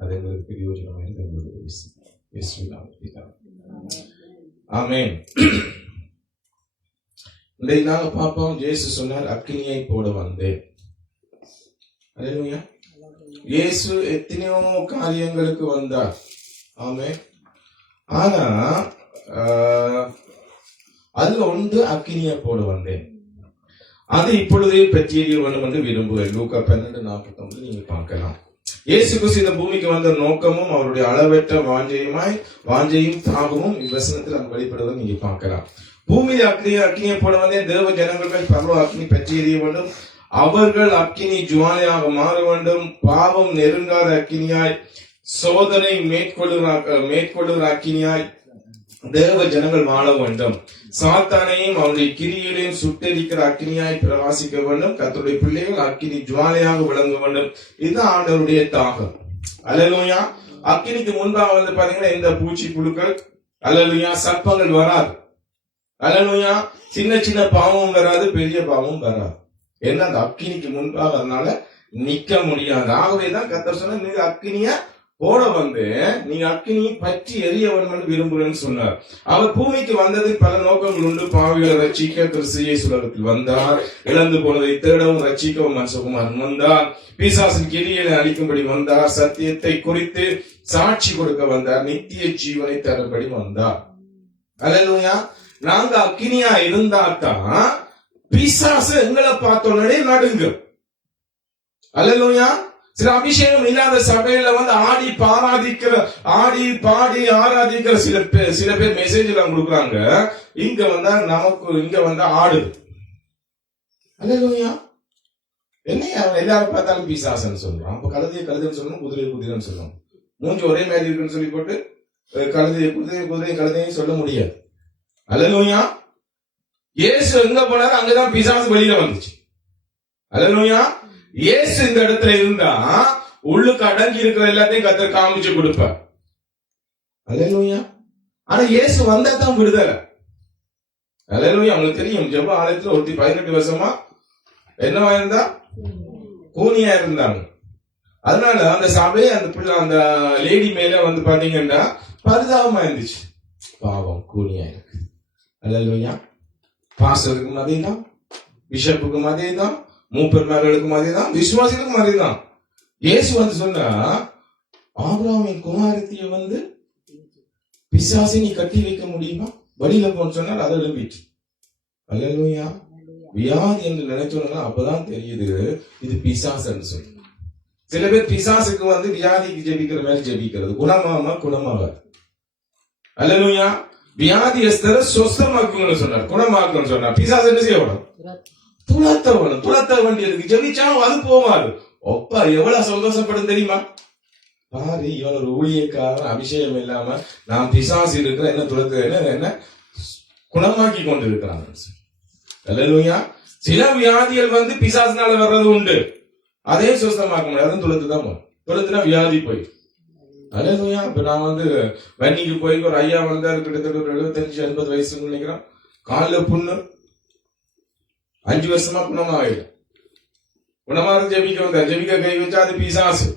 அது எங்களுக்கு பிரயோஜனமாக ஆமென். இன்றைக்கு நாங்க பார்ப்போம், இயேசு சொன்னார் அக்கினியை போட வந்தேன். அல்லேலூயா. இயேசு எத்தனையோ காரியங்களுக்கு வந்தார். ஆமென். ஆனா அதுல ஒன்று அக்கினியை போட வந்தேன். அது இப்பொழுதே பெற்றிய வேண்டும் என்று விரும்புவேன். லூக்கா 12:49 நீங்க பார்க்கலாம். இயேசு கிறிஸ்து இந்த பூமிக்கு வந்த நோக்கமும் அவருடைய அளவற்ற வாஞ்சையும் தாகமும் இவ்வசனத்தில் நம்ம வெளிப்படுவதை நீங்க பார்க்கலாம். பூமியில அக்கினியை போட வந்தேன். தேவ ஜனங்கள் பரவ அக்கினி பற்றி எறிய வேண்டும். அவர்கள் அக்கினி ஜுவாலையாக மாற வேண்டும். பாவம் நெருங்காத அக்கினியாய், சோதனை மேற்கொள்ளுகிற அக்கினியாய் தேவ ஜனங்கள் வாழ வேண்டும். சாத்தானையும் அவனுடைய கிரியைகளையும் சுட்டரிக்கிற அக்கினியாய் பிரகாசிக்க வேண்டும். கர்த்தருடைய பிள்ளைகள் அக்கினி ஜுவாலையாக விளங்க வேண்டும். இதுதான் ஆண்டவருடைய தாகம். அல்லேலூயா. அக்கினிக்கு முன்பாக வந்து பாத்தீங்கன்னா இந்த பூச்சி புழுக்கள், அல்லேலூயா, சர்ப்பங்கள் வராது. அல்லேலூயா. சின்ன சின்ன பாவமும் வராது, பெரிய பாவமும் வராது. ஏன்னா அந்த அக்கினிக்கு முன்பாக அதனால நிக்க முடியாது. ஆகவேதான் கர்த்தர் சொன்ன, நீங்க அக்கினிய போட வந்து நீங்க அக்கினியை பற்றி எரிய வேண்டும் விரும்புகிறேன்னு சொன்னார். அவர் பூமிக்கு வந்ததில் பல நோக்கங்கள் உண்டு. பாவிகளை ரட்சிக்க கிறிஸ்து இயேசு உலகத்தில் வந்தார். இழந்து போனதை தேடவும் ரட்சிக்கவும் மனுஷகுமாரன் வந்தார். பிசாசின் கிரியைகளை அழிக்கும்படி வந்தார். சத்தியத்தை குறித்து சாட்சி கொடுக்க வந்தார். நித்திய ஜீவனை தரும்படி வந்தார். அல்லேலூயா. நாங்க அக்கினியா இருந்தாதான் பிசாசு எங்களை பார்த்த உடனே நடுங்கும். அல்லேலூயா. சில அபிஷேகம் இல்லாத சபையில வந்து ஆடி பாடி ஆராதிக்கிற சில பேர் மெசேஜ் எல்லாம் கொடுக்குறாங்க. இங்க வந்தா இங்க வந்தா ஆடுது. அல்லேலூயா. என்ன எல்லாரும் பார்த்தாலும் பிசாசன்னு சொல்றோம். அப்ப கழுதைன்னு சொல்லணும், குதிரைன்னு சொல்லணும். மூஞ்சி ஒரே மாதிரி இருக்குன்னு சொல்லி போட்டு கழுதையும் சொல்ல முடியாது. அல்லேலூயா. இயேசு எங்க போனாரு அங்கதான் பிசாசு வெளியில வந்துச்சு. அல்லேலூயா. இயேசு இந்த இடத்துல இருந்தா உள்ளுக்கு அடங்கி இருக்கிற எல்லாத்தையும் கர்த்தர் காமிச்சு கொடுப்பார். அல்லேலூயா. ஆனா இயேசு வந்தா தான் விடுதலை. அல்லேலூயா. அவங்களுக்கு தெரியும், ஜெப ஆலயத்துல ஒருத்தி 18 வருஷமா என்னவா இருந்தா, கூனியா இருந்தாங்க. அதனால அந்த சபையை அந்த லேடி மேல வந்து பாத்தீங்கன்னா பரிதாபமா இருந்துச்சு. பாவம், கூனியா இருக்கு. அல்லேலூயா. பாஸ்டருக்கும் அதேதான், பிஷப்புக்கும் அதேதான், மூப்பர்மார்களுக்கும் அதேதான், விசுவாசிகளுக்கும் அதேதான். இயேசு வந்து சொன்னா, ஆபிரகாமின் குமாரத்திய வந்து பிசாசை நீ கட்டி வைக்க முடியுமா, வழியில போன்னு சொன்னால் அதை எழுப்பிட்டு. அல்லேலூயா. வியாதி என்று நினைச்சோம்னா அப்பதான் தெரியுது இது பிசாசுன்னு சொல்லி. சில பேர் பிசாசுக்கு வந்து வியாதிக்கு ஜெபிக்கிற மாதிரி ஜெபிக்கிறது, குணமாகாது. அல்லேலூயா. வியாதியஸ்தரை சொஸ்தமாக்குங்கன்னு சொன்னார், குணமாக்குன்னு சொன்னார். பிசாசு என்ன செய்யணும்? துளத்த வேண்டியதுக்கு ஜெபிச்சாலும் அது போவாது. ஒப்பா எவ்வளவு சந்தோஷப்படும் தெரியுமா? பாரு, இவன் ஒரு ஊழியக்காரன், அபிஷேகம் இல்லாம நான் பிசாசு இருக்கிற என்ன துளத்த என்ன குணமாக்கி கொண்டு இருக்கிறாங்க. அல்லேலூயா. சில வியாதிகள் வந்து பிசாசுனால வர்றது உண்டு, அதே சுத்தமாக்க முடியாது. துளத்துதான் துளத்துனா வியாதி போய். அல்லேலூயா. இப்ப நான் வந்து வன்னிக்கு போய் ஒரு ஐயா வந்தாரு, கிட்டத்தட்ட ஒரு 75-80 வயசுன்னு நினைக்கிறேன். காலில் புண்ணு, 5 வருஷமா குணமாயிடும். குணமாக ஜெபிக்க வந்தார். ஜெபிக்க கை வச்சா அது பிசாசு.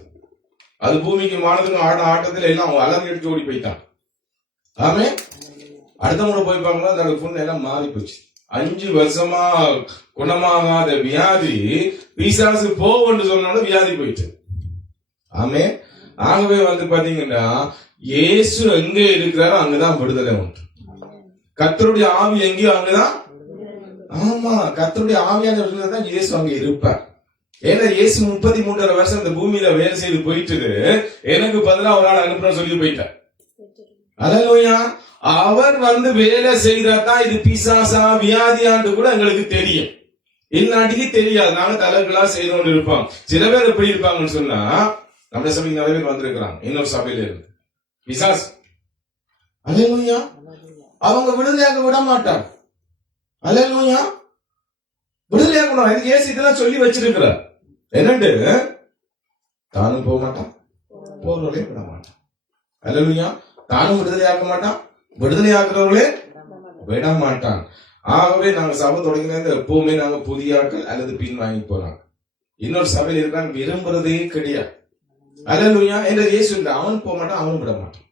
அது பூமிக்கு மானதுக்கு ஆட்டத்துல எல்லாம் அலறி எடுத்து ஓடி போயிட்டான். ஆமே. அடுத்த முறை போய் பார்க்கணும், அதோட புண்ணு எல்லாம் மாறி போச்சு. 5 வருஷமா குணமாகாத வியாதி பிசாசு போன்னு சொன்னாலும் வியாதி போயிட்டு. ஆமே. ஆகவே வந்து பாத்தீங்கன்னா இயேசு எங்க இருக்கிறாரோ அங்கதான் விடுதலை உண்டு. கர்த்தருடைய ஆவி எங்கேயோ அங்கதான். ஆமா, கர்த்தருடைய ஆவியான தான் இயேசு அங்க இருப்பார். ஏன்னா இயேசு 33 வருஷம் இந்த பூமியில வேலை செய்து போயிட்டு எனக்கு பதிலா ஒரு ஆள் அனுப்புற சொல்லி போயிட்டார். அல்லேலூயா. அவர் வந்து வேலை செய்தாதான் இது பிசாசா வியாதியான்னு கூட எங்களுக்கு தெரியும். இல்லாட்டிக்கு தெரியாது. நாங்க தலைகளா செய்து கொண்டு இருப்போம். சில பேர் எப்படி இருப்பாங்கன்னு சொன்னா, நம்ம சபைக்கு நிறைய பேர் வந்திருக்கிறாங்க இன்னொரு சபையில இருந்து பிசாஸ். அல்லேலூயா. அவங்க விடுதலையாக விட மாட்டாங்க. அல்லேலூயா. விடுதலையாக எனக்கு ஏசு இதெல்லாம் சொல்லி வச்சிருக்கிறார். என்னண்டு தானும் போக மாட்டான், போறவர்களே விட மாட்டான். அல்லேலூயா. தானும் விடுதலையாக்க மாட்டான், விடுதலையாக்குறவர்களே விட மாட்டான். ஆகவே நாங்க சபை தொடங்கினது எப்பவுமே நாங்க புதிய ஆட்கள் அல்லது பின் வாங்கி போறாங்க. இன்னொரு சபையில் இருக்காங்க விரும்புறதே கிடையாது. அல்லேலூயா. என்ற இயேசு இல்லை, அவன் போக மாட்டான், அவனும் விட மாட்டான்.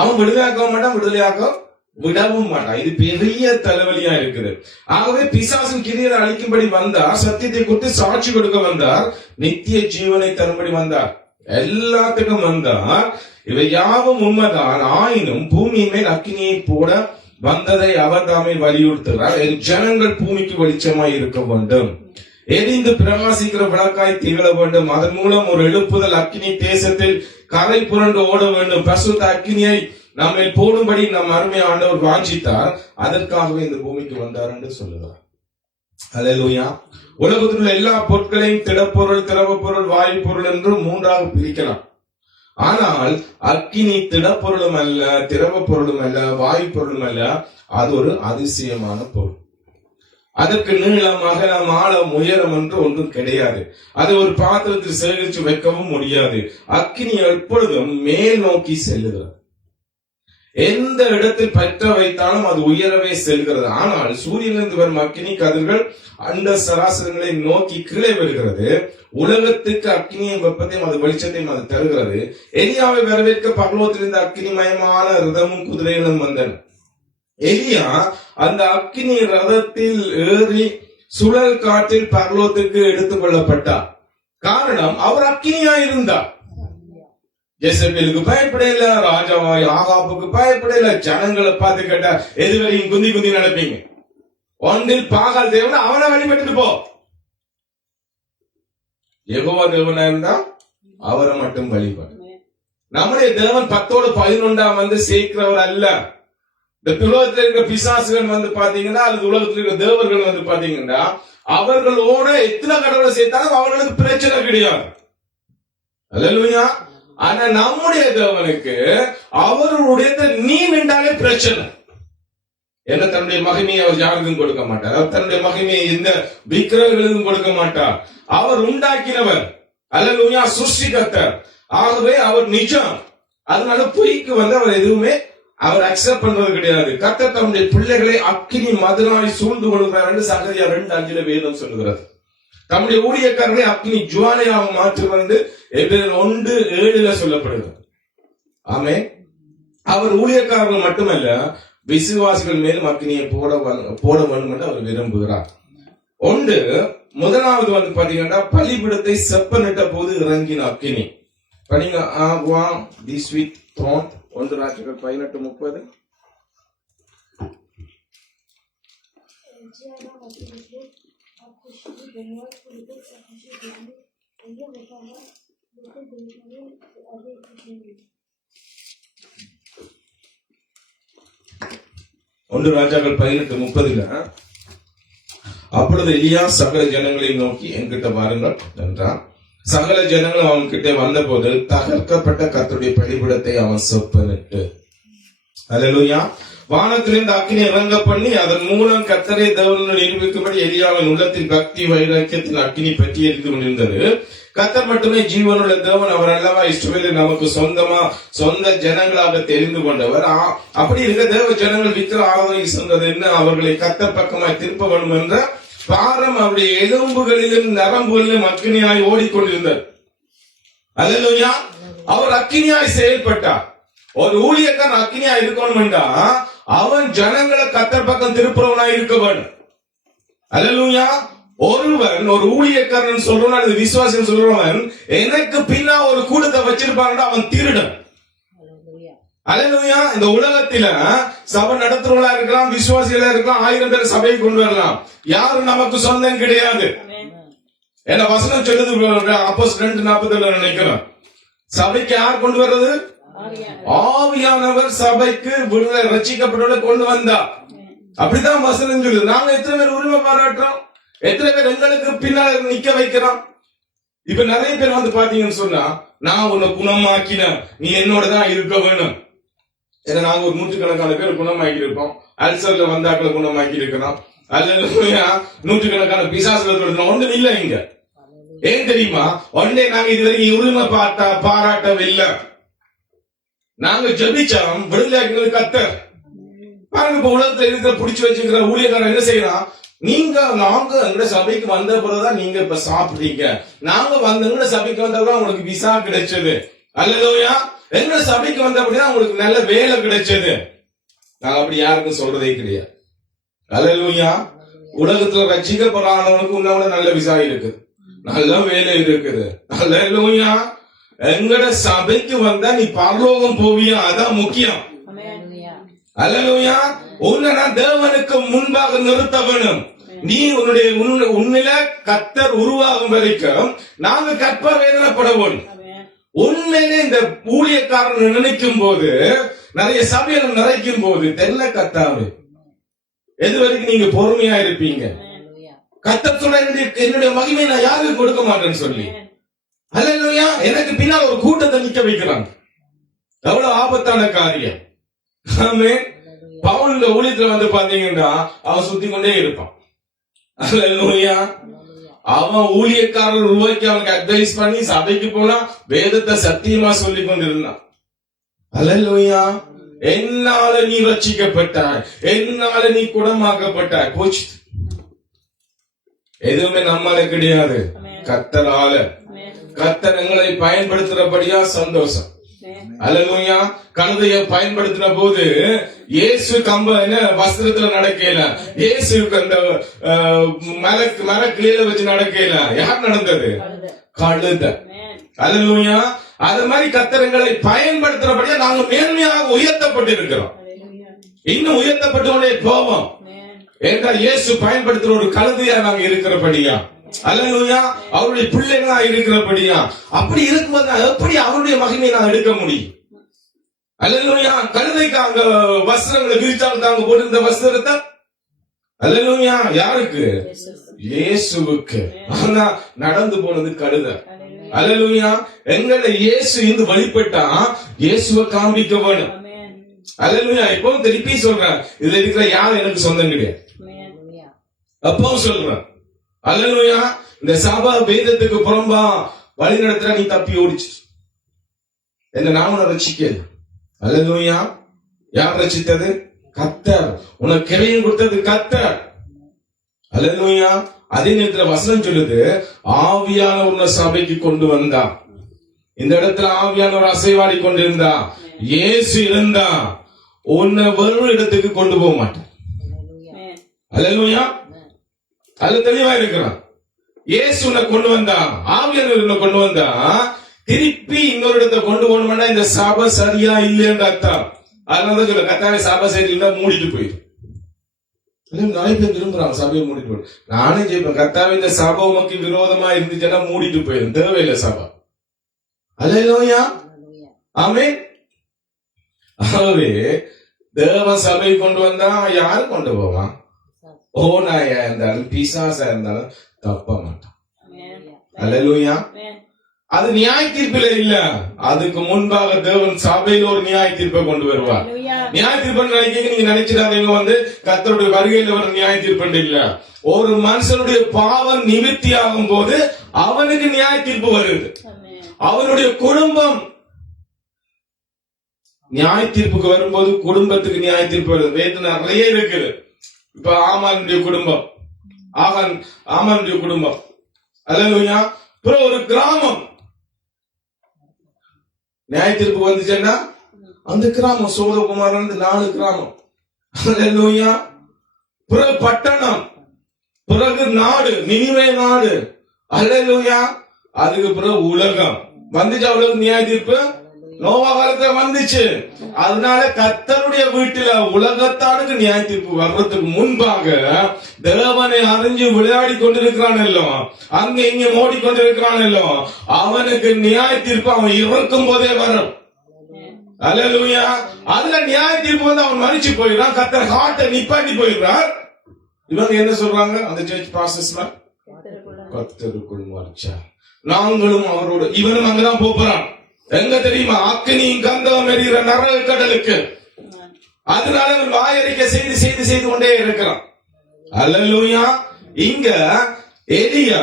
அவன் விடுதலையாக்க மாட்டான், விடுதலையாக்க விடவும் மாட்டான். இது பெரிய தலைவலியா இருக்குது. ஆகவே பிசாசின் கிரியையை அழிக்கும்படி வந்தார், சத்தியத்தை குறித்து சாட்சி கொடுக்க வந்தார், நித்திய ஜீவனை தரும்படி வந்தார், எல்லாத்துக்கும் வந்தார். இவை யாவும் உண்மைதான். ஆயினும் பூமியின் மேல் அக்கினியை போட வந்ததை அவர் தாமே வலியுறுத்துகிறார். ஜனங்கள் பூமிக்கு வெளிச்சமாய் இருக்க வேண்டும், எரிந்து பிரகாசிக்கிற விளக்காய் திகழ வேண்டும். அதன் மூலம் ஒரு எழுப்புதல் அக்கினி தேசத்தில் கரை புரண்டு ஓட வேண்டும். பசுத்த அக்கினியை நம்மை போடும்படி நம் அருமை ஆண்டவர் வாஞ்சித்தார், அதற்காகவே இந்த பூமிக்கு வந்தார் என்று சொல்லுகிறார். அல்லேலூயா. உலகத்தில் உள்ள எல்லா பொருட்களையும் திடப்பொருள், திரவ பொருள், வாயு பொருள் என்று மூன்றாக பிரிக்கலாம். ஆனால் அக்கினி திடப்பொருளும் அல்ல, திரவ பொருளும் அல்ல, வாயு பொருளும் அல்ல. அது ஒரு அதிசயமான பொருள். அதற்கு நீளம், அகலம், ஆழம், உயரம் என்று ஒன்றும் கிடையாது. அது ஒரு பாத்திரத்தில் சேகரித்து வைக்கவும் முடியாது. அக்கினி எப்பொழுதும் மேல் நோக்கி செல்லுகிறது. எந்த இடத்தில் பற்ற வைத்தாலும் அது உயரவே செல்கிறது. ஆனால் சூரியனிலிருந்து வரும் அக்கினி கதிர்கள் அந்த சராசரங்களை நோக்கி கீழே வருகிறது. உலகத்துக்கு அக்கினியின் வெப்பத்தையும் அது வெளிச்சத்தையும் அது தருகிறது. எலியாவை வரவேற்க பரலோகத்திலிருந்து அக்கினிமயமான ரதமும் குதிரைகளும் வந்தன. எலியா அந்த அக்கினி ரதத்தில் ஏறி சுழல் காற்றில் பரலோகத்துக்கு எடுத்துக் கொள்ளப்பட்டார். காரணம், அவர் அக்கினியா இருந்தார். ஜெசபேலுக்கு பயப்படையில, ராஜாவாய் ஆகாப்புக்கு பயப்படையில. ஜனங்களை பார்த்து கேட்டா எதுவரையும் குந்தி குந்தி நடப்பீங்க. ஒன்றில் பாகால் தேவன், அவனை வழிபட்டு போ. யெகோவா தேவனா இருந்தா அவரை மட்டும் வழிபாடு. நம்முடைய தேவன் 10-11 வந்து சேர்க்கிறவர் அல்ல. இந்த உலகத்தில் இருக்கிற பிசாசுகள் வந்து பாத்தீங்கன்னா, அல்லது உலகத்தில் இருக்கிற தேவர்கள் வந்து பாத்தீங்கன்னா, அவர்களோட எத்தனை கடவுளை சேர்த்தாலும் அவர்களுக்கு பிரச்சனை கிடையாது. அல்லேலூயா. ஆனா நம்முடைய தேவனுக்கு அவருடைய நீ நின்றாலே பிரச்சனை. என்ன, தன்னுடைய மகிமையை அவர் யாருக்கும் கொடுக்க மாட்டார். அவர் தன்னுடைய மகிமையை எந்த விக்கிரகங்களுக்கும் கொடுக்க மாட்டார். அவர் உண்டாக்கினவர், அல்லேலூயா, சிருஷ்டிகர்த்தர். ஆகவே அவர் நிஜம். அதனால பொய்க்கு வந்து அவர் எதுவுமே அவர் அக்செப்ட் பண்றது கிடையாது. கர்த்தர் தன்னுடைய பிள்ளைகளை அக்கினி மதுராய் சூழ்ந்து கொள்கிறார் என்று சகரியா 2:5 வேதம் சொல்லுகிறது. தம்முடைய ஊழியக்காரர்களை அக்கினி ஜுவாலையாக மாற்றி வந்து எபிரேயர் 1:7 சொல்லப்படுகிறது. ஆமே. அவர் ஊழியக்காரர்கள் மட்டுமல்ல, விசுவாசிகள் மேலும் அக்கினியை போட வேண்டும் என்று அவர் விரும்புகிறார். முதலாவது வந்து பாத்தீங்கன்னா, பலிபீடத்தை செப்பனிட்ட போது இறங்கின அக்கினி. படிங்க. 1 ராஜாக்கள் 18:30. ஒன்று ராஜாக்கள் 18:30. அப்பொழுது எலியா சகல ஜனங்களை நோக்கி என்கிட்ட வாருங்கள் என்றான். சகல ஜனங்களும் அவன் கிட்ட வந்த போது தகர்க்கப்பட்ட கர்த்தருடைய பலிபீடத்தை அவன் செப்பனிட்டு, அல்லேலூயா, வானத்திலிருந்து அக்கினி இறங்க பண்ணி அதன் மூலம் கர்த்தரை தேவனை நிரூபிக்கும்படி எலியாவின் உள்ளத்தில் பக்தி வைராக்கியத்தின் அக்கினி பற்றி எரிந்து கொண்டிருந்தது. கர்த்தர் மட்டுமே ஜீவனுள்ள தேவன். அவர் அல்லவா இஸ்ரவேலில் நமக்கு சொந்த ஜனங்களாக தெரிந்து கொண்டவர். அப்படி இருக்க தேவ ஜனங்கள் விக்கிர ஆராதனை சென்றது என்ன, அவர்களை கர்த்தர் பக்கமாய் திருப்ப வேண்டும் என்ற பாரம் அவருடைய எலும்புகளிலும் நரம்புகளிலும் அக்கினியாய் ஓடிக்கொண்டிருந்தார். அல்லேலூயா. அவர் அக்கினியாய் செயல்பட்டார். ஒரு ஊழியக்காரன் அக்கினியா இருக்கணும்டா அவன் ஜனங்களை கர்த்தர் பக்கம் திருப்புறவனாய் இருக்க வேண்டும். அல்லேலூயா. ஒருவன் ஒரு ஊழியக்காரன் சொல்றவன் அல்லது விசுவாசம் சொல்றவன் எனக்கு பின்னா ஒரு கூட்டத்தை வச்சிருப்பான், அவன் திருடன். அல்லேலூயா. இந்த உலகத்தில சபை நடத்துறவங்களா இருக்கலாம், விசுவாசிகளா இருக்கலாம், 1000 பேர் சபையை கொண்டு வரலாம். யாரும் நமக்கு சொந்தம் கிடையாது. என்ன வசனம் சொல்லுது, அப்போஸ்தலர் 2:47 நினைக்கிறேன். சபைக்கு யார் கொண்டு வர்றது? ஆவியானவர் சபைக்கு விடுதலை ரட்சிக்கப்பட்டவர்களை கொண்டு வந்தா. அப்படித்தான் வசனம் சொல்லுது. நாங்க எத்தனை பேர் உரிமை பாராட்டுறோம், எத்தனை பேர் எங்களுக்கு பின்னால் நிக்க வைக்கிறோம். இப்ப நிறைய பேர் வந்து பாத்தீங்கன்னு சொன்னா, நான் உன்னை குணமாக்கின, நீ என்னோட தான் இருக்க வேணும். ஏன்னா நாங்க ஒரு 100கணக்கான பேர் குணமாக்கி இருப்போம். அல்சர்ல வந்தாக்களை குணமாக்கி இருக்கிறோம். அல்லேலூயா. 100கணக்கான பிசாசுல ஒன்றும் இல்ல இங்க. ஏன் தெரியுமா? ஒன்றே நாங்க இதுவரைக்கும் உரிமை பாராட்டவில்லை. நாங்க ஜெபிச்சோம், விடுதலை கர்த்தர். பாருங்க, இப்ப உலகத்துல இருக்கிற புடிச்சு வச்சுக்கிற ஊழியக்காரன் என்ன செய்யறான்? நாங்க எங்க சபைக்கு வந்த பிறகுதான் நீங்க இப்ப சாப்பிடுறீங்க. நாங்க எங்க சபைக்கு வந்தப்பதான் உங்களுக்கு விசா கிடைச்சது. அல்லேலூயா. எங்க சபைக்கு வந்த அப்படிதான் உங்களுக்கு நல்ல வேலை கிடைச்சது. நாங்க அப்படி யாருக்கும் சொல்றதே கிடையாது. அல்லேலூயா. உலகத்துல ரட்சிக்கப்படுறவனுக்கு உன்னோட நல்ல விசா இருக்குது, நல்ல வேலை இருக்குது. அல்லேலூயா. எங்கட சபைக்கு வந்தா நீ பரலோகம் போவியா, அதான் முக்கியம். அல்லேலூயா. உன்னை நான் தேவனுக்கு முன்பாக நிறுத்த வேணும். நீ உன்னில கர்த்தர் உருவாகும் வரைக்கும் நாங்க கற்ப வேதனைப்பட வேணும். உண்மையிலே இந்த ஊழியக்காரன் நினைக்கும் போது, நிறைய சபையில நிறைக்கும் போது தெல்ல கர்த்தாவே எது வரைக்கும் நீங்க பொறுமையா இருப்பீங்க. கர்த்தர் சொல்ல என்னுடைய மகிமை நான் யாருக்கு கொடுக்க மாட்டேன்னு சொல்லி. அல்லேலூயா. எனக்கு பின்னால் ஒரு கூட்டத்தை நிக்க வைக்கிறாங்க. எவ்வளவு ஆபத்தான காரியம். ஆமென். பவுல் இந்த ஊழியத்துல வந்து பாத்தீங்கன்னா அவன் சுத்தி கொண்டே இருப்பான். அல்லேலூயா. அவன் ஊழியக்காரர்கள் உருவாக்கி அவனுக்கு அட்வைஸ் பண்ணி சபைக்கு போனா வேதத்தை சத்தியமா சொல்லி கொண்டிருந்தான். அல்லேலூயா. என்னால நீ ரட்சிக்கப்பட்டாய், என்னால நீ குணமாக்கப்பட்டாய். போச்சு. எதுவுமே நம்மால கிடையாது, கர்த்தரால. கர்த்தர் எங்களை பயன்படுத்துறபடியா சந்தோஷம். அல்லேலூயா. கழுதைய பயன்படுத்தின போது இயேசு வஸ்திரத்துல நடக்கல, இயேசுக்கு அந்த மரக்கிளையில வச்சு நடக்கல. யார் நடந்தது? கழுதை. அல்லேலூயா. அது மாதிரி கர்த்தர்களை பயன்படுத்துறபடியா நாங்க மேன்மையாக உயர்த்தப்பட்டு இருக்கிறோம். இன்னும் உயர்த்தப்பட்டு கொண்டே போவோம். என்றால் இயேசு பயன்படுத்துற ஒரு கழுதையா நாங்க இருக்கிறபடியா. அல்லேலூயா. அவருடைய பிள்ளைகளா இருக்கிறபடியா. அப்படி இருக்கும்போது எப்படி அவருடைய மகிமையை நான் எடுக்க முடியும்? அல்லேலூயா. கழுதைக்கு அங்க வஸ்திரங்களை விரிச்சாலும் தாங்க போட்டு இந்த வஸ்திரத்தை. அல்லேலூயா. யாருக்கு? இயேசுவுக்கு. ஆனா நடந்து போனது கழுதை. அல்லேலூயா. எங்களை இயேசு இருந்து வழிபட்டா இயேசுவை காண்பிக்க வேணும். அல்லேலூயா. இப்போ திருப்பி சொல்றேன், இதுல இருக்கிற யாரும் எனக்கு சொந்தம் கிடையாது. அப்பவும் சொல்றேன். அல்லேலூயா. இந்த சபா வேதத்துக்கு புறம்பா வழி நடத்துற நீ தப்பி ஓடிச்சு. என்ன நாம ரட்சிக்க. அல்லேலூயா. யார் ரட்சித்தது? கர்த்தர். உனக்கு கிரையும் கொடுத்தது கர்த்தர். அல்லேலூயா. அதே நேரத்தில் வசனம் சொல்லுது, ஆவியானவர் உன்னை சபைக்கு கொண்டு வந்தா. இந்த இடத்துல ஆவியானவர் அசைவாடி கொண்டிருந்தா, இயேசு இருந்தா உன்னை வெறும் இடத்துக்கு கொண்டு போக மாட்டான். அல்லேலூயா. அதுல தெளிவா இருக்கிறான். இயேசு உன்னை கொண்டு வந்தா, ஆவியானவர் உன்னை கொண்டு வந்தா, திருப்பி இன்னொரு இடத்தை கொண்டு போகணும்னா இந்த சபை சரியா இல்லைன்னு அர்த்தம். அதனாலதான் சொல்ல கர்த்தாவே சபை சரியில்லை மூடிட்டு போயிடும். நிறைய பேர் விரும்புறாங்க சபையை மூடிட்டு போயிடும். நானே ஜெயிப்பேன், கர்த்தாவே இந்த சபை உமக்கு விரோதமா இருந்துச்சுன்னா மூடிட்டு போயிடும், தேவையில்லை சபை. அல்லேலூயா. ஆமென். ஆகவே தேவன் சபை கொண்டு வந்தா யாரு கொண்டு போவான்? ஓநாயா இருந்தாலும் பிசாசா இருந்தாலும் தப்ப மாட்டான். அல்லேலூயா. அது நியாய தீர்ப்பில இல்ல, அதுக்கு முன்பாக தேவன் சபையில ஒரு நியாய தீர்ப்பை கொண்டு வருவார். நியாய தீர்ப்பு நீங்க நினைச்சிடாதீங்க கர்த்தருடைய வருகையில வர நியாய தீர்ப்பு இல்ல. ஒரு மனுஷனுடைய பாவம் நிவர்த்தி ஆகும் போது அவனுக்கு நியாய தீர்ப்பு வருது. அவனுடைய குடும்பம் நியாய தீர்ப்புக்கு வரும்போது குடும்பத்துக்கு நியாய தீர்ப்பு வருது. வேதனை நிறைய இருக்குது. இப்ப ஆமானுடைய குடும்பம், ஆமானுடைய குடும்பம். அல்லேலூயா. அப்புறம் ஒரு கிராமம் நியாய தீர்ப்பு வந்துச்சுன்னா அந்த கிராமம் சோதகுமாரன் 4 கிராமம். அல்லேலூயா. பிறகு பட்டணம், பிறகு நாடு, நினிவே நாடு. அல்லேலூயா. அதுக்கு பிறகு உலகம் வந்துச்சு. அவ்வளவு நியாய தீர்ப்பு நோவா காலத்துல வந்துச்சு. அதனால கர்த்தருடைய வீட்டுல உலகத்தானுக்கு நியாய தீர்ப்பு வர்றதுக்கு முன்பாக தேவனை அறிஞ்சு விளையாடி கொண்டிருக்கிறானல்லோ, அங்க இங்க ஓடிக்கொண்டிருக்கிறானல்லோ, அவனுக்கு நியாய தீர்ப்பு அவன் இறக்கும் போதே வரும். அல்லேலூயா. அதுல நியாய தீர்ப்பு வந்து அவன் மறிச்சு போயிடுறான். கர்த்தர் ஹார்ட்டை நிப்பாட்டி போயிடுறார். இவங்க என்ன சொல்றாங்க அந்த சர்ச் ப்ராசஸ்ல? கர்த்தருக்குள் மறிச்சா நாங்களும் அவரோட. இவனும் அங்கதான் போறான். எங்க தெரியுமா? அக்கினியும் கந்தகம் எரிகிற நரக கடலுக்கு. அதனால வாயறிக்கை செய்து செய்து செய்து கொண்டே இருக்கிறான். அல்லேலூயா. இங்க எலியா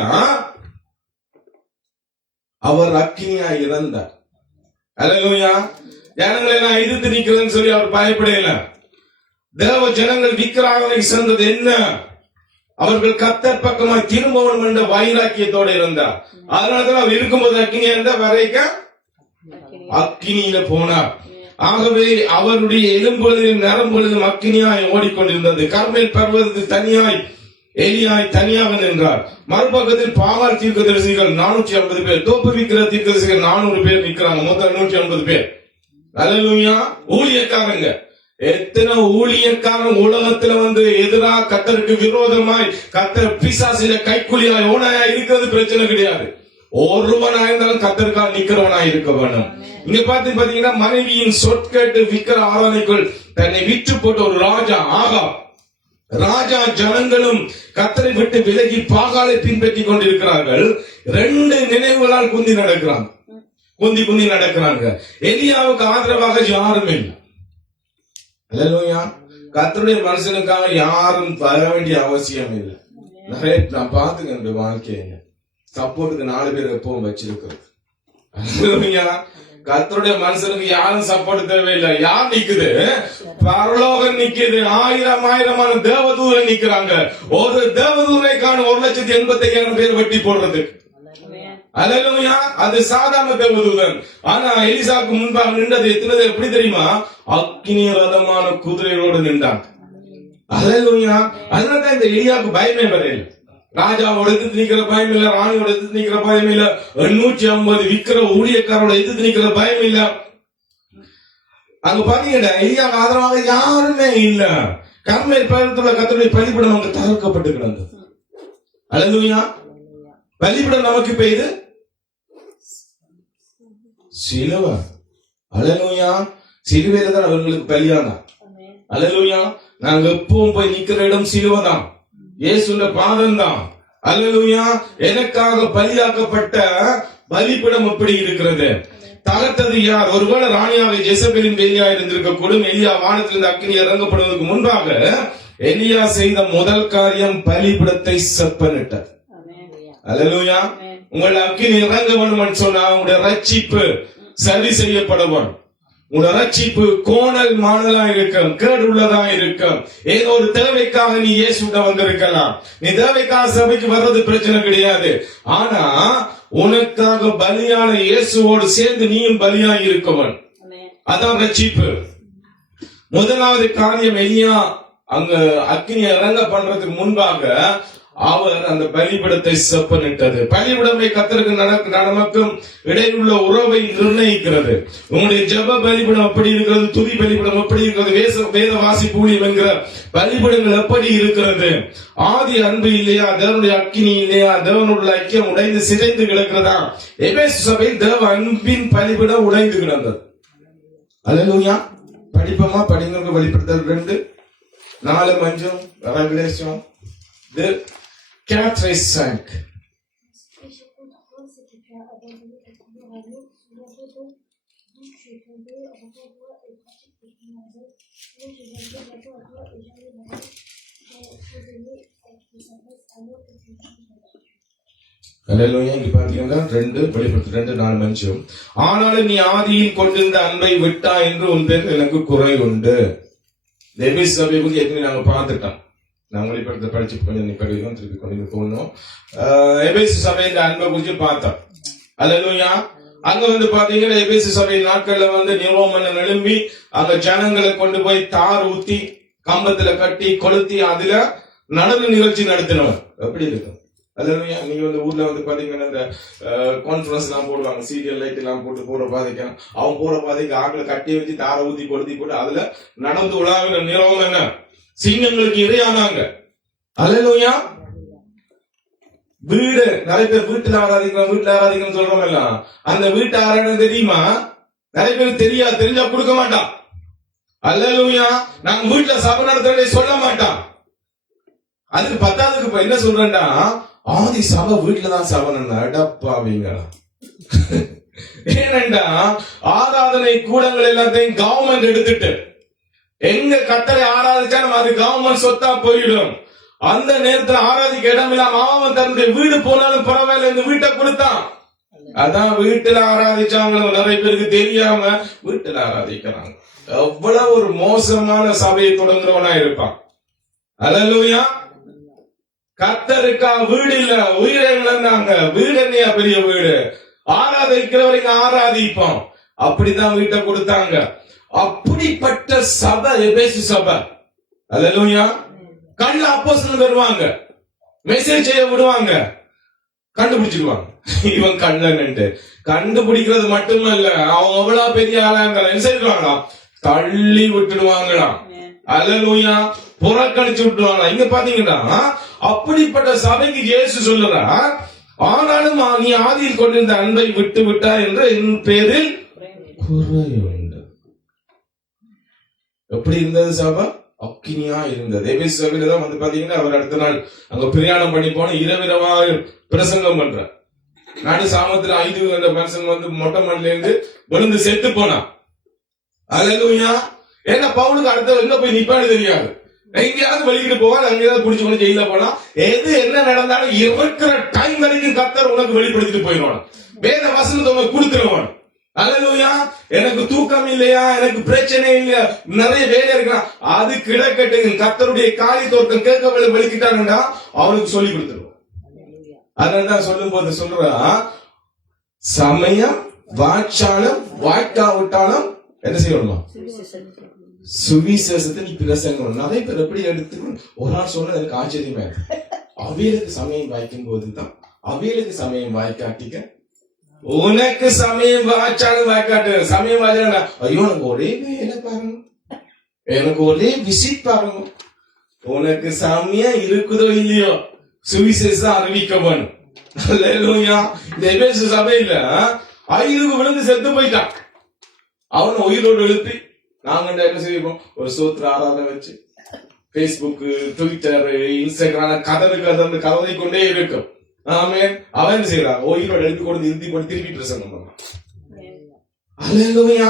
அவர் அக்கினியா இறந்தார். அல்லேலூயா. ஜனங்களை நான் எதிர்த்து நிக்கிறேன்னு சொல்லி அவர் பயப்படல. தேவ ஜனங்கள் விக்கிரகங்களை சேர்ந்தது என்ன? அவர்கள் கர்த்தர் பக்கமாய் திரும்பவும் என்ற வைராக்கியத்தோடு இருந்தார். அதனாலதான் அவர் இருக்கும்போது அக்கினியா இருந்தா வரைக்கும் அக்கினியில போனார். ஆகவே அவருடைய எலும்புகளிலும் நரம்புகளிலும் அக்கினியாய் ஓடிக்கொண்டிருந்தது. கர்மேல் பர்வதத்தில் தனியாய் எலியாய் தனியாக நின்றார். மறுபக்கத்தில் பாகால் தீர்க்கதரிசிகள் 450 பேர், தோப்புவிக்கிற தீர்க்கதரிசிகள் 400 பேர் நிற்கிறாங்க. மொத்தம் 150 பேர். அல்லேலூயா. ஊழியக்காரங்க, எத்தனை ஊழியக்காரன் உலகத்துல எதிராக கர்த்தருக்கு விரோதமாய் கர்த்தர் பிசாசில கைக்குலியாய் ஓனாயா இருக்கிறது பிரச்சனை கிடையாது. ஒருவனா இருந்தாலும் கர்த்தருக்காக நிக்கிறவனாய் இருக்க வேணும். இங்க பாத்தீங்கன்னா மனைவியின் சொற்கேட்டு விக்கிர ஆராதனைக்குள் தன்னை விற்று போட்ட ஒரு ராஜா ஆகாப். ராஜா ஜனங்களும் கர்த்தரை விட்டு விலகி பாகாலை பின்பற்றி கொண்டிருக்கிறார்கள். 2 நினைவுகளால் குந்தி நடக்கிறாங்க. எலியாவுக்கு ஆதரவாக யாரும் இல்லை. அல்லேலூயா. கர்த்தருடைய மனுஷனுக்காக யாரும் வர வேண்டிய அவசியம் இல்லை. நிறைய நான் பாத்துக்க வாழ்க்கைய சப்போர்ட்டுக்கு 4 பேர் எப்பவும் வச்சிருக்கிறது. அல்லேலூயா. கர்த்தருடைய மனுஷனுக்கு யாரும் சப்போர்ட் தேவையில்லை. யார் நிக்குது? பரலோகம் நிக்குது. ஆயிரமான தேவதூதன் நிக்கிறாங்க. ஒரு தேவதூரை காண 1,85,000 பேர் வெட்டி போடுறது. அல்லேலூயா. அது சாதாரண தேவதூதன். ஆனா எலிசாவுக்கு முன்பாக நின்றது எத்தனை எப்படி தெரியுமா? அக்கினி ரதமான குதிரைகளோடு நின்றாங்க. அல்லேலூயா. அதனாலதான் இந்த எலியாவுக்கு பயமே வரையில. ராஜாவோட எதிர்த்து நிக்கிற பயம் இல்ல, ராணியோட எதிர்த்து நிக்கிற பயம் இல்ல, 850 விக்கிற ஊழியக்காரோட எதிர்த்து நிக்கிற பயம் இல்ல. அங்க பாத்தீங்கன்னா எலியாவுக்கு ஆதரவாக யாருமே இல்ல. கர்மேல் பர்வதத்துல கர்த்தருடைய பலிபீடம் அங்க தகர்க்கப்பட்டு கிடந்தது. அல்லேலூயா. பலிபீடம் நமக்கு இப்ப இது சிலுவை. அல்லேலூயா. சிலுவையில தான் அவர்களுக்கு பலியானா. அல்லேலூயா. நாங்க எப்பவும் போய் நிக்கிற இடம் சிலுவை தான். இயேசுவின் பாதம் தான். அல்லேலூயா. எனக்காக பலியாக்கப்பட்ட பலிபீடம் எப்படி இருக்கிறது? தகர்த்தது யார்? ஒருவேளை ராணியாக ஜெசபேலின் வேலியா இருந்திருக்க கூடும். எலியா வானத்திலிருந்து அக்கினி இறங்கப்படுவதற்கு முன்பாக எலியா செய்த முதல் காரியம் பலிபீடத்தை செப்பனிட்டார். அல்லேலூயா. உங்கள் அக்கினி இறங்க வேணும் சொன்னா உங்களுடைய ரட்சிப்பு சரி செய்யப்பட வேண்டும். உங்களோட ரட்சிப்பு கோணல் மாணலா இருக்கும், கேடு உள்ளதா இருக்கும். ஏதோ ஒரு தேவைக்காக நீ இயேசுட்ட வந்திருக்கலாம். நீ தேவைக்காக சபைக்கு வர்றது பிரச்சனை கிடையாது. ஆனா உனக்காக பலியான இயேசுவோடு சேர்ந்து நீயும் பலியாய் இருக்கவன். அதான் ரட்சிப்பு. முதலாவது காரியம், எலியா அங்க அக்கினி இறங்க பண்றதுக்கு முன்பாக அவர் அந்த பலிபீடத்தை செப்பனிட்டது. பலிபீடமே கர்த்தருக்கு நமக்கும் இடையிலுள்ள உறவை நிர்ணயிக்கிறது. உங்களுடைய ஜெப பலிபீடம் எப்படி இருக்கிறது? துதி பலிபீடம் எப்படி இருக்கிறது? வேத வாசிப்பு ஊழியம் என்கிற பலிபீடங்கள் எப்படி இருக்கிறது? ஆதி அன்பு இல்லையா? தேவனுடைய அக்கினி இல்லையா? தேவனுடைய ஐக்கியம் உடைந்து சிதைந்து கிடக்கிறதா? எபேசு சபையில் தேவ அன்பின் பலிபீடம் உடைந்து கிடந்தது. அல்லேலூயா. படிப்பமா படிங்களுக்கு வெளிப்படுத்தல் 2:4-5 revelation. The cat race sank. அல்லேலூயா. இங்க பாத்தீங்கன்னா 2:4-5. ஆனாலும் நீ ஆதியில் கொண்டிருந்த அன்பை விட்டா என்று உன் பேர் எனக்கு குறை உண்டு. எபேசு சபையை பத்தி ஏற்கனவே நாங்க பார்த்துட்டோம். நாங்களே படிச்சு கொஞ்சம் படிக்கிறோம், திருப்பி கொண்டு போகணும். எபேசு சபையின் அன்பை குறிச்சு பார்த்தோம். அல்லேலூயா. அங்க பாத்தீங்கன்னா எபேசு சபை நாட்கள்ல நிரோமன் எழும்பி அங்க ஜனங்களை கொண்டு போய் தார் ஊத்தி கம்பத்துல கட்டி கொளுத்தி அதுல நடன நிகழ்ச்சி நடத்தினவன். எப்படி இருக்கும்? அல்லேலூயா. நீங்க ஊர்ல பாத்தீங்கன்னா இந்த கான்பரன்ஸ் எல்லாம் போடுவாங்க, சீரியல் லைட் எல்லாம் போட பாதைக்க அவன் போற பாதைக்கு ஆக்களை கட்டி வச்சு தாரை ஊத்தி கொளுத்தி போட்டு அதுல நடந்து உலாவின நிரோமன் சிங்கங்களுக்கு இரையானாங்க. அல்லேலூயா. வீடு நிறைய பேர் வீட்டுல ஆராதிக்கிறோம் சொல்றோம் எல்லாம். அந்த வீட்டு ஆராதனை தெரியுமா? நிறைய பேர் தெரியாது. தெரிஞ்சா கொடுக்க மாட்டான். அல்லேலூயா. நாங்க வீட்டுல சபை நடத்த சொல்ல மாட்டான். அதுக்கு 10வது இப்ப என்ன சொல்றேன்டா, ஆதி சபை வீட்டுலதான் சபை நடப்பாவீங்க. ஏனண்டா ஆராதனை கூடங்கள் எல்லாத்தையும் கவர்மெண்ட் எடுத்துட்டு எங்க கர்த்தரை ஆராதிச்சா நம்ம அது கவர்மெண்ட் சொத்தா போயிடும். அந்த நேரத்துல ஆராதிக்க இடம் இல்லாம அவன் தன்னுடைய வீடு போனாலும் பரவாயில்ல இந்த வீட்டை கொடுத்தான். அதான் வீட்டுல ஆராதிச்சாங்க. நிறைய பேருக்கு தெரியாம வீட்டுல ஆராதிக்கிறாங்க. எவ்வளவு ஒரு மோசமான சபையை தொடங்குறவனா இருப்பான். அல்லேலூயா. கர்த்தருக்கா வீடு இல்ல, உயிரை இழந்தாங்க. வீடு என்னையா பெரிய வீடு, ஆராதிக்கிறவரைங்க ஆராதிப்போம். அப்படிதான் வீட்டை கொடுத்தாங்க. அப்படிப்பட்ட சபை எபேசு சபை. அல்லேலூயா. கள்ள அப்போஸ்தலர் வருவாங்க, மெசேஜ் செய்ய விடுவாங்க, கண்டுபிடிச்சிடுவாங்க இவன் கள்ளன்ட்டு. கண்டுபிடிக்கிறது மட்டுமல்ல, அவங்க எவ்வளவு பெரிய ஆளா இருந்தாலும் என்ன செய்வாங்க, தள்ளி விட்டுடுவாங்களாம். அல்லேலூயா. புறக்கணிச்சு விட்டுருவாங்க. இங்க பாத்தீங்கன்னா அப்படிப்பட்ட சபைக்கு இயேசு சொல்லுறார், ஆனாலும் நீ ஆதியில் கொண்டிருந்த அன்பை விட்டு விட்டா என்று என் பேரில் குறையுண்டு. எப்படி இருந்தது சபை? அக்கினியா இருந்தது. எபேசு சபையில தான் வந்து பாத்தீங்கன்னா அவர் அடுத்த நாள் அங்க பிரயாணம் பண்ணி போன இரவிரவா பிரசங்கம் பண்ற நாடு சாமத்துல 5 மனுஷன் வந்து மொட்டை மண்ணில இருந்து விழுந்து செத்து போனான். அல்லேலூயா. ஏன்னா பவுலுக்கு அடுத்த எங்க போய் நிப்பான்னு தெரியாது. எங்கேயாவது வெளியிட்டு போவான், அங்கேயாவது புடிச்சு கொண்டு ஜெயில போலாம். எது என்ன நடந்தாலும் இருக்கிற டைம் வரைக்கும் கர்த்தர் உனக்கு வெளிப்படுத்திட்டு போயிடுவான். வேத வசனத்தை உனக்கு கொடுத்துருவான். அல்லேலூயா. எனக்கு தூக்கம் இல்லையா, எனக்கு பிரச்சனை இல்லையா, நிறைய வேலை இருக்கலாம், அது கிடக்கட்டு. கர்த்தருடைய காரியத்தோட்டம் கேட்க வெளிக்கிட்டாங்கன்னா அவனுக்கு சொல்லி கொடுத்துருவான். அதனாலதான் சொல்லும் போது சொல்றா, சமயம் வாட்சாலம் வாய்க்காவிட்டாலும் என்ன செய்யணுமா, சுவிசேஷத்தை நீ பிரசங்கம். நிறைய பேர் எப்படி எடுத்துக்கணும். ஒரு நாள் சொன்ன எனக்கு ஆச்சரியமா இருக்கு. அவைகளுக்கு சமயம் வாய்க்கும் போதுதான், அவைகளுக்கு சமயம் வாய்க்காட்டிக்க உனக்கு சமயம் வாய்ச்சாலும் வாய்க்காட்டு. சமயம் வாய்ச்சா ஐயோ எனக்கு ஒரே வேலை பாருங்க, எனக்கு ஒரே விசிட் பாருங்க. உனக்கு சமயம் இருக்குதோ இல்லையோ சுவிசேஷம் அறிவிக்கவன். அல்லேலூயா. இந்த எபேசு சபையில 5 விழுந்து செத்து போயிட்டான். அவன் உயிரோடு எழுப்பி நாங்க என்ன செய்வோம், ஒரு சோத்திர ஆராதனை வச்சு பேஸ்புக், ட்விட்டர், இன்ஸ்டாகிராம் கதந்து கவலை கொண்டே இருக்கும். ஆமென். அவன் என்ன செய்யறான், உயிரோடு எழுப்பி கொண்டு இறுதி கொண்டு திருப்பி பிரசங்கம் பண்ணான். அல்லேலூயா.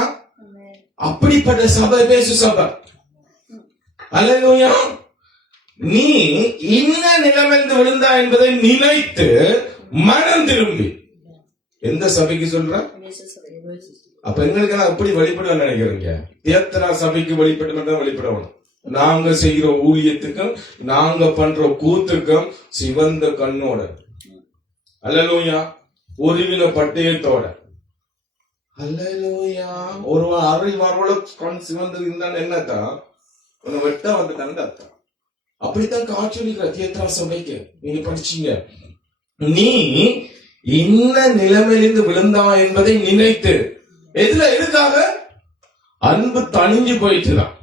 அப்படிப்பட்ட சபை எபேசு சபை. அல்லேலூயா. நீ இன்ன நிலைமைந்து விழுந்தா என்பதை நினைத்து மனம் திரும்பி. எந்த சபைக்கு சொல்ற? அப்ப எங்களுக்கு எப்படி வழிபட நினைக்கிறீங்க? தியேத்ரா சபைக்கு வழிபட்டு வழிபடணும். நாங்க செய்கிற ஊழியத்துக்கும் நாங்க பண்ற கூத்துக்கும் சிவந்த கண்ணோட, அல்லேலூயா, ஒருவின பட்டயத்தோட, அல்லேலூயா. ஒரு அறிவாரோட கண் சிவந்து இருந்தான்னு என்னத்தான், உன்னை வெட்ட வந்துட்டான்னு அர்த்தம். அப்படித்தான் காட்சியளிக்கிற தியேத்ரா சபைக்கு. நீங்க படிச்சீங்க, நீ இன்ன நிலைமையிலிருந்து விழுந்தா என்பதை நினைத்து. எதுல எதுக்காக? அன்பு தணிஞ்சு போயிட்டுதான்.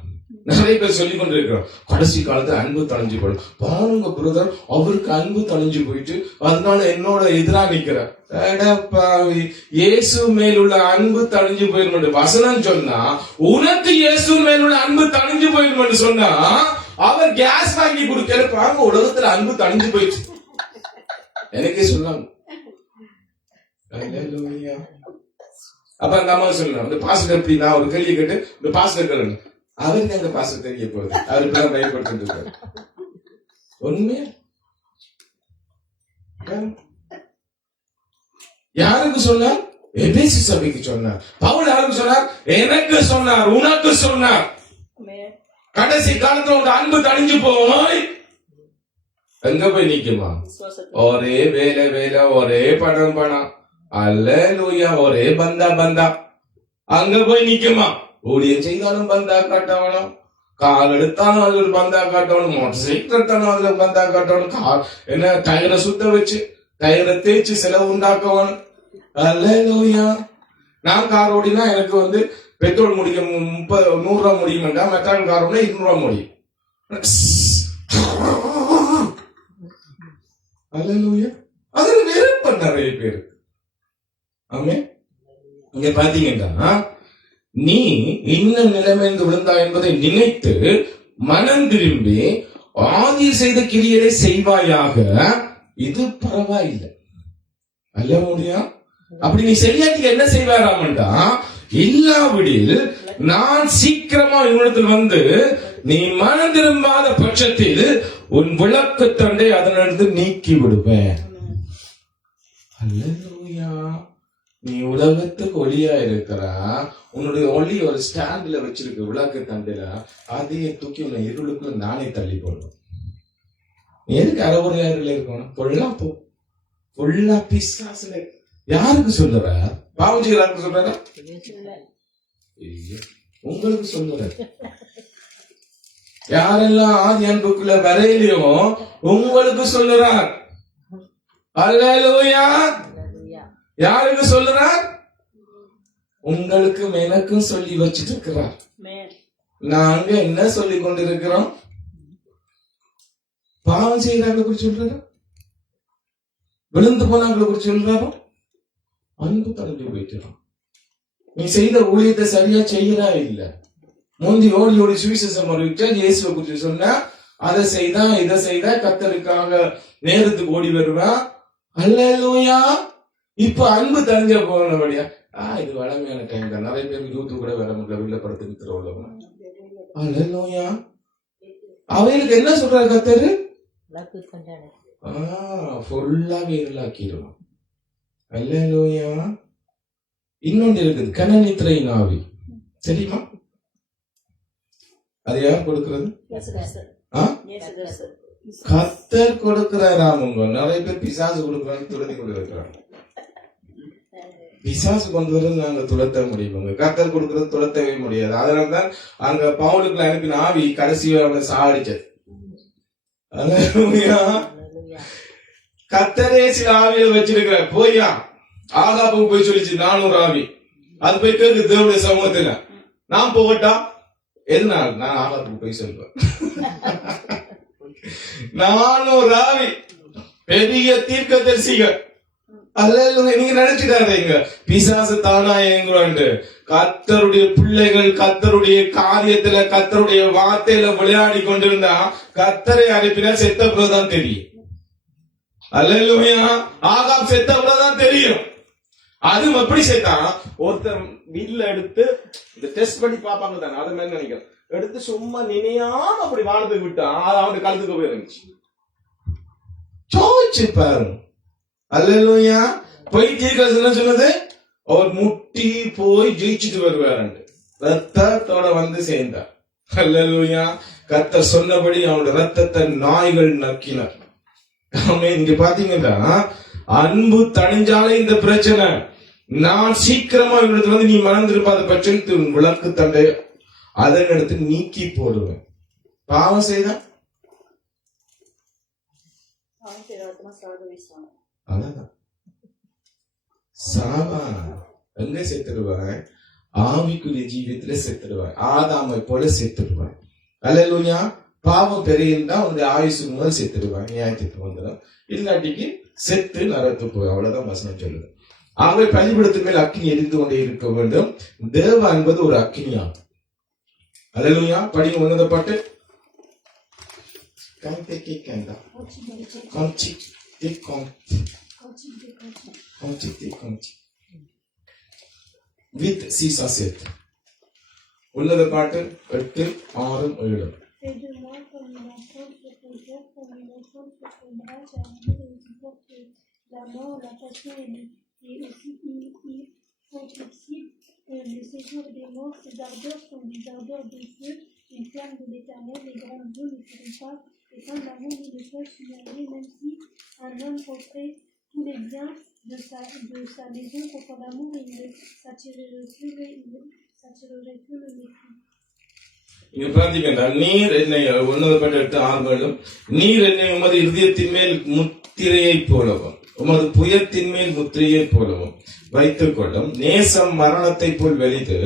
நிறைய பேர் சொல்லிக் கொண்டிருக்கிறோம், கடைசி காலத்துல அன்பு தணிஞ்சு போயிடும். பாருங்க பிரதர், அவருக்கு அன்பு தணிஞ்சு போயிட்டு அதனால என்னோட எதிரா நிக்கிற. இயேசு மேலுள்ள அன்பு தணிஞ்சு போயிடும் வசனம் சொன்னா, உனக்கு இயேசு மேலுள்ள அன்பு தணிஞ்சு போயிடும் சொன்னா அவர் கேஸ் வாங்கி கொடுப்பாங்க. உலகத்துல அன்பு தணிஞ்சு போயிடுச்சு எனக்கே சொன்னாங்க. அப்ப அந்த அம்மா சொல்லணும், இந்த பாஸ்டர் எப்படி, நான் ஒரு கேள்வி கேட்டு இந்த பாஸ்டர் கேளு, அவருக்கு அந்த பாஸ்டர் தெரிய போகுது, அவருக்கு தான் பயன்படுத்திட்டு இருக்காரு. உண்மையா யாருக்கு சொன்னார்? எபேசு சபைக்கு சொன்னார். பவுல் யாருக்கு சொன்னார்? எனக்கு சொன்னார், உனக்கு சொன்னார். கடைசி காலத்துல உங்க அன்பு தணிஞ்சு போய் எங்க போய் நிக்குமா? ஒரே வேலை வேலை, ஒரே பணம் பணம், அல்லேலூயா, ஒரே பந்தா அங்க போய் நிக்குமா? ஊழியம் செய்தாலும் பந்தா காட்டவனும், கால் எடுத்தாலும் அதுல பந்தா காட்டவனும், மோட்டர் சைக்கிள் எடுத்தாலும் அதுல பந்தா காட்டவனும், என்ன டயரை சுத்த வச்சு டயரை தேய்ச்சி செலவு உண்டாக்கவனும். அல்லேலூயா. நான் கார் ஓடினா எனக்கு வந்து பெட்ரோல் முடியும் 100 ரூபா முடியும், மெட்ரால் கார் ஓடினா 200 ரூபா முடியும். அல்லேலூயா. அதுல வெறுப்ப நிறைய பேர். ஆமே. இங்க பாத்தீங்கன்னா, நீ இன்னும் நிலைமைந்து விழுந்தா என்பதை நினைத்து மனம் திரும்பி ஆதி செய்த கிரியையை செய்வாயாக, இது பரவாயில்லை. அல்லேலூயா. அப்படி நீ செய்யாட்டி என்ன செய்வாராமண்டா, இல்லாவிடில் நான் சீக்கிரமா இவ்விடத்தில் வந்து நீ மனம் திரும்பாத பட்சத்தில் உன் விளக்கு தண்டை அதனிடத்து நீக்கி விடுவேன். அல்லேலூயா. நீ உலகத்துக்கு ஒளியா இருக்கிறா, உன்னுடைய ஒளி ஒரு ஸ்டாண்ட்ல வச்சிருக்க விளக்கு தண்டையில, அதையே தூக்கி உன்னை இருளுக்குள்ள நானே தள்ளி போடுவேன். எதுக்கு அறவுரையாறுல இருக்கணும்? பொல்லா பிசாசுல யாருக்கு சொல்லுற? பாவம் செய்யறாருக்கு சொல்றாரா? உங்களுக்கு சொல்லுற. யாரெல்லாம் ஆதி அன்புக்குள்ள வரையிலையோ உங்களுக்கு சொல்லுறார். அல்லேலூயா. யாருக்கு சொல்லுறார்? உங்களுக்கும் எனக்கும் சொல்லி வச்சிட்டு இருக்கிறார். நாங்க என்ன சொல்லி கொண்டிருக்கிறோம்? பாவம் செய்யறாங்களை குறிச்சு சொல்றாரோ, விழுந்து போனாங்களை குறிச்சு சொல்றாரோ, அன்பு தடவி போயிட்டுறோம். நீ செய்த ஊழியத்தை சரியா செய்யறா இல்ல, முந்தி ஓடி ஓடி சுவிசேஷம் அறிவிச்சா, இயேசுவை குறிச்சு சொன்னா, அதை செய்தா இதை செய்தா கர்த்தருக்காக நேரத்துக்கு ஓடி வருவேன். அல்லேலூயா. இப்ப அன்பு தனிஞ்ச போனபடியா இது வளமையான டைம் தான். நிறைய பேர் யூத்து கூட வர முடியல, வீட்டுல படுத்து நிற்கிறவங்க. அல்லேலூயா. அவைகளுக்கு என்ன சொல்றாரு கர்த்தரு? ஃபுல்லாவே இருளாக்கிடுவான். அல்லேலூயா. இன்னொன்று இருக்குது, கனநித்திரையின் ஆவி. தெரியுமா? அது யார் கொடுக்கிறது? கர்த்தர் கொடுக்கிறாராமுங்க. நிறைய பேர் பிசாசு கொடுக்கிறாங்க, துரத்தி கொண்டு இருக்கிறாங்க. பிசாசு கொண்டு வரது நாங்க துரத்த முடியும், கர்த்தர் கொடுக்கறது துரத்தவே முடியாது. அதனால்தான் அங்க பவுலுக்குள்ள அனுப்பின ஆவி கடைசியா அவனை சாடிச்சது. கர்த்தரே சில ஆவியில வச்சிருக்கிற போய்யா ஆகாப்புக்கு போய் சொல்லிச்சு 400 ஆவி. அது போய் கேட்கு தேவனுடைய சமூகத்துல, நான் போகட்டா? எதுனால? நான் ஆகாப்புக்கு போய் சொல்லுவேன். 400 ஆவி பெரிய தீர்க்கதரிசிகள். அல்லேலூயா. நீங்க நினைச்சுக்காதீங்க பிசாசு தானா எங்குறான்ட்டு. கர்த்தருடைய பிள்ளைகள் கர்த்தருடைய காரியத்துல கர்த்தருடைய வார்த்தையில விளையாடி கொண்டிருந்தா கர்த்தரை அனுப்பினா செத்த பிறகுதான் தெரியும். அல்லேலூயா. ஆகாப் செத்த பிறகுதான் தெரியும். அதுவும் எப்படி செத்தான்? ஒருத்தர் வீட்டுல எடுத்து இந்த டெஸ்ட் பண்ணி பாப்பாங்க தானே, அது மாதிரி நினைக்கிறேன். எடுத்து சும்மா நினையாம அப்படி வானத்துக்கு விட்டான். அது அவனுக்கு கழுத்துக்கு போய் இருந்துச்சு. சோச்சு பாருங்க. அல்லேலூயா. போய் தீர்க்கதரிசி சொன்னது, அவர் முட்டி போய் ஜெயிச்சுட்டு வருவார். ரத்தத்தோட வந்து சேர்ந்தார். அல்லேலூயா. கர்த்தர் சொன்னபடி அவனுடைய ரத்தத்தை நாய்கள் நக்கினார். இங்க பாத்தீங்கன்னா அன்பு தணிஞ்சாலே இந்த பிரச்சனை. நான் சீக்கிரமா இவனுக்கு வந்து நீ மறந்திருப்பாத பட்சத்து விளக்கு தண்டை அதன் எடுத்து நீக்கி போடுவேன். பாவம் செய்தா அதான் சாவா எங்க செத்துடுவான்? ஆவிக்குரிய ஜீவியத்துல செத்துடுவான். ஆதாமை போல செத்துடுவான். அல்லேலூயா. பாவம் பெரியண்டா உங்க ஆயுசு முதல் செத்துடுவான். நியாயத்துக்கு வந்துடும். இல்லாட்டிக்கு செத்து நரத்து போய். அவ்வளவுதான் வசனம் சொல்லுது. ஆகவே பலிபீடத்துக்கு மேல் அக்கினி எரிந்து கொண்டே இருக்க வேண்டும். தேவ என்பது ஒரு அக்கினியாகும். அல்லேலூயா. படிங்க உன்னத பாட்டு. வித் சீசாசேத். உன்னத பாட்டு 8, 6, 7. Fais de moi comme une enfant sur ton cœur, comme une enfant sur ton bras, car Dieu supporte la mort, la passion est aussi inflexible que le séjour des morts. Ces ardeurs sont des ardeurs de feu, une flamme de l'éternel. Les grandes eaux ne seront pas éteintes, l'amour ne peut s'immerger, même si un homme offrait tous les biens de sa maison contre l'amour, il s'attirerait que le mépris. இங்க பாத்தீங்கன்னா, நீர் என்னை உன்னத பாட்டு 8, 6. நீர் என்னை உமது இருதயத்தின் மேல் முத்திரையை போலவும் உமது புயத்தின் மேல் முத்திரையை போலவும் வைத்துக் கொள்ளும். நேசம் மரணத்தை போல் வெளிது,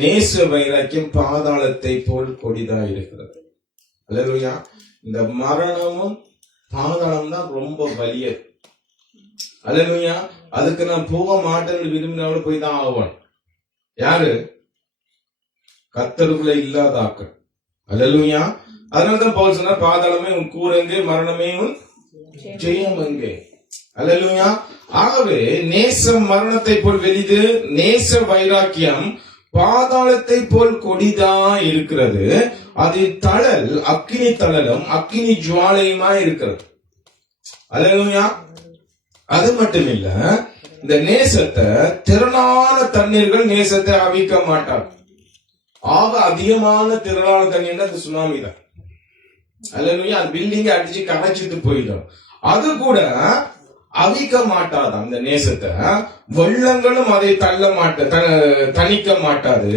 நேச வைராக்கியம் பாதாளத்தை போல் கொடிதா இருக்கிறது. அல்லேலூயா. இந்த மரணமும் பாதாளம் தான் ரொம்ப வலியது. அல்லேலூயா. அதுக்கு நான் போக மாட்டேன்னு விரும்பினோட போய் தான் ஆவான். யாரு? கர்த்தருக்குள்ள இல்லாத ஆக்கள். அல்லேலூயா. அதனாலதான் பவுல் சொன்னார், பாதாளமே உன் கூரங்கே, மரணமே உன் ஜெயம் எங்கே. அல்லேலூயா. ஆகவே நேசம் மரணத்தை போல் வெளிது, நேச வைராக்கியம் பாதாளத்தை போல் கொடிதா இருக்கிறது. அது தழல் அக்கினி தழலும் அக்கினி ஜுவாலையுமா இருக்கிறது. அல்லேலூயா. அது மட்டும் இல்ல, இந்த நேசத்தை திரளான தண்ணீர்கள் நேசத்தை அவிக்க மாட்டார். ஆக அதிகமான திரளான தண்ணீர் அது சுனாமி தான். அல்லேலூயா. அது பில்டிங்க அடிச்சு கரைச்சிட்டு போயிடும். அது கூட அவிக்க மாட்டாது. அந்த நேசத்தை வெள்ளங்களும் அதை தணிக்க மாட்டாது.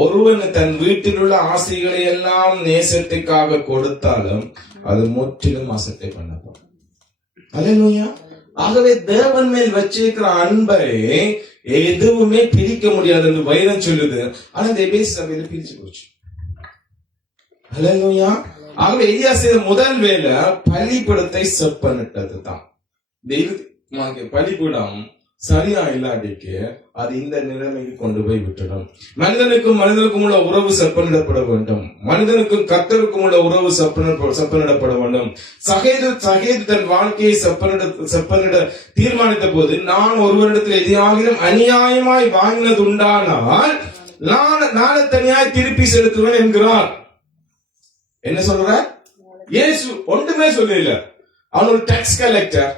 ஒருவன் தன் வீட்டில் உள்ள ஆசைகளை எல்லாம் நேசத்துக்காக கொடுத்தாலும் அது முற்றிலும் அசட்டை பண்ணப்படும். அல்லேலூயா. ஆகவே தேவன் மேல் வச்சிருக்கிற அன்பை எதுவுமே பிரிக்க முடியாது என்று வைரம் சொல்லுது. ஆனா இந்த எபேசு சபையில பிரிச்சு போச்சு. அல்லேலூயா. ஆகவே எலியா செய்த முதல் வேலை பலிபீடத்தை செப்பனிட்டதுதான். பலிபீடம் சரியா இல்லாட்டிக்கு அது இந்த நிலைமைக்கு கொண்டு போய் விட்டுடும். மனிதனுக்கும் மனிதனுக்கும் உள்ள உறவு செப்பனிடப்பட வேண்டும். மனிதனுக்கும் கர்த்தருக்கும் உள்ள உறவு செப்பனிடப்பட வேண்டும். சகேது தன் வாழ்க்கையை செப்பனிட தீர்மானித்த போது, நான் ஒருவரிடத்தில் எதையாகிலும் அநியாயமாய் வாங்கினது உண்டானால் நான் தனியாய் திருப்பி செலுத்துவேன் என்கிறார். என்ன சொல்ற? இயேசு ஒன்றுமே சொல்லல. அவன் ஒரு டாக்ஸ் கலெக்டர்.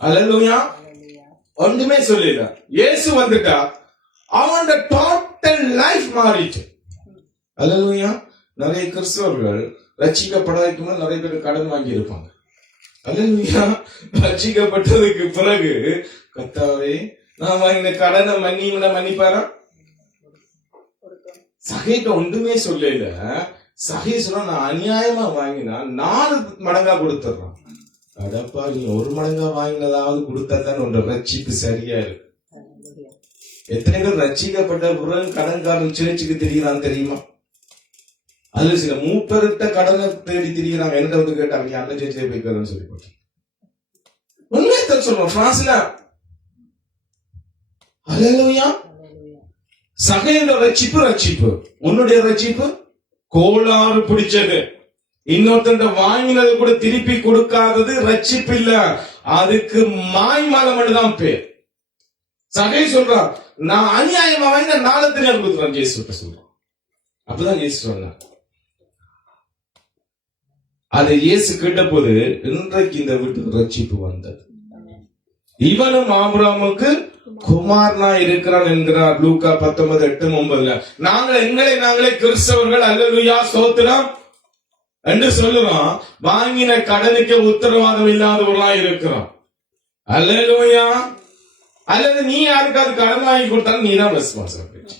அல்லேலூயா. ஒன்றுமே சொல்லல. இயேசு வந்துட்டா அவன் டோட்டல் லைஃப் மாறிட்டு. அல்லேலூயா. நிறைய கிறிஸ்தவர்கள் ரட்சிக்கப்படாததுக்கு முன்னாடி நிறைய பேர் கடன் வாங்கி இருப்பாங்க. அல்லேலூயா. ரட்சிக்கப்பட்டதுக்கு பிறகு, கர்த்தாவே நான் வாங்கின கடனை மன்னிப்பாரா? சகைட்ட ஒன்றுமே சொல்லல. சகை சொன்னா, நான் அநியாயமா வாங்கினா 4 மடங்கா கொடுத்துறான். அடப்பா, நீ 1 மடங்கா வாங்கினதாவது கொடுத்தா தான் உன்னோட ரட்சிப்பு சரியா இருக்கு. எத்தனை பேர் ரட்சிக்கப்பட்ட பிறகு கடன்காரன் சேர்ச்சுக்கு திரிகிறான் தெரியுமா? அதுல சில மூப்பருத்த கடனை தேடி திரிகிறாங்க. என்ன வந்து கேட்டாங்க, அந்த சேர்ச்சியை போய்க்கிறேன்னு சொல்லி போட்டு உண்மையத்தான் சொல்றோம். பிரான்ஸ்ல அல்லேலூயா. சகையோட ரட்சிப்பு. உன்னுடைய ரட்சிப்பு கோளாறு பிடிச்சது. இன்னொருத்த வாங்கினது கூட திருப்பி கொடுக்காதது ரட்சிப்பு இல்ல, அதுக்கு மாய்மாலம் தான் பேர். சகை சொல்றான், நான் அநியாயமா வாங்கின 4 தனியா கொடுக்குறான். ஜேசு சொல்றான். அப்பதான் ஜேசு சொன்னார். அதை இயேசு கேட்ட போது, இன்றைக்கு இந்த வீட்டுக்கு ரட்சிப்பு வந்தது. இவனும் ஆபிரகாமுக்கு குமாரனா இருக்கிறான் என்கிறார் லூக்கா 19:8-9. நாங்களே கிறிஸ்தவர்கள் அல்லேலூயா ஸ்தோத்திரம் என்று சொல்லுறோம். வாங்கின கடனுக்கு உத்தரவாதம் இல்லாதவர்களா இருக்கிறோம். அல்லேலூயா. அல்லது நீ யாருக்காவது கடன் வாங்கி கொடுத்தாலும் நீ தான் ரெஸ்பான்சிபிலிட்டி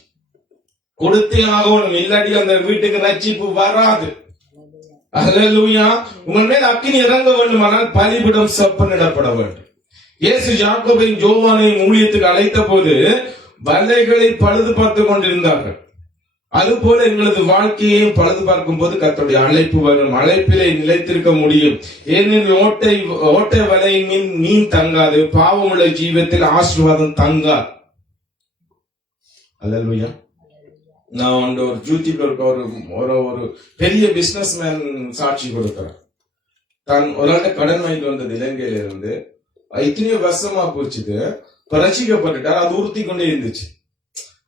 கொடுத்தே ஆகணும். இல்லாட்டி அந்த வீட்டுக்கு ரட்சிப்பு வராது. அல்லேலூயா. உங்கள் மேல் அக்கினி இறங்க வேண்டுமானால் பலிபீடம் செப்பனிடப்பட வேண்டும். இயேசு யாக்கோபையும் யோவானையும் ஊழியத்துக்கு அழைத்த போது வலைகளை பழுது பார்த்து கொண்டிருந்தார்கள். அதுபோல எங்களது வாழ்க்கையையும் பழுது பார்க்கும் போது கர்த்தருடைய அழைப்பு வரும். அழைப்பிலே நிலைத்திருக்க முடியும். ஏனெனில் ஓட்டை வலையின் மீன் தங்காது, பாவமுள்ள ஜீவத்தில் ஆசீர்வாதம் தங்காது. அல்லேலூயா. நான் ஒரு யூடியூப்ல இருக்க ஒரு பெரிய பிசினஸ் மேன் சாட்சி கொடுக்கிறேன். தான் ஒரு ஆள்கிட்ட கடன் வாங்கிட்டு வந்தது இலங்கையில இருந்து. இத்தனையோ வருஷமா போச்சுது. ரசிக்கப்பட்டுட்டார். அது உறுத்தி கொண்டே இருந்துச்சு.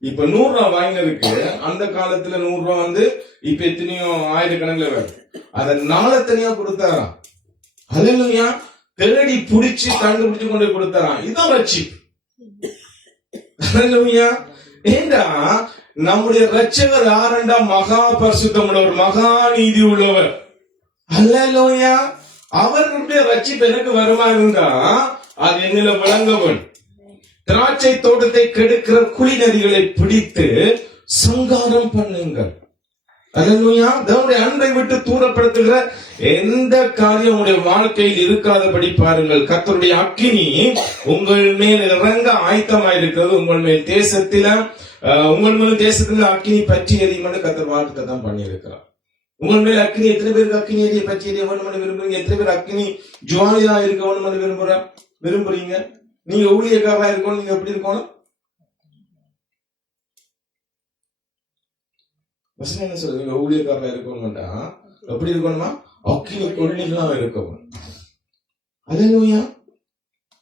இப்ப 100 ரூபாய் வாங்கினதுக்கு அந்த காலத்துல 100 ரூபாய் வந்து இப்ப எத்தனையோ ஆயிரக்கணக்கில் வேணும். அதை 4 தனியா கொடுத்தாராம். அல்லேலூயா. தேடி புடிச்சு கண்டுபிடிச்சு கொண்டு கொடுத்தாராம். இதான் ரட்சிப்பு. அல்லேலூயா. ஏண்டா நம்முடைய ரட்சகர் யாருண்டா? மகா பரிசுத்தம் உள்ளவர், மகா நீதி உள்ளவர். அல்லேலூயா. அவர்களுடைய ரட்சிப்பு எனக்கு வருமா இருந்தா அது என்னில விளங்கவன். திராட்சை தோட்டத்தை கெடுக்கிற குழி நதிகளை பிடித்து சங்காரம் பண்ணுங்கள். அல்லேலூயா. தேவனுடைய அன்பை விட்டு தூரப்படுத்துகிற எந்த காரியம் உங்களுடைய வாழ்க்கையில் இருக்காதபடி பாருங்கள். கர்த்தருடைய அக்கினி உங்கள் மேல் இறங்க ஆயத்தமாயிருக்கிறது. உங்கள் மேல் தேசத்துல அக்கினி பற்றி எரியுமென்று கர்த்தர் வாக்குத்தத்தம் தான் பண்ணி இருக்கிறார். உங்கள் மேல் அக்கினி, எத்தனை பேருக்கு அக்கினி எரிய பற்றி எரிய வேணும் விரும்புறீங்க? எத்தனை பேர் அக்கினி ஜுவாலியா இருக்க வேணும் விரும்புறீங்க? நீங்க ஊழியக்காரா இருக்கணும். நீங்க எப்படி இருக்கணும்? வசனம் என்ன சொல்றது? நீங்க ஊழியக்காரா இருக்கணும்டா எப்படி இருக்கணுமா? அக்கினி கொள்ளிலாம் இருக்கணும். அல்லேலூயா.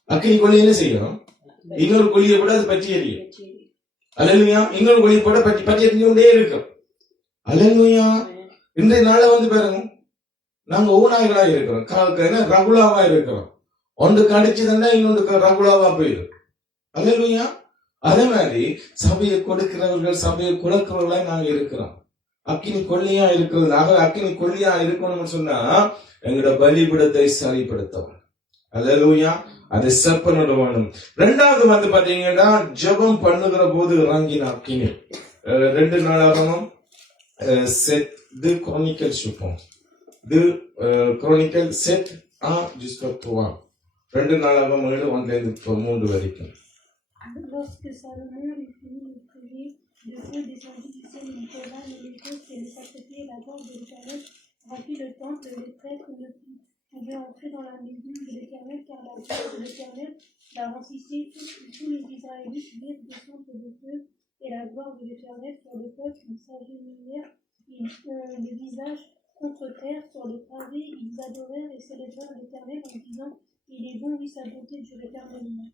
அக்கினி கொள்ளி என்ன செய்யணும்? இன்னொரு கொள்ளியை போட அது பற்றி எரியும். அல்லேலூயா. இன்னொரு கொள்ளியை போட பற்றி எரிஞ்சுட்டே இருக்கும். அல்லேலூயா. இன்றைய நாள வந்து பாருங்க, நாங்க ஊனாய்களா இருக்கிறோம், ரகுலாவா இருக்கிறோம். ஒன்று கடிச்சதுன்னா இன்னொன்று ரகுலாவா போயிடும். அல்லேலூயா. அதே மாதிரி சபையை கொடுக்கிறவர்கள், சபையை குலைக்கிறவர்களா நாங்க இருக்கிறோம். அக்கினி கொள்ளையா இருக்கிறதுனால அக்கினி கொள்ளையா இருக்கணும்னு சொன்னா எங்களோட பலிபிடத்தை சரிப்படுத்தவும். அல்லேலூயா. அதை செப்பனிட வேணும். ரெண்டாவது வந்து பாத்தீங்கன்னா ஜெபம் பண்ணுகிற போது இறங்கின அக்கினி. 2 நாளாகமம் 2 Chroniques, je pense. 2 Chroniques 7, 1 jusqu'à 3. 2 நாளாகமம் 7, 1-3 வரைக்கும். Lorsque Salomon eut fini de prier, le feu descendit du ciel, il colla l'holocauste et le sacrifice, la gorge de l'Éternel remplit le temple. Les prêtres ne pouvaient entrer dans la maison de l'Éternel, car la gloire de l'Éternel la remplissait. Tous les Israélites virent descendre le feu et la gloire de l'Éternel sur le peuple. Ils s'agenouillèrent le visage contre terre sur les travées. Ils adorèrent et célébrèrent l'Éternel en disant: Il est bon, oui, sa bonté dure éternellement.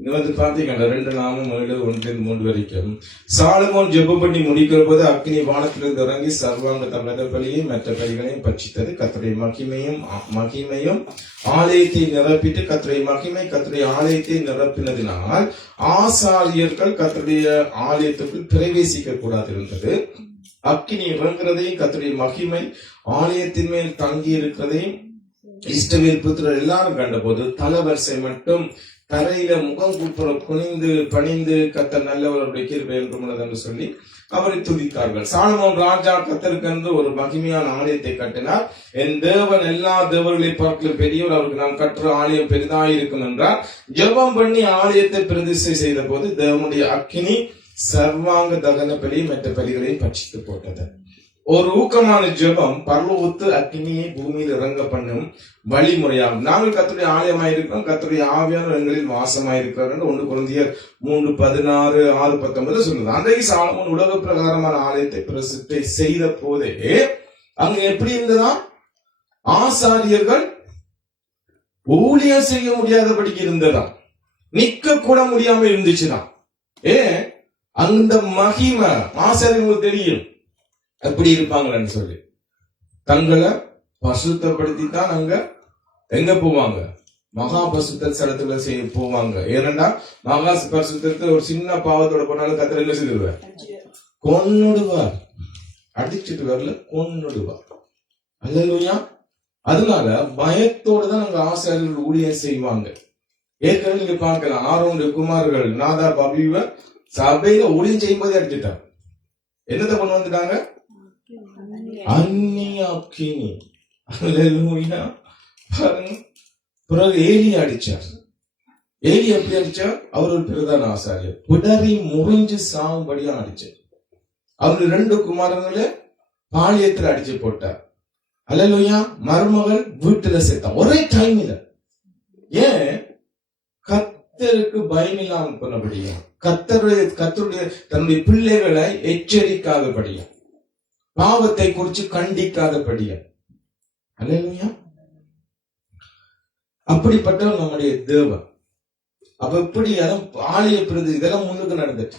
இது வந்து பாத்தீங்கன்னா 2 நாமம் 7, 1-3 வரைக்கும் Solomon ஜெபம் பண்ணி முடிக்கிற போது அக்னி வானத்திலிருந்து இறங்கி சர்வாங்க தமது பலியையும் மற்ற பலிகளையும் பட்சித்தது. கர்த்தருடைய மகிமையும் ஆலயத்தை நிரப்பிட்டு கர்த்தருடைய ஆலயத்தை நிரப்பினதினால் ஆசாரியர்கள் கர்த்தருடைய ஆலயத்துக்குள் பிரவேசிக்க கூடாது இருந்தது. அக்னி இறங்குறதையும் கர்த்தருடைய மகிமை ஆலயத்தின் மேல் தங்கி இருக்கிறதையும் இஸ்ரவேல் புத்திரர் எல்லாரும் கண்டபோது தலவரிசை மட்டும் தரையில முகம் கூப்புற குனிந்து பணிந்து கர்த்தர் நல்லவர், அவருடைய கிருபை என்றும் உள்ளது என்று சொல்லி அவரை துதித்தார்கள். சாலமோன் ராஜா கர்த்தருக்கு ஒரு மகிமையான ஆலயத்தை கட்டினார். என் தேவன் எல்லா தேவர்களை பார்க்கலும் பெரியவர், அவருக்கு நாம் கற்ற ஆலயம் பெரிதாயிருக்கும் என்றார். ஜெபம் பண்ணி ஆலயத்தை பிரதிஷ்டை செய்த போது தேவனுடைய அக்கினி சர்வாங்க தகன பலி மற்ற பலிகளையும் பட்சித்து போட்டது. ஒரு ஊக்கமான ஜெபம் பரலோகத்து அக்கினியை பூமியில் இறங்க பண்ணும் வழிமுறையாகும். நாங்கள் கர்த்தருடைய ஆலயமாயிருக்கிறோம், கர்த்தருடைய ஆவியானவர் எங்களில் வாசமாயிருக்கிறார் என்று 1 கொரிந்தியர் 3:16, 6:19 சொல்லுது. அன்றைக்கு சாலமோன் உலக பிரகாரமான ஆலயத்தை பிரதிஷ்டை செய்த போதே அங்க எப்படி இருந்ததா? ஆசாரியர்கள் ஊழியம் செய்ய முடியாதபடிக்கு இருந்ததா, நிக்க கூட முடியாம இருந்துச்சுதான். அந்த மகிமை ஆசாரியர்களுக்கு தெரியும் எப்படி இருப்பாங்கன்னு சொல்லி தங்களை பசுத்தப்படுத்தி தான் அங்க எங்க போவாங்க? மகா பசுத்த ஸ்தலத்துல போவாங்க. ஏனென்றா மகா பசுத்தத்தை ஒரு சின்ன பாவத்தோட போனாலும் கர்த்தர் என்ன செய்வார்? கொன்னுடுவார். அடிச்சுட்டு வரல, கொன்னுடுவார். அல்லேலூயா. அதனால பயத்தோட தான் அங்க ஆசாரியர்கள் ஊழியம் செய்வாங்க. ஏற்கனவே நீங்க பார்க்கலாம், ஆரோனுடைய குமார்கள் நாதாப் அபீவ சபையில ஊழியம் செய்யும் போதே அடிச்சுட்டாங்க. என்னத்தை கொண்டு வந்துட்டாங்க? அந்நிய அக்கினி. அல்லேலூயா. பாருங்க, பிறகு ஏலி அடிச்சார். ஏலி எப்படி அடிச்சார்? அவர் ஒரு பிரதான ஆசாரியர். பிடரி முறிஞ்சு சாகும்படியா அடிச்சார். அவரு 2 குமாரங்கள பாளையத்துல அடிச்சு போட்டார். அல்லேலூயா. மருமகள் வீட்டுல சேர்த்தான் ஒரே டைம்ல. ஏன்? கர்த்தருக்கு பயம் இல்லாமல் பண்ணபடியா, கர்த்தருடைய தன்னுடைய பிள்ளைகளை எச்சரிக்காதபடியா, பாவத்தை குறித்து கண்டிக்காதபடியா. அல்லேலூயா. அப்படிப்பட்ட நம்முடைய தேவன். அப்ப இப்படி ஆலய பிரதி இதெல்லாம் முன்னுக்கு நடந்துட்டு.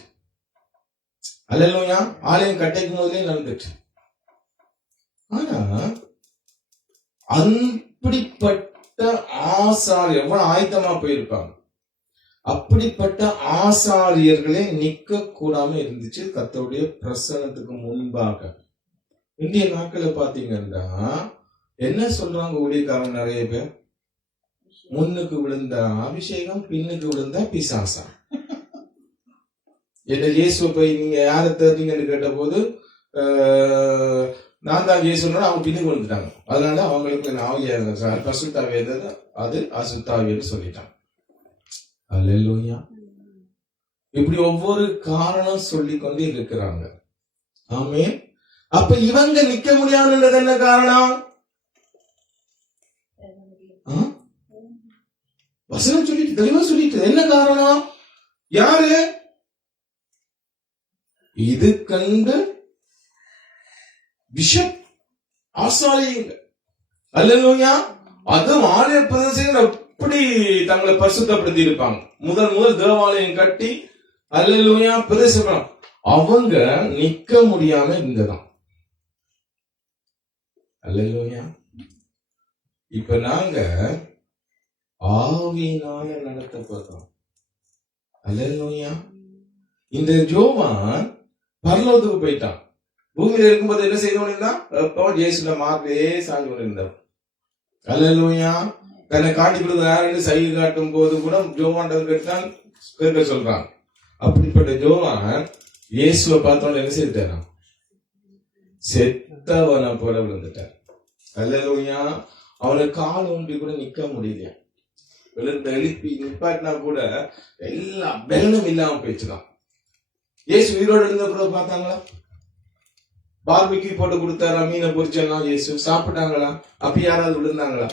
அல்லேலூயா. ஆலயம் கட்டைக்கும் போதே நடந்துட்டு. ஆனா அப்படிப்பட்ட ஆசாரியர் எவ்வளவு ஆயத்தமா போயிருப்பாங்க. அப்படிப்பட்ட ஆசாரியர்களே நிக்க கூடாம இருந்துச்சு கர்த்தருடைய பிரசன்னத்துக்கு முன்பாக. இந்திய நாட்களை பாத்தீங்கன்னா என்ன சொல்றாங்க ஊழியக்காரங்க நிறைய பேர்? முன்னுக்கு விழுந்தா அபிஷேகம், பின்னுக்கு விழுந்தா பிசாசா. என்ன இயேசுவை போய் நீங்க யாரை தேர்ந்தீங்கன்னு கேட்ட போது நான் தான் இயேசுனா அவங்க பின்னுக்கு விழுந்துட்டாங்க. அதனால அவங்களுக்கு ஆவியா பசுத்தாவே அது அசுத்தாவின்னு சொல்லிட்டாங்க. அல்லேலூயா. இப்படி ஒவ்வொரு காரணம் சொல்லிக் கொண்டு இருக்கிறாங்க. ஆமென். அப்ப இவங்க நிக்க முடியாதுன்றது என்ன காரணம்? வசனம் சொல்லிட்டு தெளிவா சொல்லிட்டு என்ன காரணம்? யாரு இது கண்டு பிஷப் ஆசாரியங்க. அல்லேலூயா. அதுவும் ஆலய பிரதேசங்கள் எப்படி தங்களை பரிசுத்தப்படுத்தி இருப்பாங்க. முதல் தேவாலயம் கட்டி அல்லேலூயா பிரதேசம் அவங்க நிக்க முடியாம இருந்ததாம். அல்லேலூயா. இப்ப நாங்க ஆவியினால நடத்தப்படுறோம். அல்லேலூயா. இந்த ஜோவான் பரலோகத்துக்கு போயிட்டான். பூமியில இருக்கும்போது என்ன செய்தவன் இருந்தான்? எப்போ இயேசுல மார்பிலே சாஞ்சு கொண்டிருந்தான். அல்லேலூயா. தன்னை காட்டி கொடுக்க யாருன்னு சைகை காட்டும் போது கூட ஜோவான்றது கேட்க சொல்றான். அப்படிப்பட்ட ஜோவான் இயேசுவை பார்த்தோன்னு என்ன செய்தாராம்? செத்தவனை போல விழுந்துட்டார். அல்லேலூயா. அவனுக்கு கால் ஒன்றி கூட நிக்க முடியல. எழுப்பி நிப்பாட்டினா கூட எல்லா பலனும் இல்லாம போயிடுச்சுதான். இயேசு உயிரோடு இருந்த பிறகு பார்த்தாங்களா? பார்பிக்யூ போட்டு கொடுத்தாரா? மீனை பொரிச்செல்லாம் இயேசு சாப்பிட்டாங்களா? அப்ப யாராவது விழுந்தாங்களா?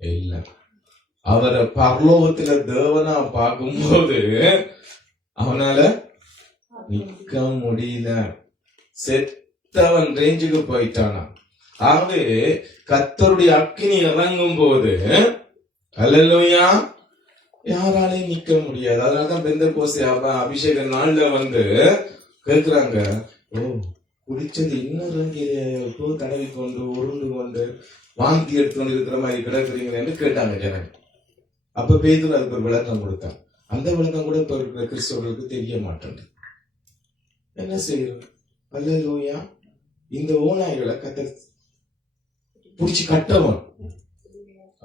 இல்ல. அவரை பரலோகத்துல தேவனா பார்க்கும்போது அவனால நிக்க முடியல. செத்தவன் ரேஞ்சுக்கு போயிட்டானா. ஆகவே கர்த்தருடைய அக்கினி இறங்கும் போது அல்லேலூயா யாராலையும் நிக்க முடியாது. அதனாலதான் பெந்தெகோஸ்தே அபிஷேக நாள்ல கேக்குறாங்க, ஓ குடிச்சது இன்னொரு தடவி கொண்டு உருண்டு கொண்டு வாந்தி எடுத்துக்கொண்டு இருக்கிற மாதிரி கிடக்குறீங்களேன்னு கேட்டாங்க ஜனங்க. அப்ப பேதுரு அதுக்கு ஒரு விளக்கம் கொடுத்தான். அந்த விளக்கம் கூட இப்ப இருக்கிற கிறிஸ்தவர்களுக்கு தெரிய மாட்டேன். என்ன செய்யறது? அல்லேலூயா. இந்த ஓநாய்களை புடிச்சு கட்டவன்.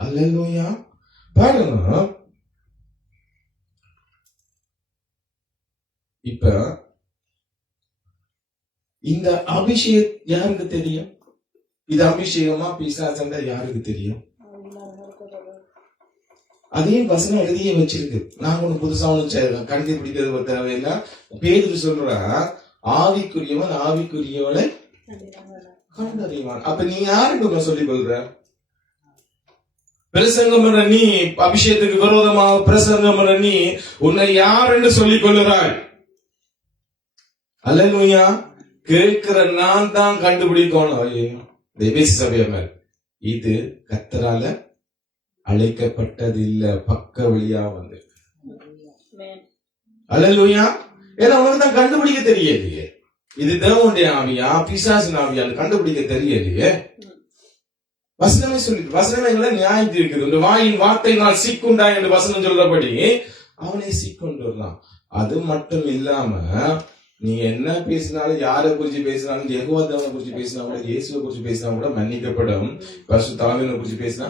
அல்லேலூயா. பாருங்க, இப்ப இந்த அபிஷேகம் யாருக்கு தெரியும்? இது அபிஷேகமா பிசாசண்டா யாருக்கு தெரியும்? அதையும் வசனம் எழுதியே வச்சிருக்கு. நாங்க ஒண்ணு புதுசா ஒண்ணு கண்டுபிடிக்கிறது தேவையில்லை. பேதுரு சொல்ற ஆவிக்குரியவன் ஆவிக்குரியவளை கண்டறிவான். அப்ப நீ யாருக்கு சொல்லிக் கொள்ற? பிரசங்கம் பண்ண நீ, அபிஷேகத்துக்கு விரோதமாக பிரசங்கம் பண்ண நீ உன்னை யார் என்று சொல்லிக் கொள்ளுறாய்? அல்லேலூயா. கேட்கிற நான் தான் கண்டுபிடிக்கணும். இது கர்த்தரால அழைக்கப்பட்டது இல்ல, பக்க வழியா வந்து. அல்லேலூயா. ஏன்னா உனக்கு தான் கண்டுபிடிக்க தெரியலையே. இது தேவனுடைய ஆவியா பிசாசின் ஆவியான்னு கண்டுபிடிக்க தெரியலையே. வசனமே சொல்லிட்டு வசனங்களை நியாயத்து இருக்குது. இந்த வாயின் வார்த்தை நான் சிக்குண்டா என்று வசனம் சொல்றபடி அவனை சிக்கொண்டு வரலாம். அது மட்டும் இல்லாம நீ என்ன பேசினாலும், யாரை குறிச்சு பேசினாலும், யெகோவா தேவனை குறிச்சு பேசினா கூட, இயேசுவை குறிச்சு பேசினா கூட மன்னிக்கப்படும். பரிசுத்த ஆவியை குறிச்சு பேசினா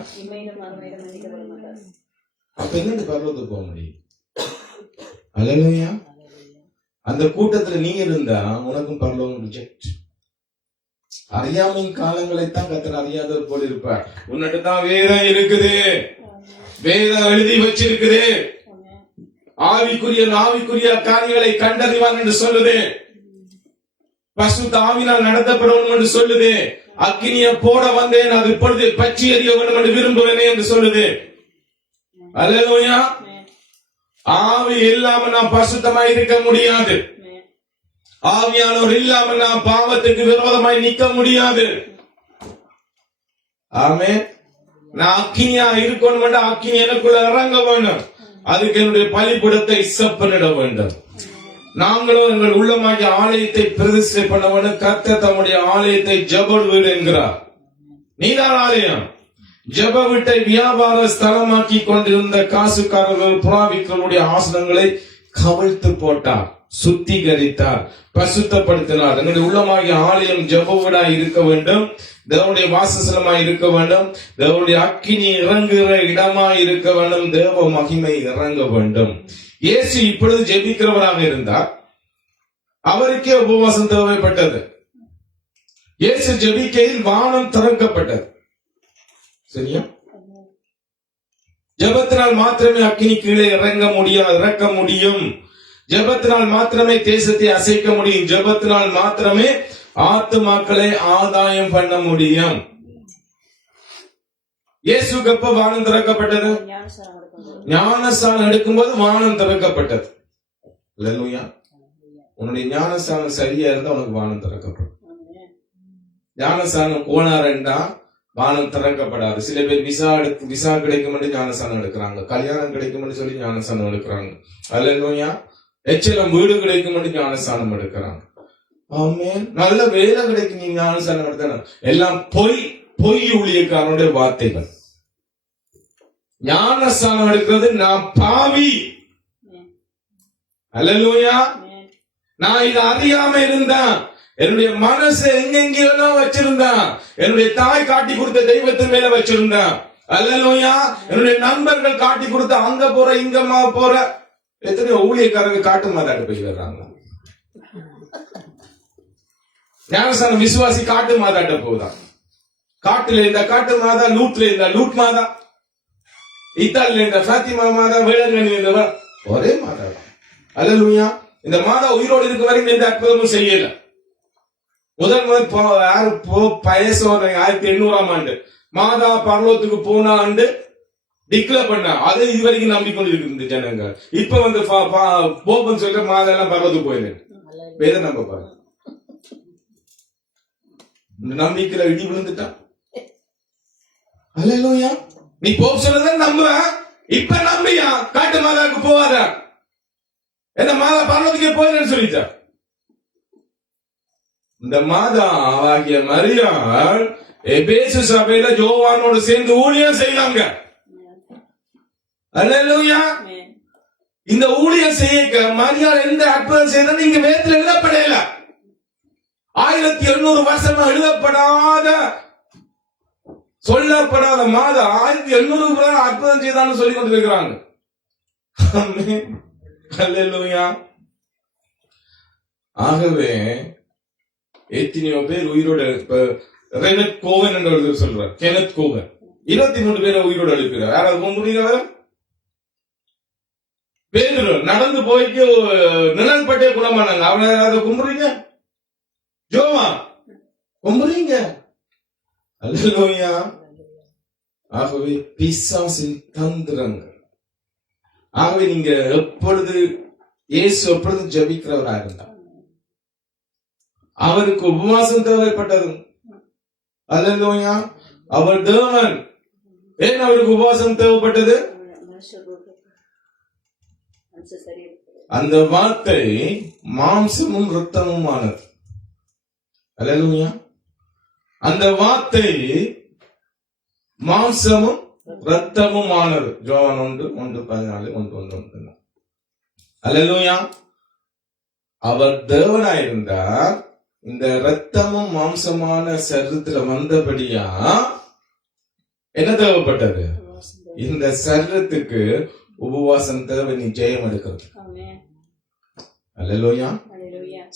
அப்ப என்ன பரலோகத்துக்கு போக முடியும்? அல்லேலூயா. அந்த கூட்டத்துல நீ இருந்தா உனக்கும் பரலோகம் ரிஜெக்ட். அறியாமையின் காலங்களைத்தான் கர்த்தர் அறியாதவர் போல இருப்பார். உன்னிட்ட தான் வேதம் இருக்குது, வேதம் எழுதி வச்சிருக்குது. ஆவிக்குரிய காரியங்களை கண்டறிவான் என்று சொல்லுது. பரிசுத்த ஆவியினால் நடத்தப்படும் என்று சொல்லுது. அக்கினிய போட வந்தேன், அது இப்பொழுது பற்றி எறிய வேண்டும் என்று விரும்புவேனே என்று சொல்லுது. அல்லேலூயா. ஆவி இல்லாம நாம் பரிசுத்தமாய் இருக்க முடியாது. ஆவியானவர் இல்லாம நாம் பாவத்துக்கு விரோதமாய் நிக்க முடியாது. ஆமென். நான் அக்கினியா இருக்கணும், அக்கினி எனக்குள்ள இறங்க வேண்டும். அதுக்கு என்னுடைய பலிபீடத்தை செப்பனிட வேண்டும். நாங்களும் எங்கள் உள்ளமாகிய ஆலயத்தை பிரதிஷ்டை பண்ண வேண்டும். கர்த்தர் தம்முடைய ஆலயத்தை ஜெப வீடு என்கிறார். நீதான் ஆலயம். ஜெப வீட்டை வியாபார ஸ்தலமாக்கி கொண்டிருந்த காசுக்காரர்கள் புறாவிக்களுடைய ஆசனங்களை கவிழ்த்து போட்டார், சுத்திகரித்தார், பரிசுத்தப்படுத்தினார். எங்களுடைய உள்ளமாகிய ஆலயம் ஜெப வீடா இருக்க வேண்டும். தேவனுடைய வாசஸ்தலமாய் இருக்க வேண்டும். தேவனுடைய அக்கினி இறங்குகிற இடமாய் இருக்க வேண்டும். தேவ மகிமை இறங்க வேண்டும். இயேசு இப்பொழுது ஜெபிக்கிறவராக இருந்தார். அவருக்கே உபவாசம் தேவைப்பட்டது. இயேசு ஜெபிக்கையில் வானம் திறக்கப்பட்டது. சரியா? ஜெபத்தினால் மாத்திரமே அக்கினி கீழே இறங்க முடியும். ஜெபத்தினால் மாத்திரமே தேசத்தை அசைக்க முடியும். ஜெபத்தினால் மாத்திரமே ஆத்துமாக்களை ஆதாயம் பண்ண முடியும். இயேசுக்கு எப்ப வானம் திறக்கப்பட்டது? ஞானஸ்தானம் எடுக்கும்போது வானம் திறக்கப்பட்டது. அல்லேலூயா. உன்னுடைய ஞானஸ்தானம் சரியா இருந்தா உனக்கு வானம் திறக்கப்படும். ஞானஸ்தானம் கோணாரண்டா வானம் திறக்கப்படாது. சில பேர் விசா கிடைக்கும் என்று ஞானஸ்தானம் எடுக்கிறாங்க, கல்யாணம் கிடைக்கும் என்று சொல்லி ஞானஸ்தானம் எடுக்கிறாங்க. அல்லேலூயா. எச்சலம் வீடு கிடைக்கும் என்று ஞானஸ்தானம் எடுக்கிறாங்க. ஆமென். நல்ல வேலை கிடைக்கும், நீங்க ஞானஸ்தானம் எடுக்கணும். எல்லாம் பொய் ஊழியக்காரனுடைய வார்த்தைகள். ஞானஸ்தானம் எடுக்கிறது நான் பாவி. அல்லேலூயா. நான் இதை அறியாம இருந்தா என்னுடைய மனசு எங்கெங்கெல்லாம் வச்சிருந்தான். என்னுடைய தாய் காட்டி கொடுத்த தெய்வத்தின் மேல வச்சிருந்தான். அல்லேலூயா. என்னுடைய நண்பர்கள் காட்டி கொடுத்த அங்க போற இங்கமா போற எத்தனையோ ஊழியக்காரங்க காட்டு மாதாட்ட போய் வர்றாங்க. ஞானஸ்தானம் விசுவாசி காட்டு மாதாட்ட போகுதான். காட்டுல இந்த காட்டு மாதா, லூட்ல இந்த லூட் மாதா, இத்தாலில இந்த ஃபாத்திமா மாதா, வேளாங்கண்ணி இருந்தவ ஒரே மாதா. அல்லேலூயா. இந்த மாதா உயிரோடு இருக்க வரைக்கும் எந்த அற்புதமும் செய்யல. முதல் பயசோர் 1800ஆம் ஆண்டு மாதா பரலோகத்துக்கு போன ஆண்டு டிக்ளேர் பண்ண, அதை இதுவரைக்கும் நம்பிக்கொண்டு இருக்கு இந்த ஜனங்க. இப்ப வந்து போப்பன்னு சொல்ற மாதா எல்லாம் பரலோகத்துக்கு போயிருக்கு. வேத நம்ப பாருங்க, நம்பிக்கையில இடி விழுந்துட்டான். அல்லேலூயா. நீ போப் சொல்றத நம்புவ, இப்ப நம்பியா காட்டு மாதாவுக்கு போவாத, என்ன மாதா பரலோகத்துக்கே போயின்னு சொல்லிட்டா. இந்த மாதா ஆகிய மரியாள் எபேசு சபையில யோவானோடு சேர்ந்து ஊழியம் செய்தாங்க. அல்லேலூயா. இந்த ஊழியம் செய்ய மரியாள் எந்த அற்புதம் செய்த நீங்க வேதத்துல எழுதப்படையில. 1800 வருஷமா எழுதப்படாத சொல்லப்படாத மாதா 1800 அற்புதம் செய்தான்னு சொல்லி கொண்டு இருக்கிறாங்க. அல்லேலூயா. ஆகவே எத்தனையோ பேர் உயிரோடு, ரெனட் கோவன் என்று சொல்றார், கெனத் கோவன் 23 பேரை உயிரோடு எழுப்பினார். யாராவது கும்பிடுறீங்க? பேரு நடந்து போய்க்கு நிழல் பட்டே குணமானாங்க. அவனை யாராவது கும்பிடுறீங்க? ஜோவா கும்பிடுறீங்க? அல்லேலூயா. ஆகவே பிசாசின் தந்திரங்கள். ஆகவே நீங்க எப்பொழுது இயேசு எப்பொழுது ஜெபிக்கிறவராக இருந்தார், அவருக்கு உபவாசம் தேவைப்பட்டது. அல்லேலூயா. அவர் தேவன். ஏன் அவருக்கு உபவாசம் தேவைப்பட்டது? அந்த வார்த்தை மாம்சமும் இரத்தமும் ஆனது. அல்லேலூயா. அந்த வார்த்தை மாம்சமும் இரத்தமும் ஆனது. யோவான் 1:14, 1:1. அல்லேலூயா. அவர் தேவனாயிருந்தார். இந்த இரத்தமும் மாம்சமான சரீரத்துல வந்தபடியா என்ன தேவைப்பட்டது? இந்த சரீரத்துக்கு உபவாசம் தேவை, நீ ஜெயம் எடுக்கிறது. அல்லேலூயா.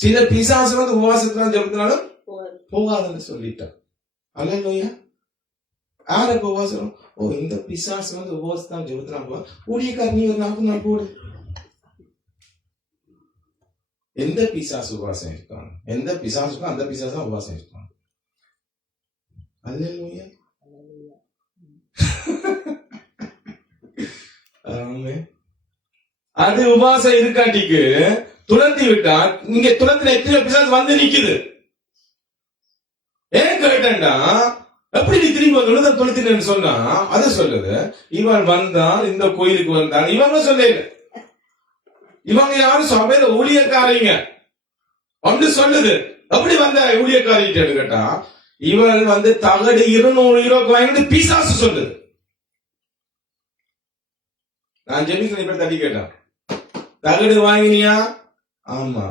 சில பிசாசு வந்து உபவாசத்துல ஜெபத்தினாலும் போகாதுன்னு சொல்லிட்டான். அல்லேலூயா. யாருக்கு உபவாசம்? ஓ, இந்த பிசாசு வந்து உபவாசத்தான் ஜெபத்தினா போவா, ஊழியக்கார நீ ஒரு 40 நாள் போடு. எந்த பிசாசு உபவாசம் இருக்காங்க? எந்த பிசாசுக்கும் அந்த பிசாசு தான் உபவாசம் இருக்காங்க. அல்லேலூயா. அது உபவாசம் இருக்காட்டிக்கு துரத்தி விட்டா, இங்க துரத்தின எத்தனை பிசாசு வந்து நிக்குது. ஏன் கேட்டா, எப்படி நீ திரும்பி வந்து துரத்தினு சொன்னா அது சொல்லுது. இவன் வந்தான், இந்த கோயிலுக்கு வந்தான், இவங்க சொல்ல, இவங்க யாரும் சபையில ஊழியக்காரங்க வந்து சொல்லுது. அப்படி வந்த ஊழியக்காரிட்டு கேட்டா, இவன் வந்து தகடு 200 வாங்கிட்டு பிசாசு சொல்லுது. நான் ஜெபிக்கிறேன், இப்ப தட்டி கேட்டான், தகடு வாங்கினியா? ஆமா.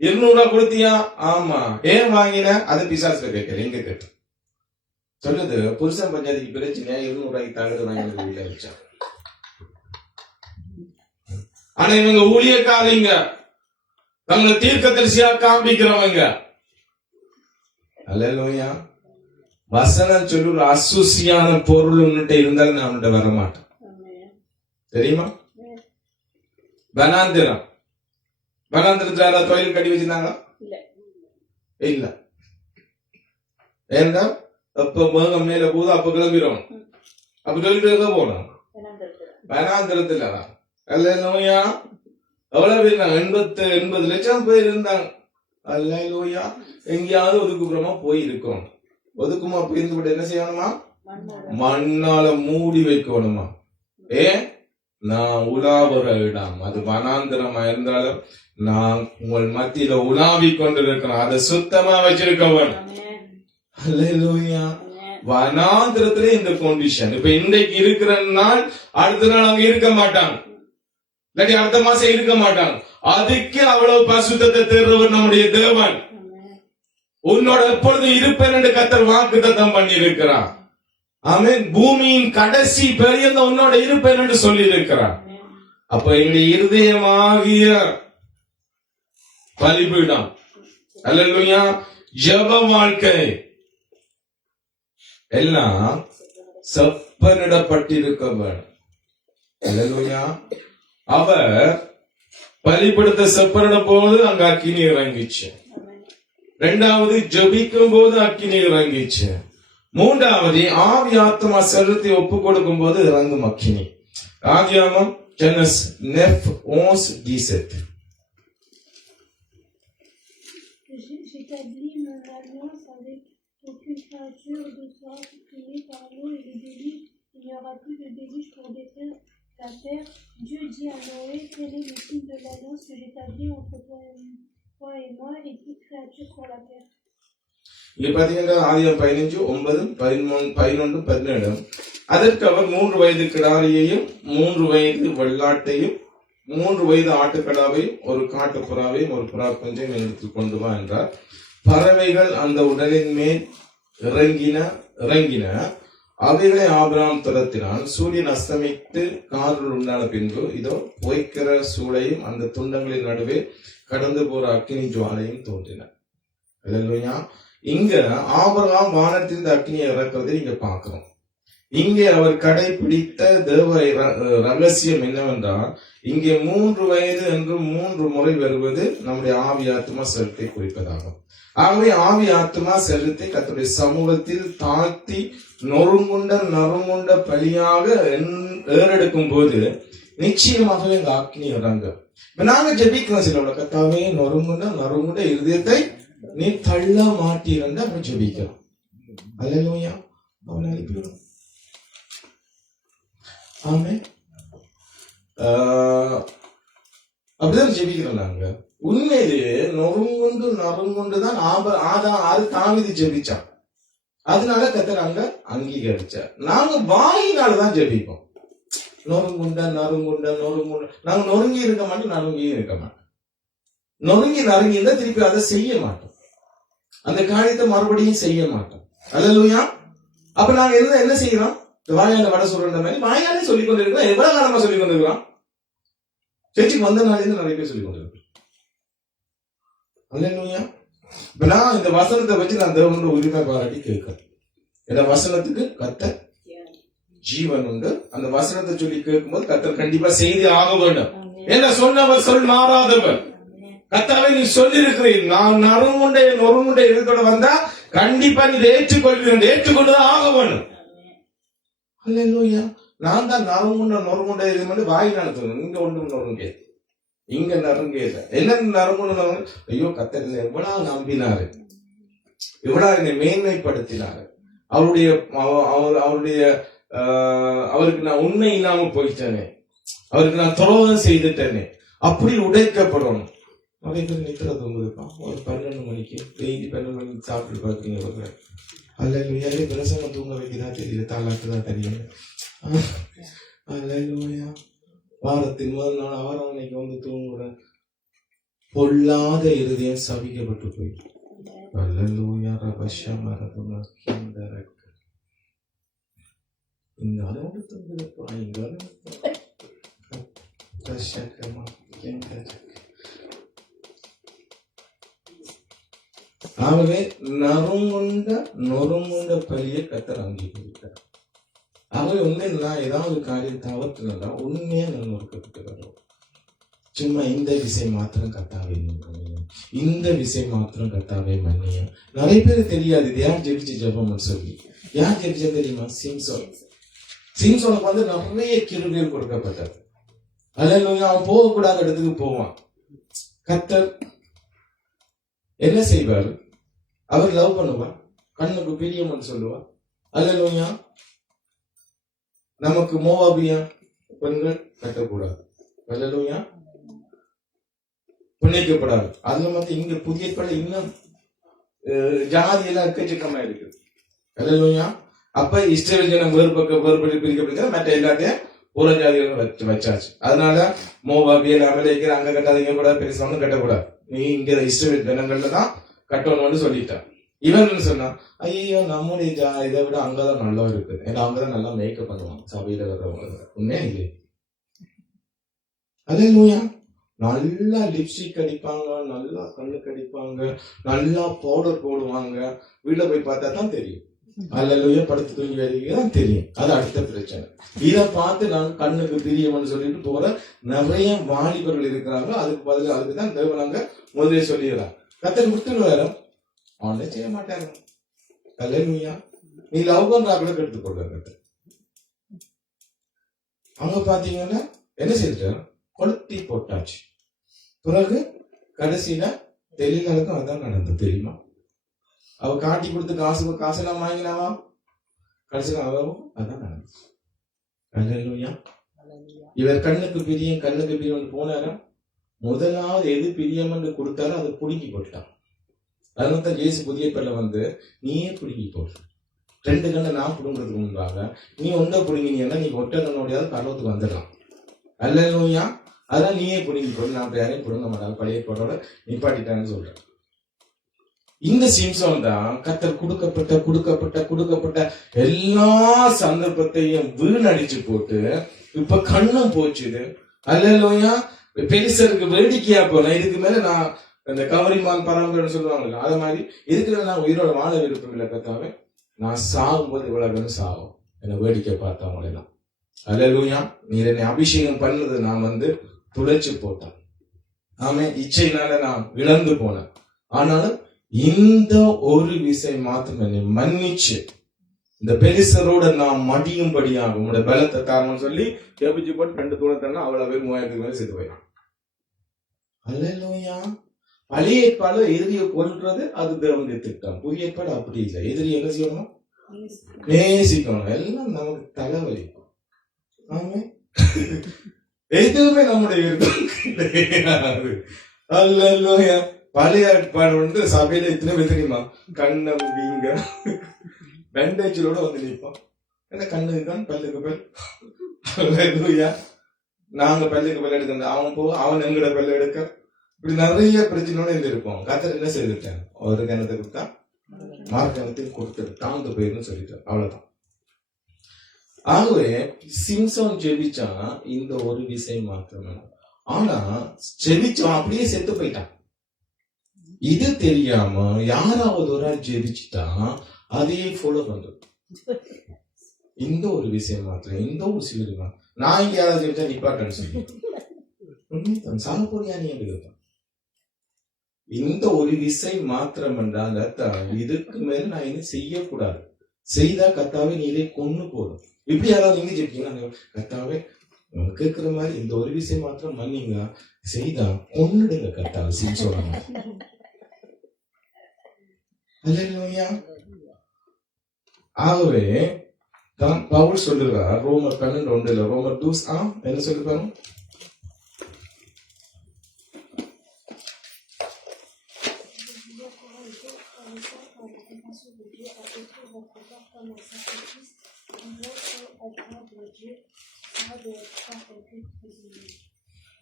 200 கொடுத்தியா? ஆமா. ஏன் வாங்கின? அது பிசாசுல கேட்கல, எங்க கேட்ட சொல்லுது. புருஷன் பஞ்சாயத்துக்கு பிரச்சனையா 200 தகடு வாங்கி வீட்டுல வச்சா. ஆனா இவங்க ஊழியக்காரங்க, தங்களை தீர்க்கதரிசியா காண்பிக்கிறவங்க. அல்லேலூயா. வசனம் சொல்லுற அசுசியான பொருள் உன்னிட்ட இருந்தாலும் நான் உன்னிட்ட வர மாட்டேன். தெரியுமா? வனாந்திரம், வனாந்திரத்துல யாராவது தொழில் கட்டி வச்சிருந்தாங்க? இல்ல. ஏன்னா அப்ப மேகம் மேல போகுது, அப்ப கிளம்பிடும். அப்ப தொழில் போனோம் வனாந்திரத்துல. அல்லேலூயா. எவ்வளவு பேர்? 80 லட்சம் பேர் இருந்தாங்க. அல்லேலூயா. எங்கேயாவது ஒதுக்குப்புறமா போய் இருக்கணும். ஒதுக்குமா போயிருந்து என்ன செய்யணுமா? மண்ணால மூடி வைக்கணுமா? நான் உலாவுற இடம் அது வனாந்திரமா இருந்தாலும் நான் உங்கள் மத்தியில உலாவிக் கொண்டிருக்கிறேன். அதை சுத்தமா வச்சிருக்கவன். அல்லேலூயா. வனாந்திரத்திலே இந்த கண்டிஷன். இப்ப இன்றைக்கு இருக்கிற நாள் அடுத்த நாள் அங்க இருக்க மாட்டாங்க, அடுத்த மாசம் இருக்க மாட்டாங்க. அதுக்கு அவ்வளவு பரிசுத்தத்தை தேடுறவர் நம்முடைய தேவன். உன்னோட எப்பொழுதும் இருப்பேன் என்று கர்த்தர் வாக்குத்தத்தம் பண்ணி இருக்கிறார். ஆமென். பூமியின் கடைசி பெரியந்த உன்னோட இருப்பேன் என்று சொல்லி இருக்கிறார். அப்ப எங்களுடைய இருதயமாகிய பலிபீடம், அல்லேலூயா, ஜெப வாழ்க்கை எல்லாம் செப்பனிடப்பட்டிருக்க வேண்டும். அல்லேலூயா. அவர் பலிபீடத்தை செப்பனிட போது அங்க அக்கினி இறங்கிச்சு. இரண்டாவது ஜெபிக்கும் போது அக்கினி இறங்கிச்சு. மூன்றாவது ஆவி ஆத்மா சரீரத்தை ஒப்பு கொடுக்கும் போது இறங்கும் அக்கினி. ஆதியாகமம் Genèse 9:11-17. J'établis mon alliance avec aucune créature de sorte créée par l'eau et le déluge. Il n'y aura plus de déluge pour détruire la terre. Dieu dit à Noé, quel est le signe de l'alliance que j'établis entre toi et moi et toute créature sur la terre? இங்க பாத்தீங்கன்னா ஆதியாகமம் 15:9-11-17. அதற்கு அவர் 3 வயது கிடாரியையும் 3 வயது வெள்ளாட்டையும் 3 வயது ஆட்டுக்கடாவையும் ஒரு காட்டுப்புறாவையும் ஒரு புறா குஞ்சையும் எடுத்துக் கொண்டு வா என்றார். பறவைகள் அந்த உடலின் மேல் இறங்கின. அவைகளை ஆபிரகாம் துரத்தினான். சூரியன் அஸ்தமித்து காரில் உண்டான பின்பு இதோ பொய்க்கிற சூளையும் அந்த துண்டங்களின் நடுவே கடந்து போற அக்கினி ஜுவாலையும் தோன்றின. அல்லேலூயா. இங்க ஆபிரகாம் வானத்திலிருந்து அக்கினியை இறக்குறதை இங்க பாக்குறோம். இங்கே அவர் கடைபிடித்த தேவ ரகசியம் என்னவென்றால், இங்கே 3 வயது என்று 3 முறை வருவது நம்முடைய ஆவி ஆத்மா சரீரத்தை குறிப்பதாகும். ஆகவே ஆவி ஆத்மா சரீரத்தை கர்த்தருடைய சமூகத்தில் தாழ்த்தி நறுங்குண்ட பலியாக ஏறெடுக்கும் போது நிச்சயமாகவே இந்த அக்கினி இறங்கும். நாங்க ஜெபிக்கிறோம் சில கர்த்தாவே நறுங்குண்ட இருதயத்தை நீ தள்ள மாட்டீரன்னு அப்படி ஜெபிக்கிறோம். அல்லேலூயா. அவனை அனுப்பிவிடும். ஆமே. அப்படிதான் ஜெபிக்கிறோம் நாங்க. உண்மையிலேயே நறுங்குண்டுதான் தாவீது ஜெபிச்சான். அதனால கர்த்தர் அங்க அங்கீகரிச்சார். நாங்க வாயினாலதான் ஜெபிப்போம். நறுங்குண்ட நாங்க நொறுங்கி இருக்க மாட்டோம், நறுங்கியும் இருக்க மாட்டோம். நொறுங்கி இருந்தா திருப்பி அதை செய்ய மாட்டோம். அந்த காரியத்தை மறுபடியும் செய்ய மாட்டோம். அல்லேலூயா. அப்ப நாங்க என்ன செய்யறோம்? வாயால வடை சொல்ற மாதிரி வாயாலே சொல்லிக் கொண்டிருக்கிறோம். எவ்வளவு காலமா சொல்லிக் கொண்டிருக்கிறோம்? சர்ச்சுக்கு வந்த நாளிலிருந்து நிறைய பேர் சொல்லிக் கொண்டிருக்கிறோம். அல்லேலூயா. இப்ப நான் இந்த வசனத்தை வச்சு நான் தேவனோட உரிமை பாராட்டி கேட்கிறேன். இந்த வசனத்துக்கு கர்த்தர் ஜீவன் உண்டு. அந்த வசனத்தை சொல்லி கேட்கும்போது கர்த்தர் கண்டிப்பா செய்தி ஆக வேண்டும். என்ன சொன்னவர் சொல் மாறாதவர். கர்த்தாவே நீ சொல்லி இருக்கிறீர், நான் நறுமுண்டை இதோட வந்தா கண்டிப்பா நீ ஏற்றுக்கொள்கிறேன், ஏற்றுக்கொண்டுதான் ஆக வேண்டும். அல்லேலூயா. நான் தான் நறுமுண்டை இது வந்து வாய் நடத்தணும். இங்க ஒன்று நொறுங்க, இங்க நறுங்கல. என்ன நறுமுண்டு? ஐயோ கர்த்தர் எவ்வளவு நம்பினாரு, எவ்வளவு என்னை மேன்மைப்படுத்தினாரு. அவருக்கு நான் உண்மை இல்லாம போயிட்டேனே, அவருக்கு நான் துரோகம் செய்துட்டேனே, அப்படி உடைக்கப்படணும். நிறைய பேர் நிக்கிறது உங்களுக்கு ஒரு 12 மணிக்கு டெய்லி 12 மணிக்கு சாப்பிட்டு பாக்குறீங்க. அல்லேலூயா. பிரசங்கம் தூங்க வைக்கதான் தெரியல, தாளாட்டுதான் தெரியும். அல்லேலூயா. வாரத்தின் முதல் நாள் அவரவணைக்கு வந்து தூங்குற பொல்லாத இருதயம் சபிக்கப்பட்டு போயிட்டு. அல்லேலூயா. இந்த அளவுக்கு ஆகவே நொறுங்குண்ட பலியை கர்த்தர் அங்கீகரித்தார். ஆகவே உண்மையில நான் ஏதாவது காரியம் தவறுனா உண்மையா நான் நொறுக்கப்பட்டு சும்மா இந்த விஷயம் மாத்திரம் கர்த்தாவே இந்த விஷயம் மாத்திரம் கர்த்தாவே மன்னிய. நிறைய பேர் தெரியாது இது யார் ஜெபிச்சு ஜெபம்னு சொல்லி. யார் ஜெபிச்சா தெரியுமா? சிம்சோனுக்கு வந்து நிறைய கிருபைகள் கொடுக்கப்பட்டது. அல்லேலூயா. அவன் போகக்கூடாத இடத்துக்கு போவான். கர்த்தர் என்ன செய்வார்? அவர் லவ் பண்ணுவார், கண்ணுக்கு பிரியம்னு சொல்லுவார். அல்லேலூயா. நமக்கு மோவாபியா பெண்கள் கட்டக்கூடாது. அல்லேலூயா. பிணைக்கப்படாது. அதுல வந்து இங்க புதிய படம் இன்னும் ஜாதி எல்லாம் எக்கச்சக்கமா இருக்கு. அல்லேலூயா. அப்ப இஸ்ரவேல் ஜனம் வேறுபட்டு பிரிக்கப்பட்டு மற்ற எல்லாத்தையும் புற ஜாதிகள் வச்சாச்சு. அதனால மோவாபியல் அமலேக்கர் அங்க கட்டாதீங்க கூட, பெருசாலும் கட்டக்கூடாது. நீ இங்க இஸ்ரவேல் ஜனங்கள்ல தான் கட்டணும்னு சொல்லிட்டான். இவன் என்ன சொன்னான், ஐயோ நம்முடைய இதை விட அங்கதான் நல்லா இருக்கு, ஏன்னா அங்கதான் நல்லா மேக்கப் பண்ணுவாங்க சபையில வர்றவங்க. உண்மையா இல்லை? அல்லேலூயா. நல்லா லிப்ஸ்டிக் அடிப்பாங்க, நல்லா கண்ணுக்கு அடிப்பாங்க, நல்லா பவுடர் போடுவாங்க. வீட்டுல போய் பார்த்தா தான் தெரியும். அல்லேலூயா. படுத்து தூங்கி வரைக்கும் தெரியும். அது அடுத்த பிரச்சனை. இதை பார்த்து நான் கண்ணுக்கு பிரியம்னு சொல்லிட்டு போற நிறைய வாலிபர்கள் இருக்கிறாங்க. அதுக்கு பதில் அதுக்குதான் தேவனாங்க முதலே சொல்லிடுறாங்க. கத்தர் விட்டுருவாரு, அவனே செய்ய மாட்டாங்க. அல்லேலூயா. நீ லவ் பண்றா கூட கெடுத்து போடுறாங்க. அவங்க பாத்தீங்கன்னா என்ன செய்ய கொளுத்தி போட்டாச்சு. பிறகு கடைசியில தெளிவுகளுக்கும் அதான் நடந்தது தெரியுமா? அவ காட்டி கொடுத்து காசெல்லாம் வாங்கினாவா, கடைசியில அவவும் அதான் நடந்துச்சு. அல்லேலூயா. இவர் கண்ணுக்கு பிரியம் போனாரா, முதலாவது எது பிரியம் என்று கொடுத்தாரோ அதை புடுங்கி போட்டான். அதனால்தான் இயேசு புதிய பல்ல வந்து நீயே புடுங்கி போடு, 2 கண்ணை நான் புடுங்கிறதுக்கு முன்பாக நீ ஒன்றை புடுங்கினீங்கன்னா நீ ஒற்றை கண்ணோடையாவது பரவத்துக்கு வந்துடலாம். அல்லேலூயா. அதான் நீயே புடுங்கி போடு, நான் யாரையும் புடுங்க மாட்டாங்க, பழைய போட்டோட நிப்பாட்டிட்டான்னு சொல்றேன். இந்த சிம்சோன் தான் கர்த்தர் கொடுக்கப்பட்ட எல்லா சந்தர்ப்பத்தையும் வீணடிச்சு போட்டு இப்ப கண்ணும் போச்சுது. அல்லேலூயா. பெருசருக்கு வேடிக்கையா போனேன். இதுக்கு மேல நான் இந்த கவரிமான் பரம்பரைன்னு சொல்லுவாங்கல்ல, அது மாதிரி இதுக்கு நான் உயிரோட வாழ விருப்பம் இல்லை கர்த்தாவே, நான் சாகும்போது இவ்வளவு வேணும் சாகும் என்ன வேடிக்கை பார்த்தவங்களே தான். அல்லேலூயா. நீர் என்னை அபிஷேகம் பண்ணது நான் வந்து துளைச்சு போட்டேன். ஆமே, இச்சையினால நான் இழந்து போனேன். ஆனாலும் இந்த ஒரு விஷயம் மாத்திரம் என்னை மன்னிச்சு இந்த பெலிசரோட நான் மடியும்படியாக உங்களோட பலத்தை காரணம் சொல்லி கேபிச்சு போட்டு 2 தூணத்தன்னா அவ்வளவு பேர் 3000 மேல செத்து போயிடும். அல்லேலூயா. பழைய ஏற்பாடு எதிரியை கொல்றது அது தேவனுடைய திட்டம். புதிய ஏற்பாடு அப்படி இல்லை. எதிரி என்ன செய்யணும்? நேசிக்கணும். எல்லாம் நமக்கு தலைவலி. ஆமே, எதுவுமே நம்முடைய விருப்பம். அல்லேலூயா. பழைய ஏற்பாடு வந்து சபையில எத்தனை பேர் தெரியுமா? கண்ணம் வீங்க பேண்டேஜோட வந்து நிற்போம். என்ன கண்ணுக்கு கண், பல்லுக்கு பல். அல்லேலூயா. நாங்க பல்லுக்கு பல் எடுக்க, அவன் எங்கட பல்ல எடுக்க, இப்படி நிறைய பிரச்சனையோட இருப்போம். கர்த்தர் என்ன செய்துட்டேன்? ஒரு கணத்தை கொடுத்தா மார்க் கணத்தையும் கொடுத்துட்டு தாழ்ந்து போயிருன்னு சொல்லிட்டேன். அவ்வளவுதான். ஆகவே சிம்சோன் ஜெபிச்சா இந்த ஒரு விஷயம் மாத்திரமே. ஆனா ஜெபிச்சான் அப்படியே செத்து போயிட்டான். இது தெரியாம யாராவது ஒரு ஆள் ஜெபிச்சுட்டா அதையே ஃபாலோ பண்றது. இந்த ஒரு விஷயம் மாத்திரம், இந்த ஒரு சிவிலுமா நான் இங்க யாராவது ஜெபிச்சா நிப்பாட்டன்னு சொல்லி சாலப்போரியா நீ எடுத்தான். இந்த ஒரு விஷயம் மாத்திரம் என்றால் இதுக்கு மேல நான் என்ன செய்யக்கூடாது. செய்தா கர்த்தாவே நீரே கொன்னு போடும். இப்படி யாராவது இங்க ஜெபிச்சீங்கன்னா கர்த்தாவே கேட்கிற மாதிரி இந்த ஒரு விஷயம் மாத்திரம் மன்னிங்க, செய்தா கொன்னுடுங்க கர்த்தாவே சிம்சோனா. அல்லேலூயா. ஆகவே தான் பவுல் சொல்லுகிறார் ரோமர் 12:1 ரோமர் 2 என்ன சொல்லி பாருங்க.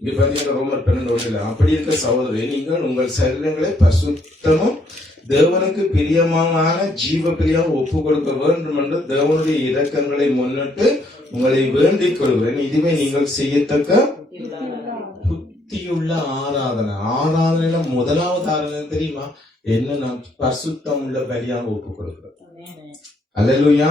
இங்க பாத்தீங்கன்னா ரோமர் 12:1 அப்படி இருக்க சகோதரரே, நீங்கள் உங்கள் சரீரங்களை பரிசுத்தமும் தேவனுக்கு பிரியமான ஜீவ பிரியம் ஒப்பு கொடுக்க வேண்டும் என்று தேவனுடைய இரக்கங்களை முன்னிட்டு உங்களை வேண்டிக் கொள்கிறேன். இதுவே நீங்கள் செய்யத்தக்க புத்தியுள்ள ஆராதனை. ஆராதனையில முதலாவது ஆராதனை தெரியுமா? என்ன? நான் பரிசுத்தம் உள்ள பலியாக ஒப்பு கொடுக்கிறேன். அல்லேலூயா.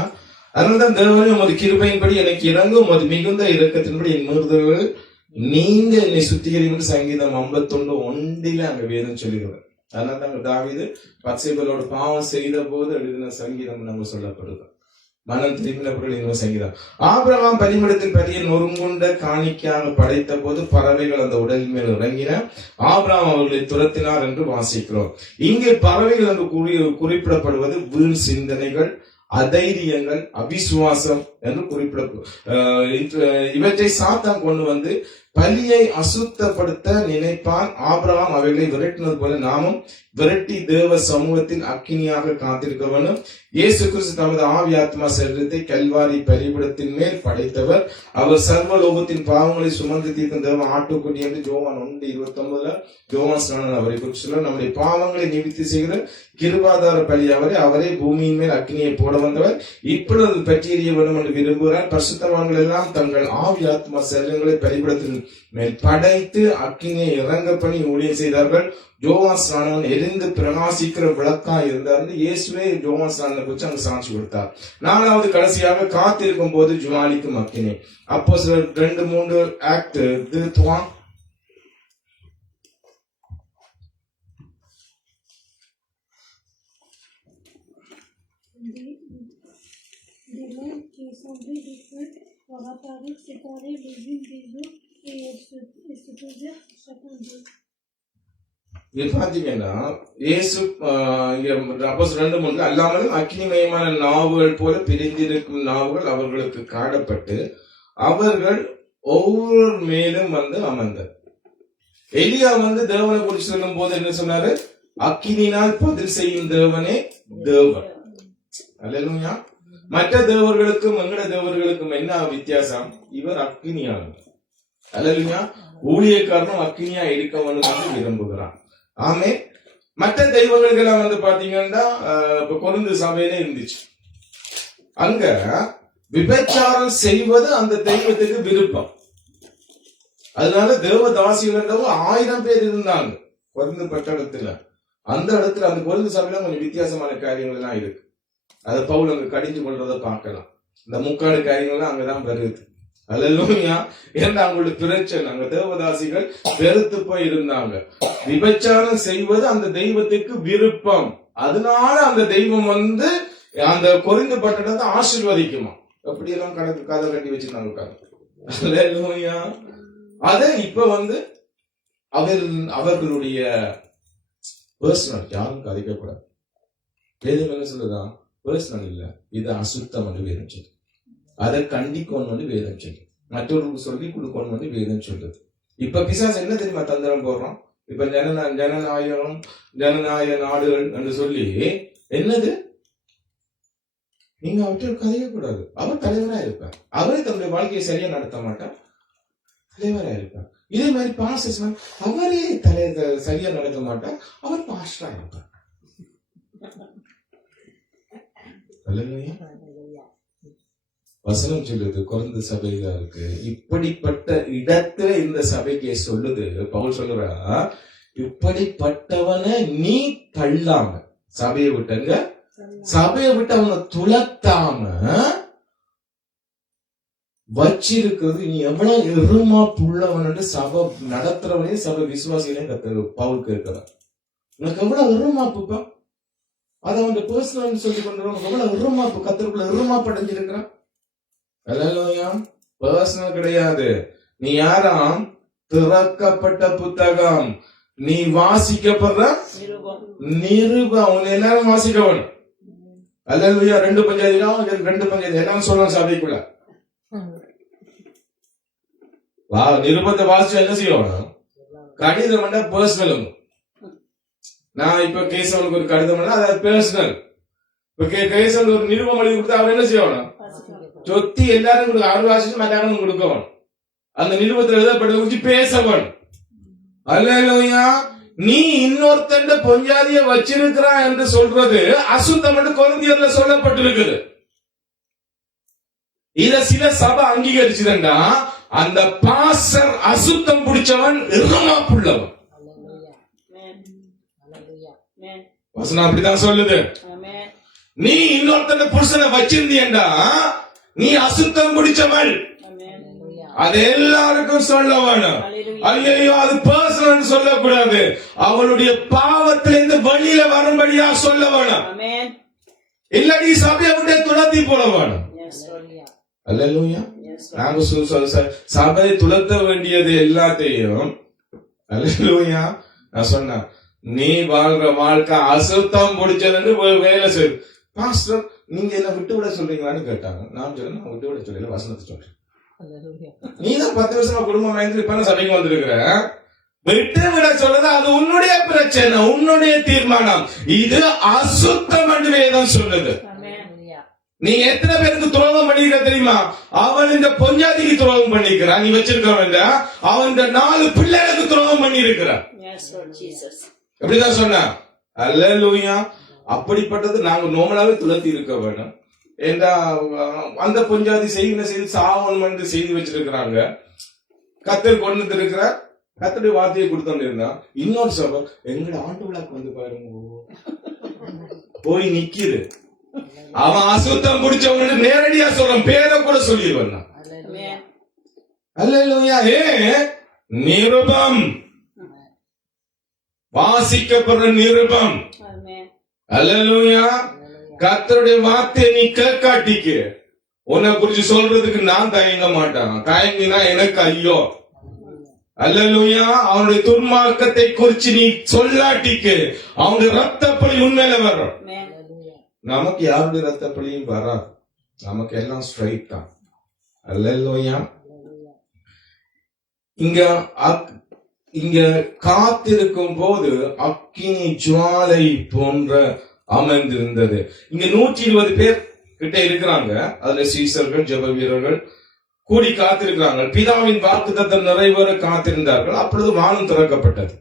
அதனால்தான் தேவனே உமது கிருபையின்படி எனக்கு இறங்கும், உமது மிகுந்த இரக்கத்தின்படி என் மீறுதல்கள் நீங்க என்னை சுத்திகரிக்கும் சங்கீதம் 51:1 அங்க வேதம் சொல்லுகிறேன். அதனால தாங்க தாவீது பத்சேபாளோட பாவம் செய்த போது எழுதின சங்கீதம் நம்ம சொல்லப்படுது. மனம் திரும்பின பொருள் இன்னும் சங்கீதம். ஆபிரகாம் பலிபீடத்தின் பலியில் நொறுங்குண்ட காணிக்கையாக படைத்த போது பறவைகள் அந்த உடலின் மேல் இறங்கின, ஆபிரகாம் அவர்களை துரத்தினார் என்று வாசிக்கிறோம். இங்கே பறவைகள் என்று குறிப்பிடப்படுவது வீண் சிந்தனைகள், அதைரியங்கள், அவிசுவாசம் என்று குறிப்பிட இவற்றை சாத்தான் கொண்டு வந்து பலியை அசுத்தப்படுத்த நினைப்பான். ஆபிரகாம் அவைகளை விரட்டினது போல நாமும் விரட்டி தேவ சமூகத்தில் அக்கினியாக காத்திருக்க வேண்டும். இயேசு கிறிஸ்து தமது ஆவி ஆத்மா சரீரத்தை கல்வாரி பலிபீடத்தின் மேல் படைத்தவர். அவர் சர்வலோகத்தின் பாவங்களை சுமந்து தீர்க்கும் தேவ ஆட்டுக்குட்டி என்று யோவான் 1:29 யோவான் ஸ்நானன் அவரை குறித்து சொல்ல, நம்முடைய பாவங்களை நிவர்த்தி செய்கிற கிருபாதார பலி அவரே பூமியின் மேல் அக்கினியை போட வந்தவர். இப்பொழுது பற்றியறிய வேண்டும் என்று விரும்புகிறார். பரிசுத்தவான்கள் எல்லாம் தங்கள் ஆவி ஆத்மா சரீரங்களை பலிபீடத்தின் மேல் படைத்து அக்கினியை இறங்க பண்ணி ஊழியம் செய்தார்கள். யோவான் ஸ்நானன் எரிந்து பிரகாசிக்கிற விளக்கா இருந்தார். இயேசுவே யோவான் ஸ்நானனை குறித்து அங்கு சாட்சி கொடுத்தார். 4வது கடைசியாக காத்திருக்கும் போது ஜுவாலிக்கும் அக்கினி. அப்போ 2-3 act திருத்துவான். Des lampes qui semblaient des feux leur apparurent séparées les unes des autres et elles se posèrent sur chacun d'eux. இது பாத்தீங்கன்னா இயேசு இங்க அப்போஸ்தலர் 2:3 அல்லாமலும் அக்கினிமயமான நாவுகள் போல பிரிந்திருக்கும் நாவுகள் அவர்களுக்கு காணப்பட்டு அவர்கள் ஒவ்வொரு மேலும் வந்து அமர்ந்தார். எலியா வந்து தேவனை குறித்து சொல்லும் போது என்ன சொன்னாரு? அக்கினினால் பதில் செய்யும் தேவனே தேவன். அல்லேலூயா. மற்ற தேவர்களுக்கும் எங்கட தேவர்களுக்கும் என்ன வித்தியாசம்? இவர் அக்கினியானவர். அல்லேலூயா. ஊழியக்காரனும் அக்கினியா இருக்க வேண்டும் விரும்புகிறான். ஆமே. மற்ற தெய்வங்களுக்கெல்லாம் வந்து பாத்தீங்கன்னா கொரிந்து சபையில இருந்துச்சு. அங்க விபச்சாரம் செய்வது அந்த தெய்வத்துக்கு விருப்பம். அதனால தேவதாசிகள் 1000 பேர் இருந்தாங்க கொரிந்து பட்டணத்துல. அந்த இடத்துல அந்த கொரிந்து சபையில கொஞ்சம் வித்தியாசமான காரியங்கள் எல்லாம் இருக்கு. அதை பவுல் அங்க கடிஞ்சு கொள்றத பார்க்கலாம். இந்த முக்காடு காரியங்கள்லாம் அங்கதான் வருது. அல்லேலூயா. ஏன்னா அவங்களுக்கு பிரச்சனை, அங்க தேவதாசிகள் வெறுத்து போய் இருந்தாங்க. விபச்சாரம் செய்வது அந்த தெய்வத்துக்கு விருப்பம். அதனால அந்த தெய்வம் வந்து அந்த கொரிந்து பட்டணத்தை ஆசீர்வதிக்குமா. எப்படி எல்லாம் கதை கட்டி வச்சிருந்தாங்க. அல்லேலூயா. அத இப்ப வந்து அவர்களுடைய பர்சனல் யாரும் கதைக்கப்படாது. வேதம் என்ன சொல்லுதா? பர்சனல் இல்ல, இது அசுத்தம் என்று வேதம் சொல்லுது. அதை கண்டிக்கணும் வேதம் சொல்லுது. மற்றவர்களுக்கு சொல்லி கொடுக்கணும் வேதம் சொல்லுது. இப்ப பிசாசு என்ன தெரியுமா தந்திரம் போடுறோம்? இப்ப ஜனநாயக நாடுகள் என்று சொல்லி என்னது? நீங்க அவற்றை கதையக்கூடாது. அவர் தலைவரா இருப்பார். அவரே தன்னுடைய வாழ்க்கையை சரியா நடத்த மாட்டார், தலைவரா இருப்பார். இதே மாதிரி பாஸ்டர்ஸ் அவரே சரியா நடத்த மாட்டார், அவர் பாஸ்டரா இருப்பார். வசனம் சொல்லுது கொரிந்து சபையில இருக்கு. இப்படிப்பட்ட இடத்துல இந்த சபைக்கு சொல்லுது பவுல் சொல்லுறா, இப்படிப்பட்டவனை நீ தள்ளாம சபையை விட்டுங்க, சபையை விட்டு அவனை துளத்தாம வச்சிருக்கிறது. நீ எவ்வளவு எருமாப்புள்ளவன் சபை நடத்துறவனையும் சபை விசுவாசிகளையும் கத்து பவுல் கேட்கிறார். உனக்கு எவ்வளவு எருமாப்புப்பா, அதை அவன் பர்சனல் சொல்லி கொண்டு எவ்வளவு எருமாப்பு கத்தருக்குள்ள எருமாப்பு அடைஞ்சிருக்கிறான். பர்சனல் கிடையாது. நீ யாராம்? திறக்கப்பட்ட புத்தகம். நீ வாசிக்கப்படுற நிருபம். உன்னை எல்லாரும் வாசிக்கணும். அல்லேலூயா. 2 பஞ்சாயத்து எல்லாம் சொல்லணும் சபைக்குள்ள. நிருபத்தை வாசிச்சா என்ன செய்யணும்? கடிதம் பண்ண பர்சனல். நான் இப்ப கேசவனுக்கு ஒரு கடிதம் பண்ணா அது பர்சனல். இப்ப கேசவன் ஒரு நிருபம் எழுதி கொடுத்தா அவர் என்ன செய்யணும்? சொத்தி எல்லாரும் கொடுக்க, அவர் வாசிச்சு மற்றாரும் கொடுக்கணும். அந்த நிருபத்தில் எழுதப்பட்ட குறிச்சு பேசவன். அல்லேலூயா. நீ இன்னொருத்தண்ட பொஞ்சாதிய வச்சிருக்கிறா என்று சொல்றது அசுத்தம் என்று கொரிந்தியர்ல சொல்லப்பட்டிருக்குது. இத சில சபை அங்கீகரிச்சுதா அந்த பாஸ்டர் அசுத்தம் பிடிச்சவன் எருமாப்புள்ளவன். வசனம் அப்படித்தான் சொல்லுது. நீ இன்னொருத்தண்ட புருஷனை வச்சிருந்தீண்டா நீ அசுத்தம் பிடிச்சவள். அது எல்லாருக்கும் சொல்ல வேணும். ஐயோ அது பர்சனல் சொல்லக்கூடாது. அவளுடைய பாவத்திலிருந்து வெளியில வரும்படியா சொல்ல வேணும். இல்லாட்டி சபையை விட்டு துளத்தி போட வேணும். அல்லேலூயா. நாங்க சபையை துளத்த வேண்டியது எல்லாத்தையும் அல்லேலூயா நான் சொன்னேன். நீ வாழ்ற வாழ்க்கை அசுத்தம் பிடிச்சதுன்னு வேலை செய்ய. பாஸ்டர் நீங்க என்ன விட்டு விட சொல்றீங்களான்னு கேட்டாங்க. நான் சொல்றேன் நான் விட்டு விட சொல்லல, வசனத்தை சொல்றேன். நீதான் 10 வருஷமா குடும்பம் வாங்கி இப்ப சபைக்கு வந்திருக்கிற. விட்டு விட சொல்றது அது உன்னுடைய பிரச்சனை, உன்னுடைய தீர்மானம். இது அசுத்தம் என்று வேதம் சொல்லுது. நீ எத்தனை பேருக்கு துரோகம் பண்ணிருக்க தெரியுமா? அவன் இந்த பொஞ்சாதிக்கு துரோகம் பண்ணிருக்கிறான். நீ வச்சிருக்கிறவன் அவன் இந்த 4 பிள்ளைகளுக்கு துரோகம் பண்ணி இருக்கிறான். எப்படிதான் சொன்ன? அல்லேலூயா. அப்படிப்பட்டது நாங்க நோமலாவே துளத்தி இருக்க வேணும். ஏண்டா அந்த பொஞ்சாதி செய்து சாவன் என்று செய்து வச்சிருக்கிறாங்க. கத்தர் கொண்டு இருக்கிற கத்தருடைய வார்த்தையை கொடுத்தோன்னு இருந்தா இன்னொரு சபை எங்கட ஆண்டு விழாக்கு வந்து பாருங்க போய் நிக்கிது. அவன் அசுத்தம் பிடிச்சவங்க நேரடியா சொல்றான், பேரை கூட சொல்லிடுவான். அல்லேலூயா. நிருபம் வாசிக்கப்படுற நிருபம். அல்லேலூயா. கர்த்தருடைய வார்த்தையை நீ கேட்காட்டிக்கு உன்னை குறிச்சு சொல்றதுக்கு நான் தயங்க மாட்டான். தயங்கினா எனக்கு ஐயோ. அல்லேலூயா. அவனுடைய துர்மார்க்கத்தை குறிச்சு நீ சொல்லாட்டிக்கு அவனுடைய ரத்தப்பழி உண்மையில வரும். நமக்கு யாருடைய ரத்தப்பழியும் வராது. நமக்கு எல்லாம் ஸ்ட்ரைட் தான். அல்லேலூயா. இங்க காத்திருக்கும் போது அக்கினி ஜுவாலை போன்ற அமர்ந்திருந்தது. இங்க 120 பேர் கிட்ட இருக்கிறாங்க. அதுல சீசர்கள், ஜெப வீரர்கள் கூடி காத்திருக்கிறாங்க. பிதாவின் வாக்குத்தத்தம் நிறைவேற காத்திருந்தார்கள். அப்பொழுது வானம் திறக்கப்பட்டது.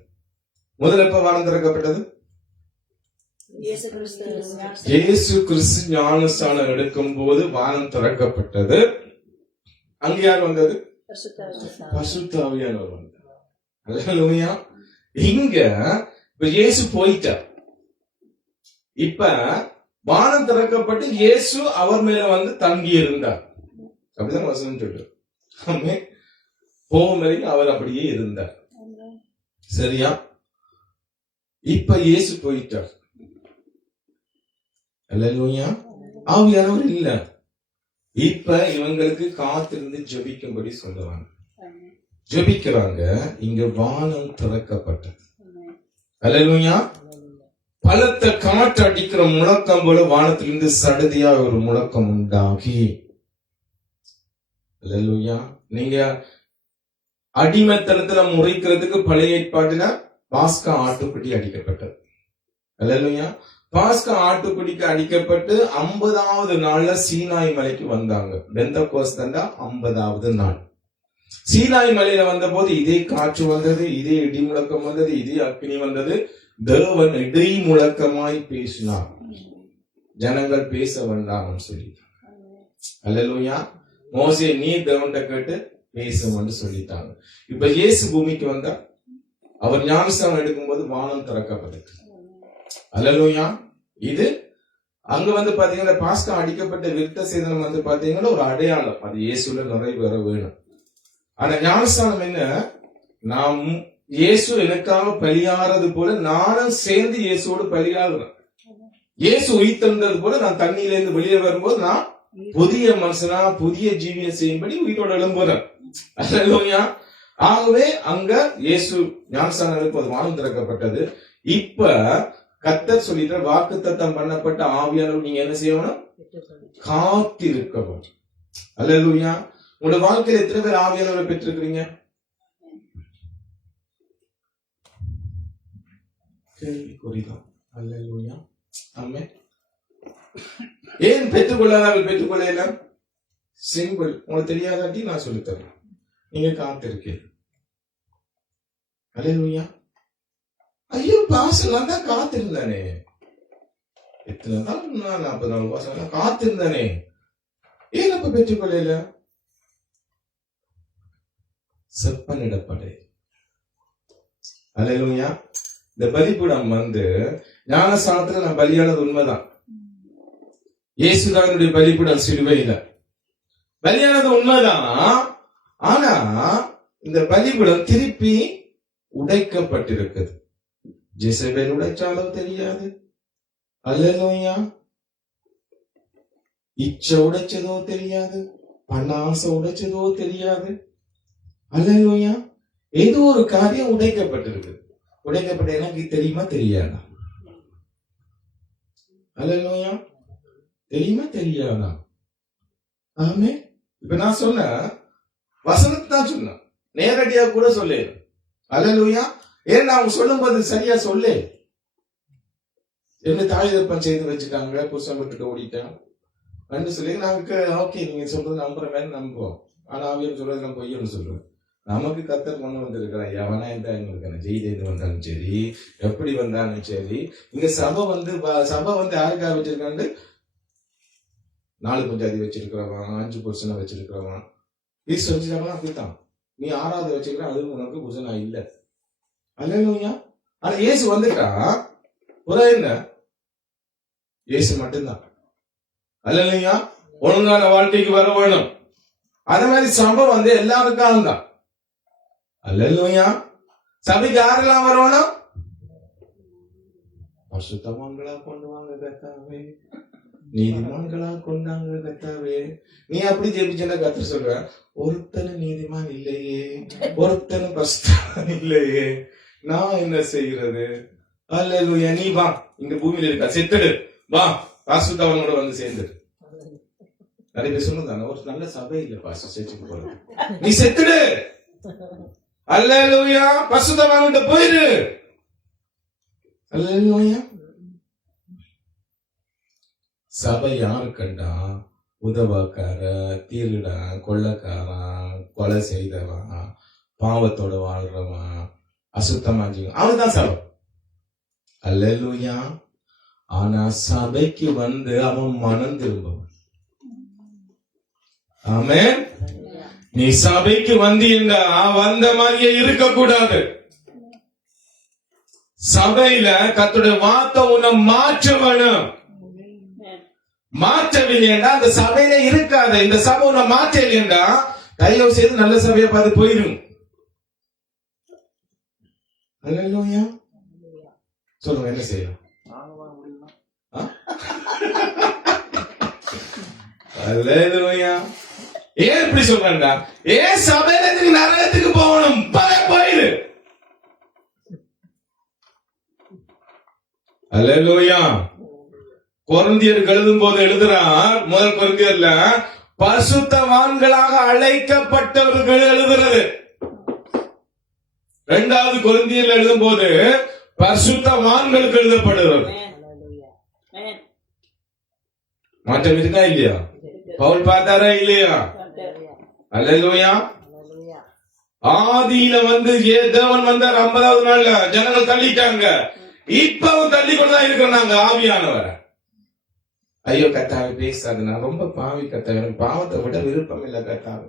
முதல்ல எப்ப வானம் திறக்கப்பட்டது? இயேசு கிறிஸ்து ஞானஸ்நானம் எடுக்கும் போது வானம் திறக்கப்பட்டது. அங்க யார் வந்தது? பரிசுத்த ஆவியானவர் வந்தார். அல்லேலூயா. இங்க இப்ப இயேசு போயிட்டார். இப்ப வானம் திறக்கப்பட்டு இயேசு அவர் மேல வந்து தங்கி இருந்தார். அப்படிதான் வசனம் சொல்லு. போகும் வரைக்கும் அவர் அப்படியே இருந்தார். சரியா? இப்ப இயேசு போயிட்டார். அல்லேலூயா. ஆவியானவர் இல்ல. இப்ப இவங்களுக்கு காத்திருந்து ஜெபிக்கும்படி சொல்லுவாங்க. ஜெபிக்கிறாங்க. இங்க வானம் திறக்கப்பட்டது. அல்லேலூயா. பலத்த காற்று அடிக்கிற முழக்கம் போல வானத்திலிருந்து சடுதியா ஒரு முழக்கம் உண்டாகி, அல்லேலூயா. நீங்க அடிமைத்தனத்துல முறைக்கிறதுக்கு பழைய ஏற்பாட்டுல பாஸ்கா ஆட்டுக்குட்டி அடிக்கப்பட்டது. அல்லேலூயா. பாஸ்கா ஆட்டுக்குடிக்கு அடிக்கப்பட்டு 50வது நாள்ல சீனாய் மலைக்கு வந்தாங்க. பெந்தகோஸ்தே 50வது நாள். சீனாய் மலையில வந்த போது இதே காற்று வந்தது, இதே இடி முழக்கம் வந்தது, இதே அக்கினி வந்தது. தேவன் இடை முழக்கமாய் பேசினார். ஜனங்கள் பேச வேண்டாம் சொல்லி. அல்லேலூயா. மோசே நீ தேவன்கிட்ட கேட்டு பேசும் சொல்லிட்டாங்க. இப்ப இயேசு பூமிக்கு வந்தா அவர் ஞானஸ்நானம் எடுக்கும்போது வானம் திறக்கப்பட்டது. அல்லேலூயா. இது அங்க வந்து பாத்தீங்கன்னா பாஸ்கா அடிக்கப்பட்ட விருத்த சேதனம் வந்து பாத்தீங்கன்னா ஒரு அடையாளம். அது இயேசுல நிறைவேற வேணும். ஆனா ஞானஸ்நானம் என்ன? நாம் இயேசு எனக்காக பலியாறது போல நானும் சேர்ந்து இயேசுவோடு பலியாகிறேன். இயேசு உயிர்த்தெழுந்தது போல நான் தண்ணியில இருந்து வெளியே வரும்போது நான் புதிய மனுஷனா புதிய ஜீவிய செய்யும்படி உயிரோட எழும்புறேன். அல்லேலூயா. ஆகவே அங்க இயேசு ஞானஸ்நானம் எடுக்கும்போது வானம் திறக்கப்பட்டது. இப்ப கர்த்தர் சொல்லிட்டு வாக்குத்தத்தம் பண்ணப்பட்ட ஆவியானவர் நீங்க என்ன செய்யணும்? காத்திருக்கவும். அல்லேலூயா. உங்களோட வாழ்க்கையில எத்தனை பேர் ஆவியானவரை பெற்றிருக்கிறீங்க? கேள்விக்குறிதான். அல்லேலூயா. ஆமென். ஏன் பெற்றுக்கொள்ளாதார்கள் பெற்றுக்கொள்ள? சிம்பிள். உங்களுக்கு தெரியாதாட்டி நான் சொல்லித்தரேன். நீங்க காத்திருக்கீங்க. அல்லேலூயா. ஐயோ பாசம் தான் காத்திருந்தானே. எத்தனை நாள்? 40 பாசம் காத்திருந்தானே. ஏன் அப்ப பெற்றுக்கொள்ள? செப்பனிடப்படை. அல்லேலூயா. இந்த பலிபீடம் வந்து ஞானஸ்நானத்துல நான் பலியானது உண்மைதான். இயேசுதான் என்னுடைய பலிபீடம் சிலுவையில பலியானது உண்மைதான். ஆனா இந்த பலிபீடம் திருப்பி உடைக்கப்பட்டிருக்குது. ஜெசபேல் உடைச்சாலும் தெரியாது. அல்லேலூயா. இச்ச உடைச்சதோ தெரியாது, பணாச உடைச்சதோ தெரியாது. அல்லேலூயா. ஏதோ ஒரு காரியம் உடைக்கப்பட்டிருக்கு. உடைக்கப்பட்ட எனக்கு தெரியுமா தெரியாதா? அல்லேலூயா. தெரியுமா தெரியாதா? ஆமே. இப்ப நான் சொன்ன வசனத்தை தான் சொன்னான், நேரடியா கூட சொல்லு. அல்லேலூயா. ஏன்னா அவங்க சொல்லும் போது சரியா சொல்லு. என்ன தாய் தப்பம் செய்து வச்சுட்டாங்க, புருஷன் விட்டுட்டு ஓடிட்டான் ரெண்டு சொல்லி நாங்க ஓகே நீங்க சொல்றது நம்புற மாதிரி நம்புவோம். ஆனா அவங்க சொல்றது நம்ம பொய்யன்னு சொல்லுவேன். நமக்கு கத்தர் கொண்டு வந்திருக்கிறான். எவனா இருந்தா எங்களுக்கு ஜெயிலேருந்து வந்தாலும் சரி, எப்படி வந்தாலும் சரி. இங்க சபை வந்து யாருக்காக வச்சிருக்காங்க? 4 பஞ்சாதி வச்சிருக்கிறவன், 5 புருஷனை வச்சிருக்கிறவன். ஈஸ்வர வச்சிருக்காங்களா? அப்படித்தான். நீ 6வது வச்சிருக்கிற, அது உனக்கு புருஷனா இல்ல. அல்லேலூயா. ஆனா இயேசு வந்துட்டா ஒரு என்ன? இயேசு மட்டும்தான். அல்லேலூயா. ஒழுங்கான வாழ்க்கைக்கு வர வேணும். அதே மாதிரி சபை வந்து எல்லாருக்கும் தான். அல்லேலூயா. சபைக்கு யாரெல்லாம் வரணும்? பரிசுத்தவான்களா கொண்டு வாங்க கர்த்தாவே, நீதிமான்களா கொண்டாங்க கர்த்தாவே. நீ அப்படி ஜெபிச்சா கர்த்தர் சொல்ற, ஒருத்தனும் நீதிமான் இல்லையே, ஒருத்தனும் பரிசுத்தவான் இல்லையே, நான் என்ன செய்கிறது? அல்லேலூயா. நீ வா, இங்க பூமியில இருக்கா, செத்துடு, வா பரிசுத்தவான்களோட வந்து சேர்ந்துடு. நிறைய பேர் சொன்னதான ஒரு நல்ல சபை இல்ல பாஸ்டர் சேர்ச்சுக்கு போறது, நீ செத்துடு. அல்லேலூயா. பரிசுத்தவான்கிட்ட போயிரு. அல்லேலூயா. சபை யாரு கண்டா? உதவாக்கார, திருடன், கொள்ளக்காரன், கொலை செய்தவன், பாவத்தோட வாழ்றவன், அசுத்தமா அவனுதான் சபை. அல்லேலூயா. ஆனா சபைக்கு வந்து அவன் மனம் திரும்பவன். ஆமென். நீ சபைக்கு வந்தீங்கன்னா வந்த மாதிரியே இருக்கக்கூடாது. சபையில கர்த்தருடைய வார்த்தை உன்னை மாற்ற வேணும். மாற்றவில்லையா அந்த சபையில இருக்காத. இந்த சபை உன்னை மாற்ற இல்லையா தயவு செய்து நல்ல சபையை பார்த்து போயிடும். அல்லேலூயா. சொல்லுங்க, என்ன செய்யலாம்? அல்லேலூயா. ஏன் இப்படி சொல்றாங்க? ஏன் சபையில நீ நரகத்துக்கு போகணும்? போயிரு. அல்லேலூயா. கொரிந்தியர் எழுதும் போது எழுதுறார், முதல் கொரிந்தியர்ல பரிசுத்தவான்களாக அழைக்கப்பட்டவர்கள் எழுதுறது. 2வது கொரிந்தியர்ல எழுதும் போது பரிசுத்தவான்களுக்கு எழுதப்படுகிறது. மாற்றம் இருக்கா இல்லையா? பவுல் பார்த்தாரா இல்லையா? அல்லேலூயா. ஆதியில வந்து தேவன் வந்தார் 50வது நாள்ல, ஜனங்கள் தள்ளிட்டாங்க. இப்பவும் தள்ளி கொண்டுதான் இருக்கிறாங்க ஆவியானவரை. ஐயோ கர்த்தாவே பேசாது, நான் ரொம்ப பாவி கர்த்தாவே, எனக்கு பாவத்தை விட விருப்பம் இல்ல கர்த்தாவே,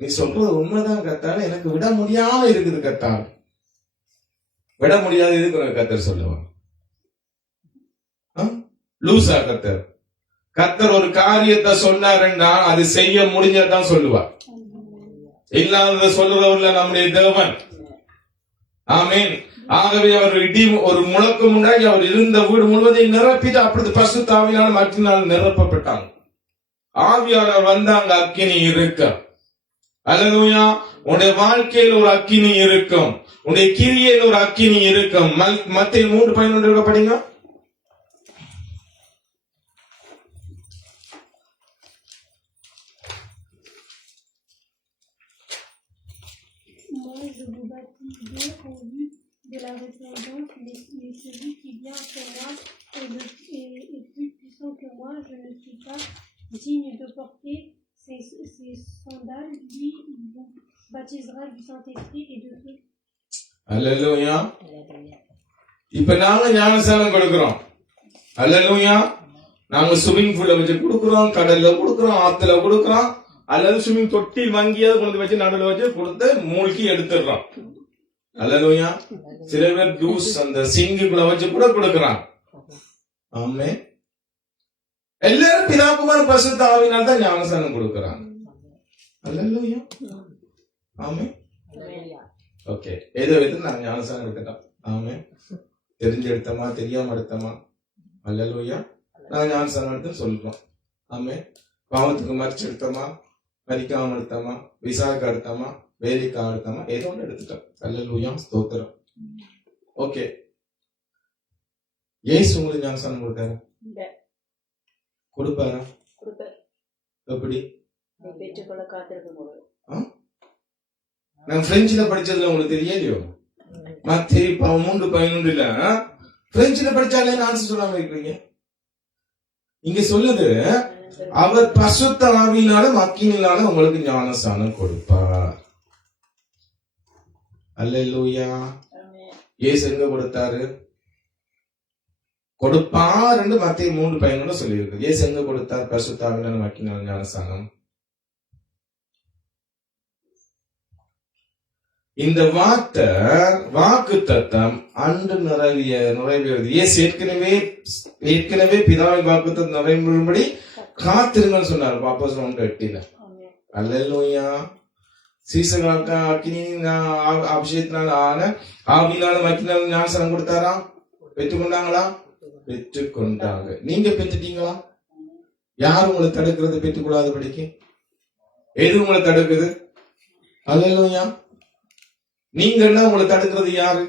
நீ சொல்றது உண்மைதான் கர்த்தாவே, எனக்கு விட முடியாம இருக்குது கர்த்தாவே. விட முடியாது இருக்கிற கர்த்தர் சொல்லுவான். லூசா கர்த்தர்? கர்த்தர் ஒரு காரியத்தை சொன்னாருன்னா அது செய்ய முடிஞ்சதான் சொல்லுவார். இல்லாததை சொல்லுறவர்ல நம்முடைய தேவன். ஆமீன். ஆகவே அவர் ஒரு முழக்கம் உண்டாகி அவர் இருந்த வீடு முழுவதையும் நிரப்பிட்டு அப்படி பரிசுத்த ஆவியானவர் மற்றினால் நிரப்பப்பட்டாங்க. ஆவியானவர் வந்தாங்க, அக்கினி இருக்க. அல்லேலூயா. உன்னுடைய வாழ்க்கையில் ஒரு அக்கினி இருக்கும், உன்னுடைய கிரியில் ஒரு அக்கினி இருக்கும். மத்தேயு 3:11 படிங்க. Moi, je vous baptise d'eau en vue de la repentance, mais celui qui vient après moi est plus puissant que moi. Je ne suis pas digne de porter ses sandales. Lui, il vous baptisera du Saint-Esprit et de feu. அல்லேலூயா. இப்ப நாங்க ஞானஸ்நானம் கொடுக்கிறோம். அல்லேலூயா. நாங்க swimming பூல்ல வச்சு கொடுக்கிறோம், கடல்ல கொடுக்கிறோம், ஆத்துல கொடுக்கிறோம், அல்லது ஸ்விமிங் தொட்டி வங்கியாவது கொண்டு வச்சு நடுவில் வச்சு கொடுத்து மூழ்கி எடுத்துடுறோம். அல்லேலூயா. சில பேர் ஜூஸ் அந்த சிங்குக்குள்ள வச்சு கூட கொடுக்கிறான். ஆமே. எல்லாரும் பிதாகுமார் பரிசுத்த ஆவியினால் தான் ஞானஸ்நானம் கொடுக்கிறாங்க. அல்லேலூயா. ஆமே. ஓகே. ஏதோ எது நாங்க ஞானஸ்நானம் எடுத்துட்டோம். ஆமே. தெரிஞ்சு எடுத்தோமா தெரியாம எடுத்தோமா? அல்லேலூயா. நாங்க ஞானஸ்நானம் எடுத்து சொல்றோம். ஆமே. பாவத்துக்கு மறிச்சு எடுத்தோமா, மறிக்காம எடுத்தோமா, விசாக எடுத்தோமா, வேலைக்கா எடுத்தோமா, ஏதோ ஒன்று எடுத்துட்டோம். அல்லேலூயா. ஸ்தோத்திரம். ஓகே. ஏசு உங்களுக்கு ஞானஸ்நானம் கொடுத்தாரு? கொடுப்பாரா? எப்படி? நான் பிரெஞ்சுல படிச்சதுல உங்களுக்கு தெரியலையோ? மத்தேயு 3:11 பிரெஞ்சுல படிச்சாலே ஆன்சர் சொல்லாம இருக்கிறீங்க. இங்க சொல்லுது, அவர் பரிசுத்த ஆவியினாலும் அக்கினியினாலும் உங்களுக்கு ஞானஸ்நானம் கொடுப்பார். அல்லேலூயா. இயேசு எங்க கொடுத்தாரு? கொடுப்பார் என்று மத்தேயு 3:11 சொல்லியிருக்கு. இயேசு எங்க கொடுத்தார் பரிசுத்த ஆவியினாலும் அக்கினியினாலும் ஞானஸ்நானம்? இந்த வாக்கு தத்தம் அன்று நிறைவேறது. இயேசு ஏற்கனவே பிதாவின் வாக்கு தத்தம் நிறைவேறும்படி காத்திருங்கன்னு சொன்னார் அப்போஸ்தலர் 1:8. அல்லேலூயா. சீசர்களுக்கு அக்கினி அபிஷேகத்தினால ஆவியினாலும் அக்கினியாலும் ஞானஸ்நானம் கொடுத்தாரா? பெற்றுக்கொண்டாங்களா? பெற்றுக்கொண்டாங்க. நீங்க பெற்றுட்டீங்களா? யார் உங்களை தடுக்கிறது பெற்றுக்கொள்ளாதபடிக்கு? எது உங்களை தடுக்குது? அல்லேலூயா. நீங்க என்ன உங்களை தடுக்கிறது யாரு?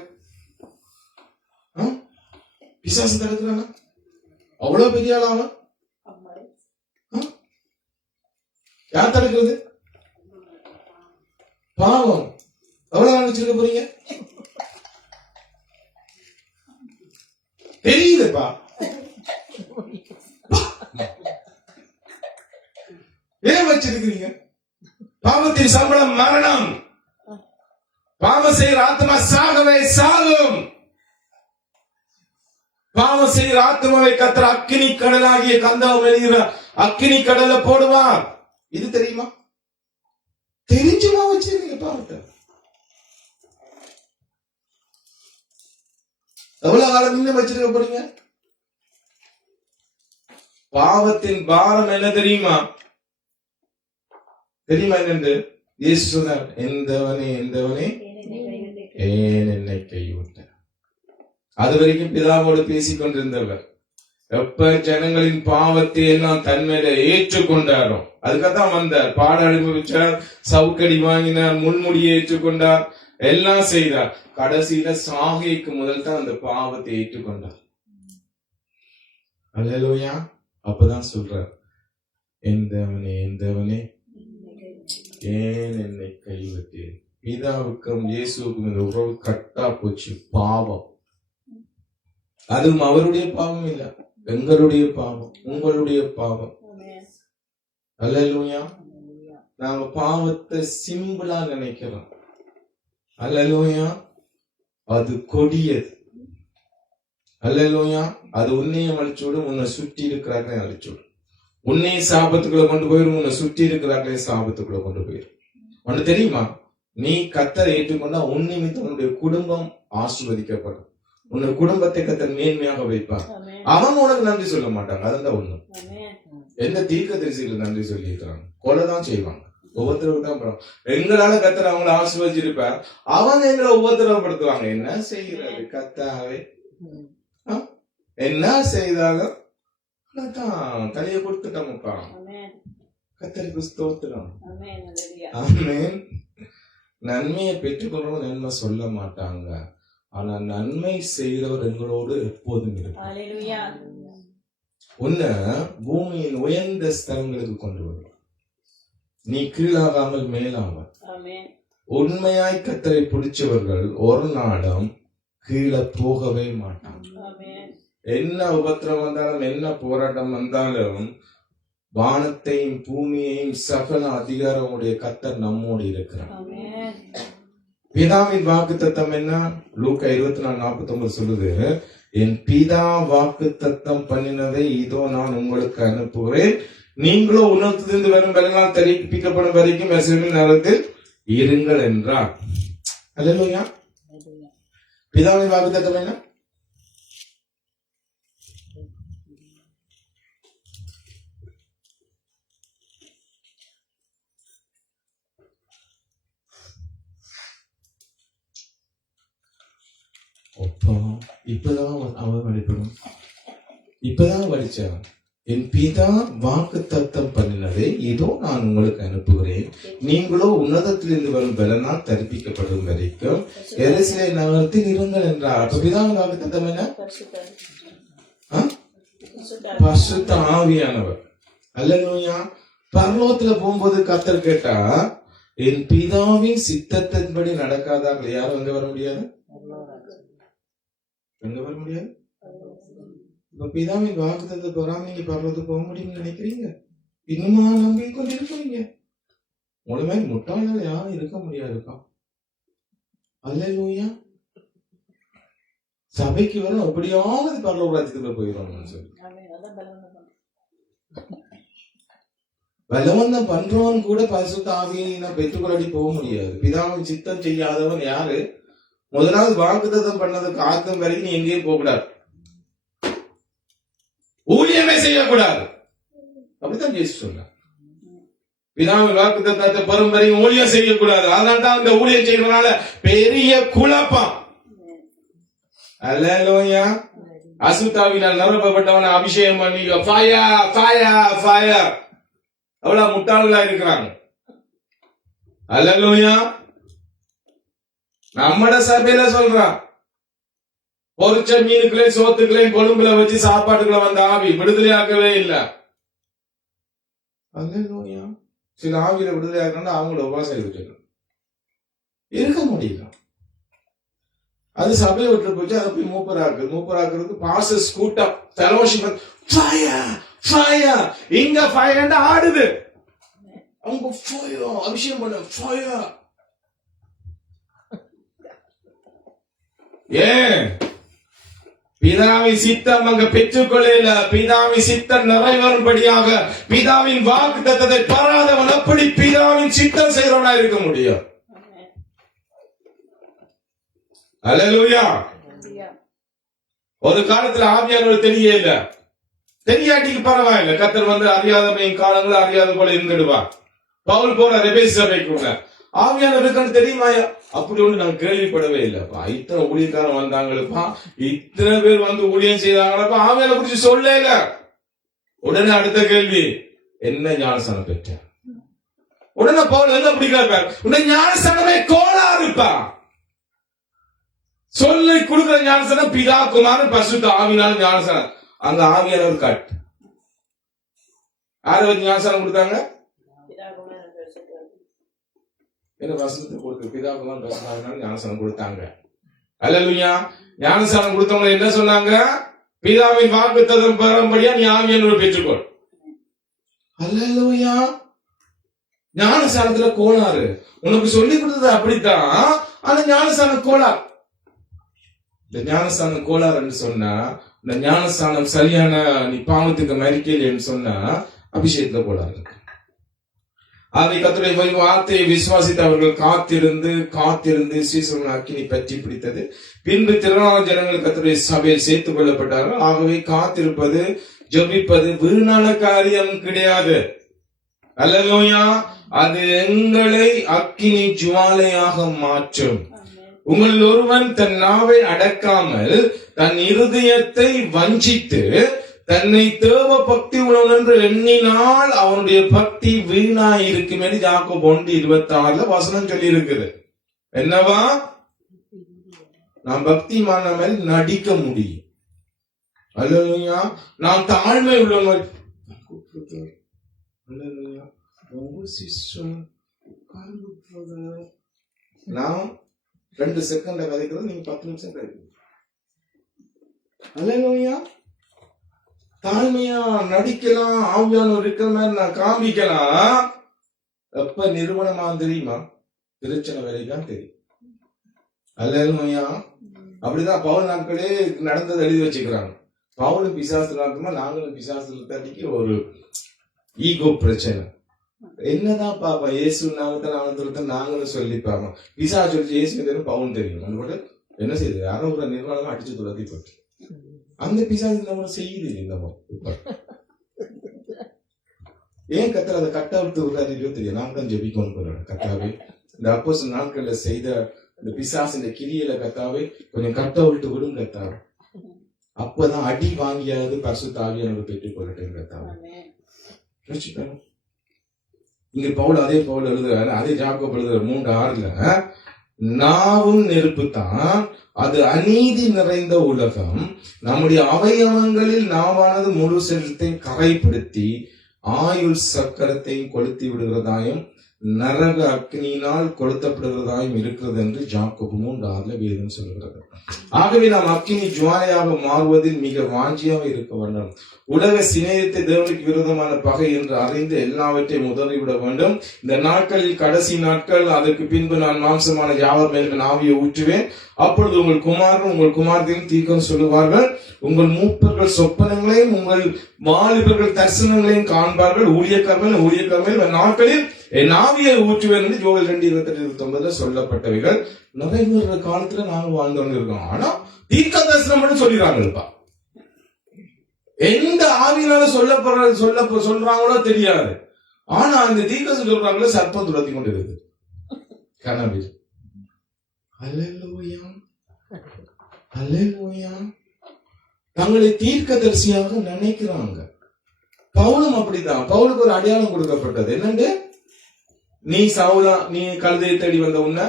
பிசாசு தடுக்கிறானா? அவ்வளவு பெரிய ஆளாவா? யார் தடுக்கிறது? பாவம். எவ்வளவு நினைச்சிருக்க போறீங்க? தெரியுதுப்பா. ஏன் வச்சிருக்கிறீங்க? பாவத்தின் சம்பளம் மரணம். பாவம் செய்கிற ஆத்மா சாகவே சாகும். பாவம் செய்கிற ஆத்மாவை கர்த்தர் அக்கினி கடலாகிய கந்தகம் எழுகிற அக்கினி கடல்ல போடுவார். இது தெரியுமா? தெரிஞ்சுமா வச்சிருக்கீங்க பாவத்தை? எவ்வளவு காலம் இன்னும் வச்சிருக்க போறீங்க? பாவத்தின் பாரம் என்ன தெரியுமா? தெரியுமா என்னண்டு? இயேசு சொன்னார், எந்தவனே ஏன் என்னை கைவிட்ட. அது வரைக்கும் பிதாவோடு பேசிக் கொண்டிருந்தவர் எப்ப ஜனங்களின் பாவத்தை எல்லாம் தன்மையில ஏற்றுக்கொண்டாரோ அதுக்காகத்தான் வந்தார். பாட அனுபவிச்சார், சவுக்கடி வாங்கினார், முன்முடியை ஏற்றுக்கொண்டார், எல்லாம் செய்தார். கடைசியில சாகைக்கு முதல் தான் அந்த பாவத்தை ஏற்றுக்கொண்டார். அல்லேலூயா. அப்பதான் சொல்றார், எந்தவனே ஏன் என்னை கைவிட்டேன். பிதாவுக்கும் இயேசுவுக்கும் இந்த உறவு கட்டா போச்சு. பாவம் அதுவும் அவருடைய பாவம் இல்ல, எங்களுடைய பாவம், உங்களுடைய பாவம். அல்லேலூயா. நாங்க பாவத்தை சிம்பிளா நினைக்கிறோம். அல்லேலூயா. அது கொடியது. அல்லேலூயா. அது உன்னையும் அழிச்சுவிடும், உன்னை சுற்றி இருக்கிறார்களே அழிச்சுவிடும். உன்னையும் சாபத்துக்குள்ள கொண்டு போயிடும், உன்னை சுற்றி இருக்கிறார்களே சாபத்துக்குள்ள கொண்டு போயிடும். உனக்கு தெரியுமா? நீ கர்த்தரை ஏற்றுக்கொண்டா உன் நிமித்தம் உன்னுடைய குடும்பம் ஆசீர்வதிக்கப்படும். உன்னுடைய குடும்பத்தை கர்த்தர் மேன்மையாக வைப்பார். அவங்க உனக்கு நன்றி சொல்ல மாட்டாங்க. அதுதான் ஒண்ணு. எந்த தீர்க்கதரிசிகள் நன்றி சொல்லி இருக்கிறாங்க? கொலைதான் செய்வாங்க, உபத்திரவு தான் பண்ணுவாங்க. எங்களால கர்த்தர் அவங்களை ஆசீர்வதிச்சிருப்பார், அவங்க எங்களை உபத்திரவப்படுத்துவாங்க. என்ன செய்கிறது கர்த்தாவே? என்ன செய்தாலும் தலையை கொடுத்துட்டோம்ப்பா. கர்த்தருக்கு ஸ்தோத்திரம். ஆமென். நன்மையை பெற்றுக்கொள்றவங்க நன்மை சொல்ல மாட்டாங்க, ஆனா நன்மை செய்கிறவர் எங்களோடு எப்போதும் இருப்பார். உன்னை பூமியின் உயர்ந்த ஸ்தலங்களுக்கு கொண்டு வரும். நீ கீழாகாமல் மேலாவார். உண்மையாய் கர்த்தரை பிடிச்சவர்கள் ஒரு நாளும் கீழே போகவே மாட்டாங்க. என்ன உபத்திரம் வந்தாலும், என்ன போராட்டம் வந்தாலும், வானத்தையும் பூமியையும் சகல அதிகாரமுடைய கர்த்தர் நம்மோடு இருக்கிறார். பிதாவின் வாக்கு தத்தம் என்ன? லூக்கா 24:49 சொல்லுது, என் பிதா வாக்கு தத்தம் பண்ணினதை இதோ நான் உங்களுக்கு அனுப்புகிறேன், நீங்களோ உன்னதத்திலிருந்து வரும் பலனால் தெரிவிக்கப்படும் வரைக்கும் எருசலேமின் நகரத்தில் இருங்கள் என்றார். அல்லேலூயா. பிதாவின் வாக்கு தத்தம் என்ன? இப்பதான் அவன் வழிபடும். இப்பதான் வடிச்சான். என் பிதா வாக்கு தத்தம் பண்ணினதை இதோ நான் உங்களுக்கு அனுப்புகிறேன், நீங்களோ உன்னதத்திலிருந்து வரும் பலனால் தரிப்பிக்கப்படும் வரைக்கும் எருசலேம் நகரத்தில் இருங்கள் என்றார். அப்ப பிதாவின் வாக்கு தத்தம் என்ன? பரிசுத்த ஆவியானவர். அல்லேலூயா. பரலோகத்துல போகும்போது கர்த்தர் கேட்டா, என் பிதாவின் சித்தத்தின்படி நடக்காதாக்கள் யாரும் எங்க வர முடியாது? எங்க வர முடியாது? இப்ப பிதாவின் வாக்குத்தத்தத்தை பெறாம நீங்க பரலோகத்துக்கு போக முடியும்னு நினைக்கிறீங்க? இன்னுமா நம்பி கொண்டு இருக்கிறீங்க? உங்கள மாதிரி முட்டாள்கள் யாரும் இருக்க முடியாதுக்கா. அல்லேலூயா. சபைக்கு வர எப்படியாவது பரலோக ராஜ்யத்துக்குள்ள போயிடணும்னு சொல்லி பலவந்தம் பண்றவன் கூட பரிசுத்த ஆவியை நான் பெற்றுக்கொள்ளடி போக முடியாது. பிதாவின் சித்தம் செய்யாதவன் யாரு? முதலாவது வாக்குத்தத்தம் பண்ணதுக்கு ஆத்தம் வரைக்கும் நீ எங்கேயும் போக கூடாது, ஊழியமே செய்யக்கூடாது. அப்படித்தான் இயேசு சொன்னார். பிதாவின் வாக்குத்தத்தத்தை பெறும் வரைக்கும் ஊழியம் செய்யக்கூடாது. அதனால்தான் அந்த ஊழியம் செய்யறதுனால பெரிய குழப்பம். அல்லேலூயா. அசுத்தாவினால் நிரப்பப்பட்டவனை அபிஷேகம் பண்ணி ஃபயர் ஃபயர் ஃபயர் அவ்வளவு முட்டாளர்களா இருக்கிறாங்க. அல்லேலூயா. நம்மட சபையில சொல்றான், பொரிச்ச மீனுக்குள்ளே சோத்துக்களையும் கொழும்புல வச்சு சாப்பாட்டுக்குள்ள வந்த ஆவி விடுதலையாக்கவே இல்லை. அல்லேலூயா. சில ஆவியில விடுதலையாக்கணும் அவங்கள உபாசம் இருக்க முடியல. அது சபையை விட்டு போச்சு. அதை போய் மூப்பராக்குறதுக்கு பாசஸ் கூட்டம் ஃபெலோஷிப் ஃபயர் இங்க ஃபயர் ஆடுது. அவங்க ஃபயர் அபிஷேகம் பண்ண ஃபயர். ஏன்? பிதாவின் சித்தம் அங்க பெற்றுக்கொள்ள, பிதாவின் சித்தம் நிறைவேறும்படியாக பிதாவின் வாக்குத்தத்தத்தை பெறாதவன் எப்படி பிதாவின் சித்தம் செய்யறவனா இருக்க முடியும்? அல்லேலூயா. ஒரு காலத்துல ஆவியானவர் தெரியல, தெரியாட்டிக்கு பரவாயில்ல. கர்த்தர் வந்து அறியாதமையின் காலங்கள் அறியாத போல இருந்துடுவார். பவுல் போற எபேசு சபைக்குள்ள ஆவியானவருக்கு தெரியுமாயா? அப்படி ஒண்ணு நான் கேள்விப்படவே இல்லப்பா. இத்தனை ஊழியக்காரன் வந்தாங்களப்பா, இத்தனை பேர் வந்து ஊழியம் செய்தாங்களப்பா, ஆவியான குறிச்சு சொல்லல. உடனே அடுத்த கேள்வி, என்ன ஞானஸ்தானம் பெற்ற? உடனே பவுல் என்ன பிடிக்காரு, உன்னை ஞானஸ்தானமே கோளாறுப்பா. சொல்லி கொடுக்கிற ஞானஸ்தானம் பிதா குமாரன் பரிசுத்த ஆவியினால் ஞானஸ்தானம். அங்க ஆவியானவர் கட். யாரை வச்சு ஞானஸ்தானம் கொடுத்தாங்க? என்ன வசனத்தை கொடுத்து பிதா குமாரன் பரிசுத்த ஆவியினால் ஞானஸ்தானம் கொடுத்தாங்க. அல்லேலூயா. ஞானஸ்தானம் கொடுத்தவங்க என்ன சொன்னாங்க? பிதாவின் வாக்குத்தத்தம் பெறும்படியா நீ ஆவியானவரை பெற்றுக்கொள். அல்லேலூயா. ஞானஸ்தானத்துல கோளாறு உனக்கு சொல்லி கொடுத்தது அப்படித்தான். ஆனா ஞானஸ்தானம் கோளாறு. இந்த ஞானஸ்தானம் கோளாறுன்னு சொன்னா, இந்த ஞானஸ்தானம் சரியான நீ பாவத்துக்கு மறிக்கலைன்னு சொன்னா அபிஷேகத்துல கோளாறு இருக்கு. அதை கர்த்தருடைய வார்த்தையை விசுவாசித்து அவர்கள் காத்திருந்து சீசன் அக்கினி பற்றி பிடித்தது. பின்பு திரளான ஜனங்கள் கர்த்தருடைய சபையில் சேர்த்துக் கொள்ளப்பட்டார்கள். ஆகவே காத்திருப்பது ஜெபிப்பது வீணான காரியம் கிடையாது. அல்லேலூயா. அது எங்களை அக்கினி ஜுவாலையாக மாற்றும். உங்களில் ஒருவன் தன் நாவை அடக்காமல் தன் இருதயத்தை வஞ்சித்து தன்னை தேவ பக்தி உள்ளவன் என்று எண்ணினால் அவனுடைய பக்தி வீணாய் இருக்கும் என்று யாக்கோபு 1:26 வசனம் சொல்லி இருக்குது. என்னவா? நாம் பக்திமான மாதிரி நடிக்க முடியும். அல்லேலூயா. நாம் தாழ்மை உள்ளவன். நாம் 2 செகண்ட்ல கதைக்கிறது, நீங்க 10 நிமிஷம் கதைக்கிறீங்க. அல்லேலூயா. தாழ்மையா நடிக்கலாம், ஆவியானவர் இருக்கிற மாதிரி நான் காமிக்கலாம். எப்ப நிறுவனமா தெரியுமா? பிரச்சனை வரைக்கும் தெரியும். அல்லேலூயா. அப்படிதான் பவுல் நாட்களே நடந்தது எழுதி வச்சுக்கிறாங்க. பவுலும் பிசாசு நாட்டுமா நாங்களும் பிசாசு தட்டிக்கு ஒரு ஈகோ பிரச்சனை. என்னதான் பாப்பா இயேசு நாமத்தை நாங்களும் சொல்லிப்பாங்க. பிசா சொல்லி இயேசு தெரியும், பவுன் தெரியும். அது போட்டு என்ன செய்யுது? யாரோ ஒரு நிர்வாணமா அடிச்சு துரத்தி போட்டு அந்த பிசாசு நம்ம செய்யுது. ஏன் கத்தர் அதை கட்ட விட்டு விடாதீங்களோ தெரியும். நான் தான் ஜெபிக்கணும் போறேன். கத்தாவே இந்த அப்போஸ்தலர் நாட்கள்ல செய்த இந்த பிசாசு இந்த கிரியையில கத்தாவே கொஞ்சம் கட்ட விட்டு விடும் கத்தாவே. அப்பதான் அடி வாங்கியாவது பரிசுத்த ஆவியானவரை பெற்றுக் கொள்ளட்டும் கத்தாவே. இங்க பவுல் அதே பவுல் எழுதுறாரு, அதே ஜாக்கோபு எழுதுற 3:6 நாவும் நெருப்பு தான், அது அநீதி நிறைந்த உலகம். நம்முடைய அவயவங்களில் நாவானது முழு சரீரத்தை கரைப்படுத்தி ஆயுள் சக்கரத்தை கொளுத்தி விடுகிறதாயும் நரக அக்னியினால் கொளுத்தப்படுவதாயும் இருக்கிறது என்று யாக்கோபு 3:6 வேதம் சொல்கிறது. ஆகவே நாம் அக்கினி ஜுவாலையாக மாறுவதில் மிக வாஞ்சியாக இருக்க வேண்டும். உலக சிநேகத்தை தேவனுக்கு விரோதமான பகை என்று அறிந்து எல்லாவற்றையும் உதறிவிட வேண்டும். இந்த நாட்களில் கடைசி நாட்கள், அதற்கு பின்பு நான் மாம்சமான யாவர் மேலும் ஆவியை ஊற்றுவேன். அப்பொழுது உங்கள் குமாரன் உங்கள் குமாரத்தையும் தீர்க்கம் சொல்லுவார்கள். உங்கள் மூப்பர்கள் சொப்பனங்களையும் உங்கள் வாலிபர்கள் தரிசனங்களையும் காண்பார்கள். ஊழியக்காரர்கள் நாட்களில் என் ஆவியை ஊற்றுவேன் என்று யோவேல் 2:28-29 சொல்லப்பட்டவைகள் நிறைவேற காலத்துல நாங்க வாழ்ந்து இருக்கோம். ஆனா தீர்க்க தரிசனம் மட்டும் சொல்லிடுறாங்கப்பா. எந்த ஆவியினால சொல்றாங்களோ தெரியாது. ஆனா அந்த தீர்க்க சொல்றாங்களோ சர்ப்பம் துரத்தி கொண்டு இருக்கு கனவில். அல்லேலூயா, அல்லேலூயா. தங்களை தீர்க்கதரிசியாக நினைக்கிறாங்க. பவுலும் அப்படித்தான். பவுலுக்கு ஒரு அடையாளம் கொடுக்கப்பட்டது. என்னண்டு, நீ சவுலா, நீ கழுதையை தேடி வந்த உன்ன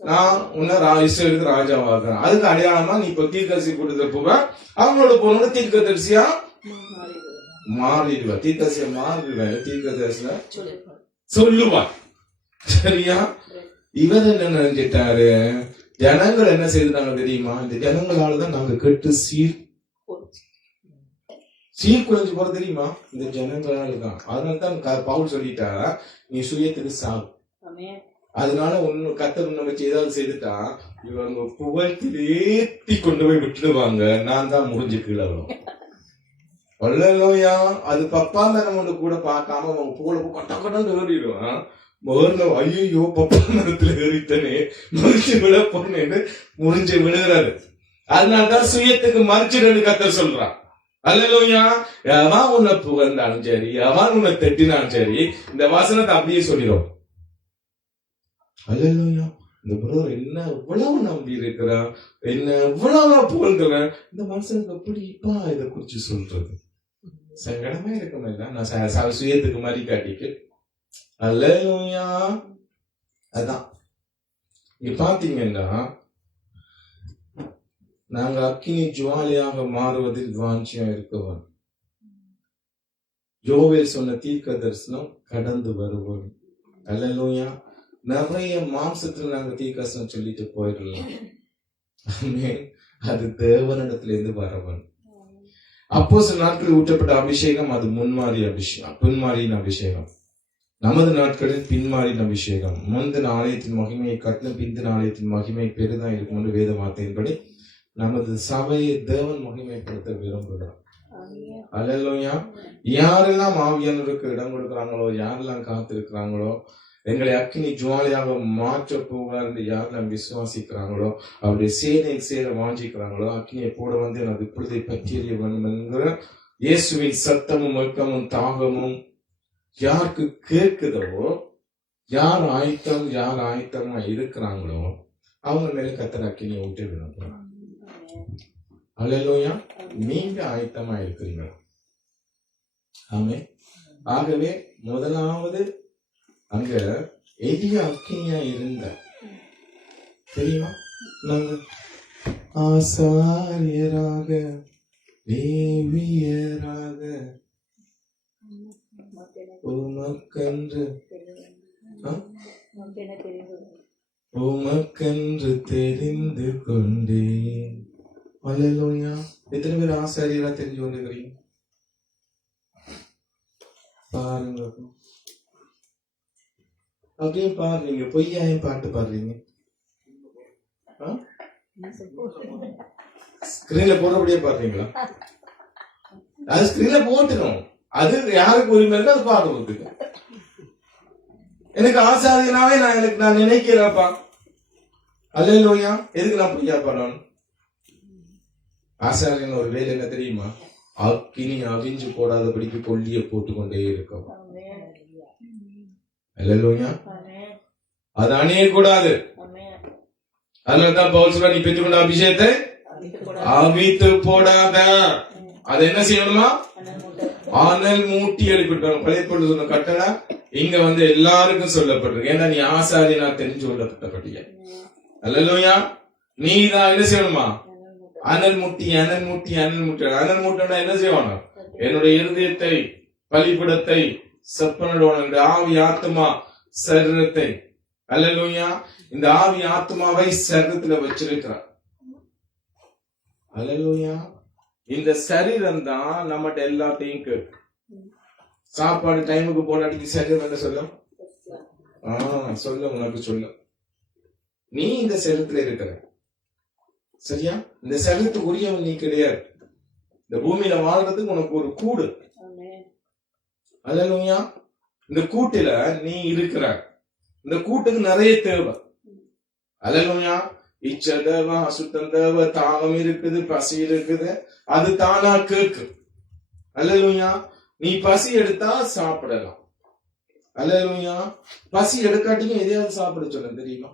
நான் உன்ன இஸ்ரவேலுக்கு ராஜாவாக்குறேன். அதுக்கு அடையாளமா நீ இப்ப தீர்க்கதரிசி கூட்டத்தில் போக, அவங்களோட போன தீர்க்கதரிசியா மாறிடுவா. தீர்க்கதரிசியா மாறிடுவேன். தீர்க்கதரிசியா சொல்லுவா. சரியா? இவர் என்ன நினைச்சிட்டாரு, ஜனங்கள் என்ன செய்தாங்க தெரியுமா? இந்த ஜனங்களாலதான் நாங்க கெட்டு சீர்குலைஞ்சு போற தெரியுமா? இந்த ஜனங்களால தான். அதனாலதான் பவுல் சொல்லிட்டா, நீ சுயத்துக்கு சாவு. அதனால கத்தர் உன்னை வச்சு ஏதாவது செய்துட்டா இவங்க புகழ்த்தில் ஏத்தி கொண்டு போய் விட்டுடுவாங்க. நான் தான் முடிஞ்சு கீழே வரும். வல்லலோயா. அது பப்பா மரம் கூட பார்க்காம அவங்க புகழ கட்ட கட்டான்னு ஏறிடுவான். ஐயோ பப்பா மரத்துல ஏறித்தனே முடிச்சு விழ போனேன்னு முடிஞ்சு விழுகிறாரு. அதனாலதான் சுயத்துக்கு மறைச்சிடன்னு கத்தர் சொல்றான். அல்லேலூயா. எவன் உன்னை புகழ்ந்தாலும் சரி, எவன் உன்னை தட்டினாலும் சரி, இந்த வசனத்தை அப்படியே சொல்லிடும். அல்லேலூயா. இந்த பிரதர் என்ன இவ்வளவு நம்பி இருக்கிறான், என்ன இவ்வளவு புகழ்கிறேன், இந்த மனுஷனுக்கு எப்படிப்பா இதை குறிச்சு சொல்றது? சங்கடமே இருக்கமில்ல. நான் சுயத்துக்கு மாதிரி காட்டிக்கு. அல்லேலூயா. அதான் இங்க பாத்தீங்கன்னா, நாங்க அக்கினி ஜுவாலியாக மாறுவதில் வாஞ்சியா இருக்கவன். யோவேல் சொன்ன தீர்க்க தரிசனம் கடந்து வருவோம். அல்லேலூயா. நிறைய மாம்சத்துல நாங்க தீர்க்கதரிசனம் சொல்லிட்டு போயிடலாம். அது தேவனிடத்துல இருந்து வரவன். அப்போஸ்தலர் நாட்களில் ஊற்றப்பட்ட அபிஷேகம் அது முன்மாறி அபிஷேகம், பின்மாறியின் அபிஷேகம். நமது நாட்களில் பின்மாறியின் அபிஷேகம். முந்தின ஆலயத்தின் மகிமையை கட்டிலும் பிந்தின ஆலயத்தின் மகிமை பெரிதான் இருக்கும் என்று வேத வார்த்தையின்படி நமது சபையை தேவன் மகிமைப்படுத்த விரும்புகிறார். அல்லேலூயா. யாரெல்லாம் ஆவியானவருக்கு இடம் கொடுக்கிறாங்களோ, யாரெல்லாம் காத்திருக்கிறாங்களோ, எங்களை அக்கினி ஜுவாலியாக மாற்ற போகிறார் என்று யாரெல்லாம் விசுவாசிக்கிறாங்களோ, அவருடைய சேனையில் சேர வாஞ்சிக்கிறாங்களோ, அக்கினியை போட வந்து எனது இப்பொழுதை பற்றிய வேண்டும் என்கிற இயேசுவின் சத்தமும் வெட்கமும் தாகமும் யாருக்கு கேட்குதோ, யார் ஆயத்தமா இருக்கிறாங்களோ அவங்க மேல கர்த்தர் அக்கினியை விட்டு விடணும். அல்லேலூயா. நீங்க ஆயத்தமா இருக்கிறீங்க. ஆமென். ஆகவே முதலாவது அங்க எதிய அக்கினியா இருந்த தெரியுமா? நாங்க ஆசாரியராக லேவியராக உமக்கென்று தெரிந்து கொண்டேன். அல்லேலூயா. எத்தனை பேர் ஆசாரியரா தெரிஞ்சு கொண்டிருக்கிறீங்க? பாருங்க. அப்படியே பாடுறீங்க, பொய்யாயும் பாட்டு பாடுறீங்க. ஸ்கிரீன்ல போடுறபடியே பாடுறீங்களா? அது ஸ்கிரீன்ல போட்டுக்கணும். அது யாருக்கு உரிமை இருக்கோ அது பாடுறதுக்கு. எனக்கு ஆசாரியனாவே நான் நினைக்கிறேன்ப்பா. அல்லேலூயா. எதுக்கு நான் பொய்யா பாடணும்? ஆசாரியன் ஒரு வேலை என்ன தெரியுமா? அக்கினி அவிஞ்சு போடாதபடிக்கு கொல்லிய போட்டுக்கொண்டே இருக்கும். அல்லேலூயா. அது அணிய கூடாது. அதனால்தான் பவுல் சொல்றார், நீ பெற்றுக்கொண்ட அபிஷேகத்தை அவித்து போடாத. அது என்ன செய்யணுமா? அனல் மூட்டி எழுப்பிட்டாங்க. பழைய பொருள் சொன்ன கட்டளை இங்க வந்து எல்லாருக்கும் சொல்லப்பட்டிருக்கு. ஏன்னா நீ ஆசாரியனா தெரிஞ்சு கொள்ளப்பட்டபடிய. அல்லேலூயா. நீ தான் என்ன செய்யணுமா? அனல் மூட்டி மூட்டா என்ன செய்வாங்க? என்னுடைய இருதயத்தை, பலிபீடத்தை செப்பனிடுவாங்க. ஆவி ஆத்மா சரீரத்தை. அல்லேலூயா. இந்த ஆவி ஆத்மாவை சரீரத்துல வச்சிருக்கிறார். அல்லேலூயா. இந்த சரீரம் தான் நம்மகிட்ட எல்லாத்தையும் கேட்கும். சாப்பாடு டைமுக்கு போடாட்டி சரீரம் என்ன சொல்லும்? சொல்ல உனக்கு சொல்லும், நீ இந்த சரீரத்துல இருக்கிற. சரியா? இந்த சரீரத்துக்குரியவன் நீ கிடையாது. இந்த பூமியில வாழ்றதுக்கு உனக்கு ஒரு கூடு. அல்லேலூயா. இந்த கூட்டுல நீ இருக்கிற. இந்த கூட்டுக்கு நிறைய தேவை. அல்லேலூயா. இச்சை தேவை, அசுத்தம் தேவை, தாகம் இருக்குது, பசி இருக்குது. அது தானா கேக்கு. அல்லேலூயா. நீ பசி எடுத்தா சாப்பிடலாம். அல்லேலூயா. பசி எடுக்காட்டியும் எதையாவது சாப்பிட சொல்ல தெரியுமா?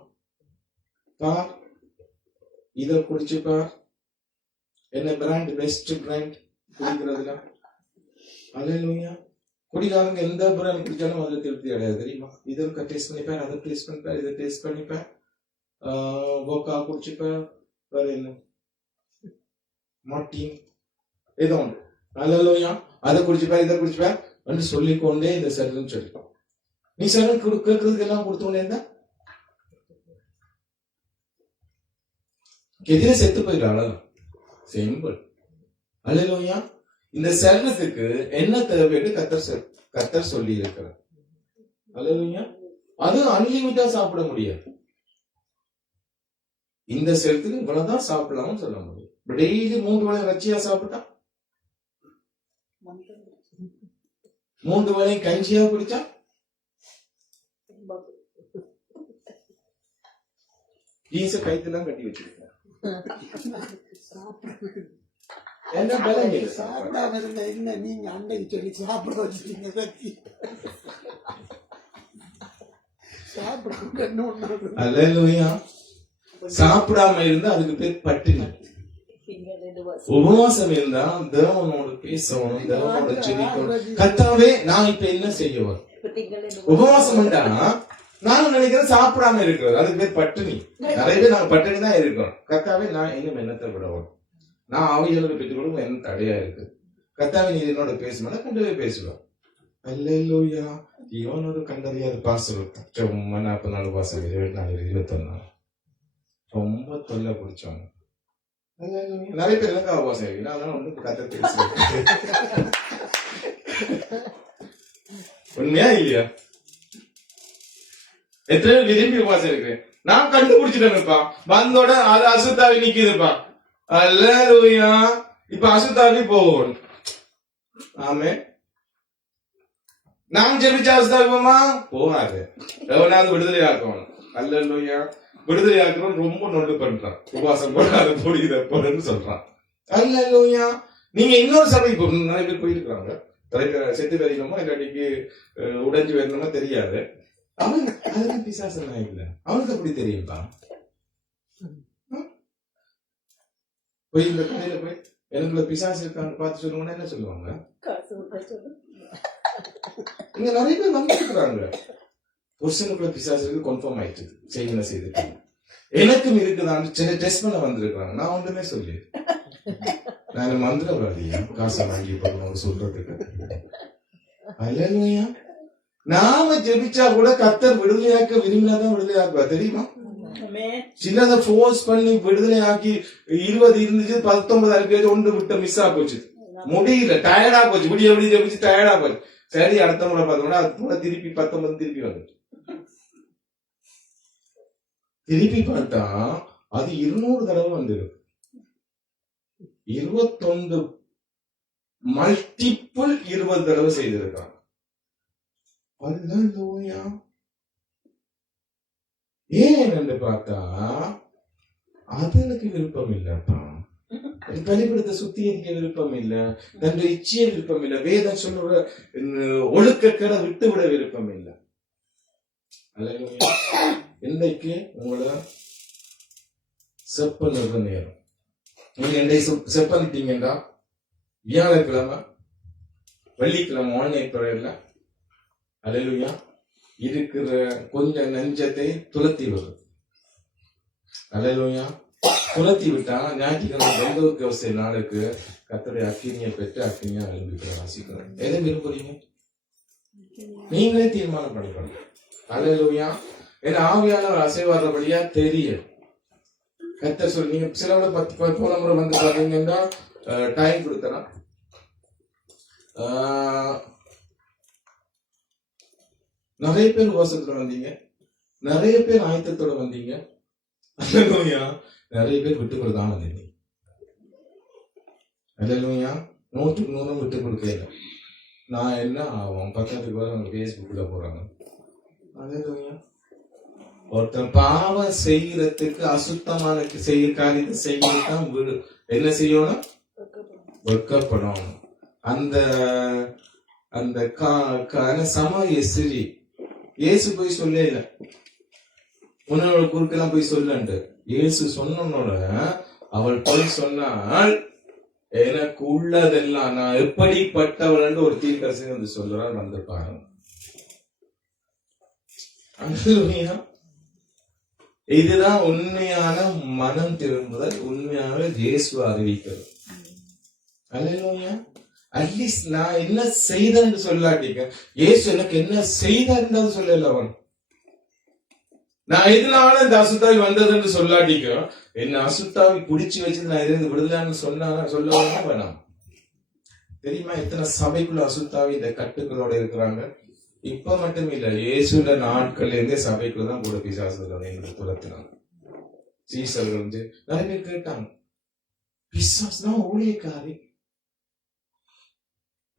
பார், இத குடிச்சு பார். என்ன பிராண்ட்? பெஸ்ட் பிராண்ட் குடிக்கிறதுல. அல்லேலூயா. குடிக்காரங்க எந்த பிராண்ட் குடிச்சாலும் அதுல திருப்தி அடையாது தெரியுமா? இதை டேஸ்ட் பண்ணிப்பேன், அதை டேஸ்ட் பண்ணிப்பேன், இதை டேஸ்ட் பண்ணிப்பேன், வோக்கா குடிச்சுப்பேன், வேற என்ன மாட்டின் ஏதோ ஒன்று. அல்லேலூயா. அதை குடிச்சுப்பேன், இதை குடிச்சுப்பேன் என்று சொல்லிக்கொண்டே இந்த சரீரம் சொல்லிப்பான். நீ சரீரம் கேட்கறதுக்கு எல்லாம் கொடுத்தோன்னே இருந்தா எதிரே செத்து போயிடலாம். சிம்பிள். அல்லேலூயா. இந்த சரீரத்துக்கு என்ன தேவைன்னு கர்த்தர் சொல்லி இருக்கிறார். அல்லேலூயா. அது அன்லிமிட்டா சாப்பிட முடியாது. இந்த சரீரத்துக்கு இவ்வளவுதான் சாப்பிடலாம்னு சொல்ல முடியும். டெய்லி 3 வேளை ரச்சியா சாப்பிட்டா, 3 வேளை கஞ்சியா குடிச்சா, ஜீன்ஸ கைத்தெல்லாம் கட்டி வச்சிருக்க என்ன பலம் இல்லை. சாப்பிடாம இருந்த என்ன நீங்க அன்னைக்கு சொல்லி சாப்பிட வச்சுட்டீங்க. அல்லேலூயா. சாப்பிடாம இருந்தா அதுக்கு பேர் பட்டினி. உபவாசம் இருந்தா தேவனோடு பேசணும், தேவனோட செபிக்கணும். கர்த்தாவே நான் இப்ப என்ன செய்யணும்? உபவாசம் பண்ணா நானும் நினைக்கிறேன் சாப்பிடாம இருக்கிறது, அதுக்கு பேர் பட்டினி. நிறைய பேர் நாங்க பட்டினி தான் இருக்கோம். கர்த்தாவே நான் இன்னும் என்னத்தை விடவும், நான் ஆவிகளுக்கு பெற்றுக்கொள்ளும் என்ன தடையா இருக்கு. கர்த்தாவே நீ என்னோட பேசணும்னா கண்டவே பேசுவேன். அல்லேலூயா. இவனோட கண்டறியாத பாசம் 44 பாசம் 24 21 ரொம்ப தொல்லை பிடிச்சவங்க. நிறைய பேர் எனக்கு ஆபாசம் இருக்கு. நான் வந்து கத்த பேசுறேன். உண்மையா இல்லையா? எத்தனை விரும்பி உபாசம் இருக்கு. நான் கண்டுபிடிச்சிட்டேன்ப்பா. வந்தோட அது அசுத்தாவி நிக்குதுப்பா. அல்லேலூயா. இப்ப அசுத்தாவி போகணும். ஆமே. நான் ஜெபிச்ச அசுத்தாவிமா போகாது. எவனாவது விடுதலை ஆக்கணும். அல்லேலூயா. விடுதலை ஆக்கணும் ரொம்ப நொண்டு பண்றான். உபாசம் போடாத போடுகிற போறன்னு சொல்றான். அல்லேலூயா. நீங்க இன்னொரு சபைக்கு நிறைய பேர் போயிருக்காங்க. செத்து கறிக்கணுமோ இல்லாட்டிக்கு உடைஞ்சு வரணுமோ தெரியாது. அவன் அதெல்லாம் பிசாசனா இல்ல. அவனுக்கு அப்படி தெரியும்பா. போய் இந்த கடையில போய் எனக்குள்ள பிசாசு இருக்கான்னு பார்த்து சொல்லுவோம்னா என்ன சொல்லுவாங்க? இங்க நிறைய பேர் வந்துருக்குறாங்க. புருஷனுக்குள்ள பிசாசு இருக்கு, கன்ஃபார்ம் ஆயிடுச்சு, செய்வன செய்துட்டு. எனக்கும் இருக்குதான் டெஸ்ட் பண்ண வந்திருக்காங்க. நான் ஒன்றுமே சொல்லி நான் மந்திரவாதியா காசை வாங்கி போடணும் சொல்றதுக்கு. அல்லேலூயா. நாம ஜெபிச்சா கூட கர்த்தர் விடுதலையாக்க விரும்பினாதான் விடுதலையாக்குவா தெரியுமா? சிலதை ஃபோர்ஸ் பண்ணி விடுதலை ஆக்கி 20 இருந்துச்சு, 19 இருக்கு, ஒன்று விட்ட மிஸ் ஆ போச்சு. முடியல, டயர்டா போச்சு. விடிய விடிய ஜெபிச்சு டயர்டா போச்சு. சரி அடுத்த முறை பார்த்தோம்னா அது கூட திருப்பி 19 திருப்பி வந்துச்சு. திருப்பி பார்த்தா அது 200 தடவை வந்துடும். 21 மல்டிபிள் 20 தடவை செய்திருக்காங்க. அல்லேலூயா. ஏன் என்று பார்த்தா அது எனக்கு விருப்பம் இல்லப்பா. பலிபீடத்தை சுத்திகரிக்க விருப்பம் இல்ல, தன்னுடைய இச்சைய விருப்பம் இல்ல, வேதம் சொல்ற ஒழுக்கக்கடை விட்டு விட விருப்பம் இல்ல. அல்லேலூயா. இன்றைக்கு உங்களை செப்பன்ற நேரம். நீங்க இன்றைக்கு செப்பனிட்டீங்கன்னா வியாழக்கிழமை வெள்ளிக்கிழமை ஆன்லைன் பிரேயர்ல அல்லேலூயா இருக்கிற கொஞ்சம் நெஞ்சத்தை துளத்தி வரும். அல்லேலூயா. துளத்தி விட்டா ஞாயிற்றுக்கிழமை பெந்தோக்கு அவசிய நாளுக்கு கர்த்தருடைய அக்கினியை பெற்று அக்கினியா எழுப்பிக்கிற வாசிக்கிறோம். எதை விரும்புறீங்க? நீங்களே தீர்மானம் பண்ணிக்கணும். அல்லேலூயா. ஏன்னா ஆவியானவர் அசைவாடுறபடியா தெரியும். கர்த்தர் சொல்லி நீங்க சிலவளை 10 போன முறை வந்து பாத்தீங்கன்னா டைம் கொடுத்தனா நிறைய பேர் உபவாசத்துல வந்தீங்க, நிறைய பேர் ஆயத்தத்தோட வந்தீங்க. அல்லேலூயா. நிறைய பேர் விட்டு கொடுத்தாங்க வந்தீங்க. அல்லேலூயா. 100க்கு 100 விட்டு கொடுக்கல. நான் என்ன ஆகும் 10க்கு வர அவங்க பேஸ்புக்ல போறாங்க. அல்லேலூயா. ஒருத்தன் பாவம் செய்யறதுக்கு அசுத்தமான காரியத்தை செய்யத்தான் என்ன செய்யணும்? வெட்கப்படணும். அந்த அந்த சமய ஸ்திரீ இயேசு போய் சொல்ல இல்ல, உன்னோட குறுக்கெல்லாம் போய் சொல்லண்டு இயேசு சொன்னோட அவள் போய் சொன்னால் எனக்கு உள்ளதெல்லாம் நான் எப்படிப்பட்டவள் ஒரு தீர்க்கதரிசி வந்து சொல்றான் வந்திருப்பாங்க. இதுதான் உண்மையான மனம் திரும்புதல், உண்மையான இயேசுவை அறிவிக்கிறது. அல்லேலூயா. அட்லீஸ்ட் நான் என்ன செய்தேன்னு சொல்லாட்டிக்க, இயேசு எனக்கு என்ன செய்தார்ன்றது சொல்லல. அவன் நான் எதனால இந்த அசுத்தாவி வந்ததுன்னு சொல்லாட்டிக்க, என்ன அசுத்தாவி குடிச்சு வச்சு நான் இருந்து விடுதலான்னு சொல்ல வேணாம். தெரியுமா எத்தனை சபைக்குள்ள அசுத்தாவி இந்த கட்டுக்களோட இருக்கிறாங்க? இப்ப மட்டும் இல்ல, இயேசுட நாட்கள்ல இருந்தே சபைக்குள்ளதான் கூட பிசாசுகள் என்று துரத்தினாங்க. சீசர்கள் வந்து நிறைய பேர் கேட்டாங்க, பிசாசு தான் ஊழியக்காரி.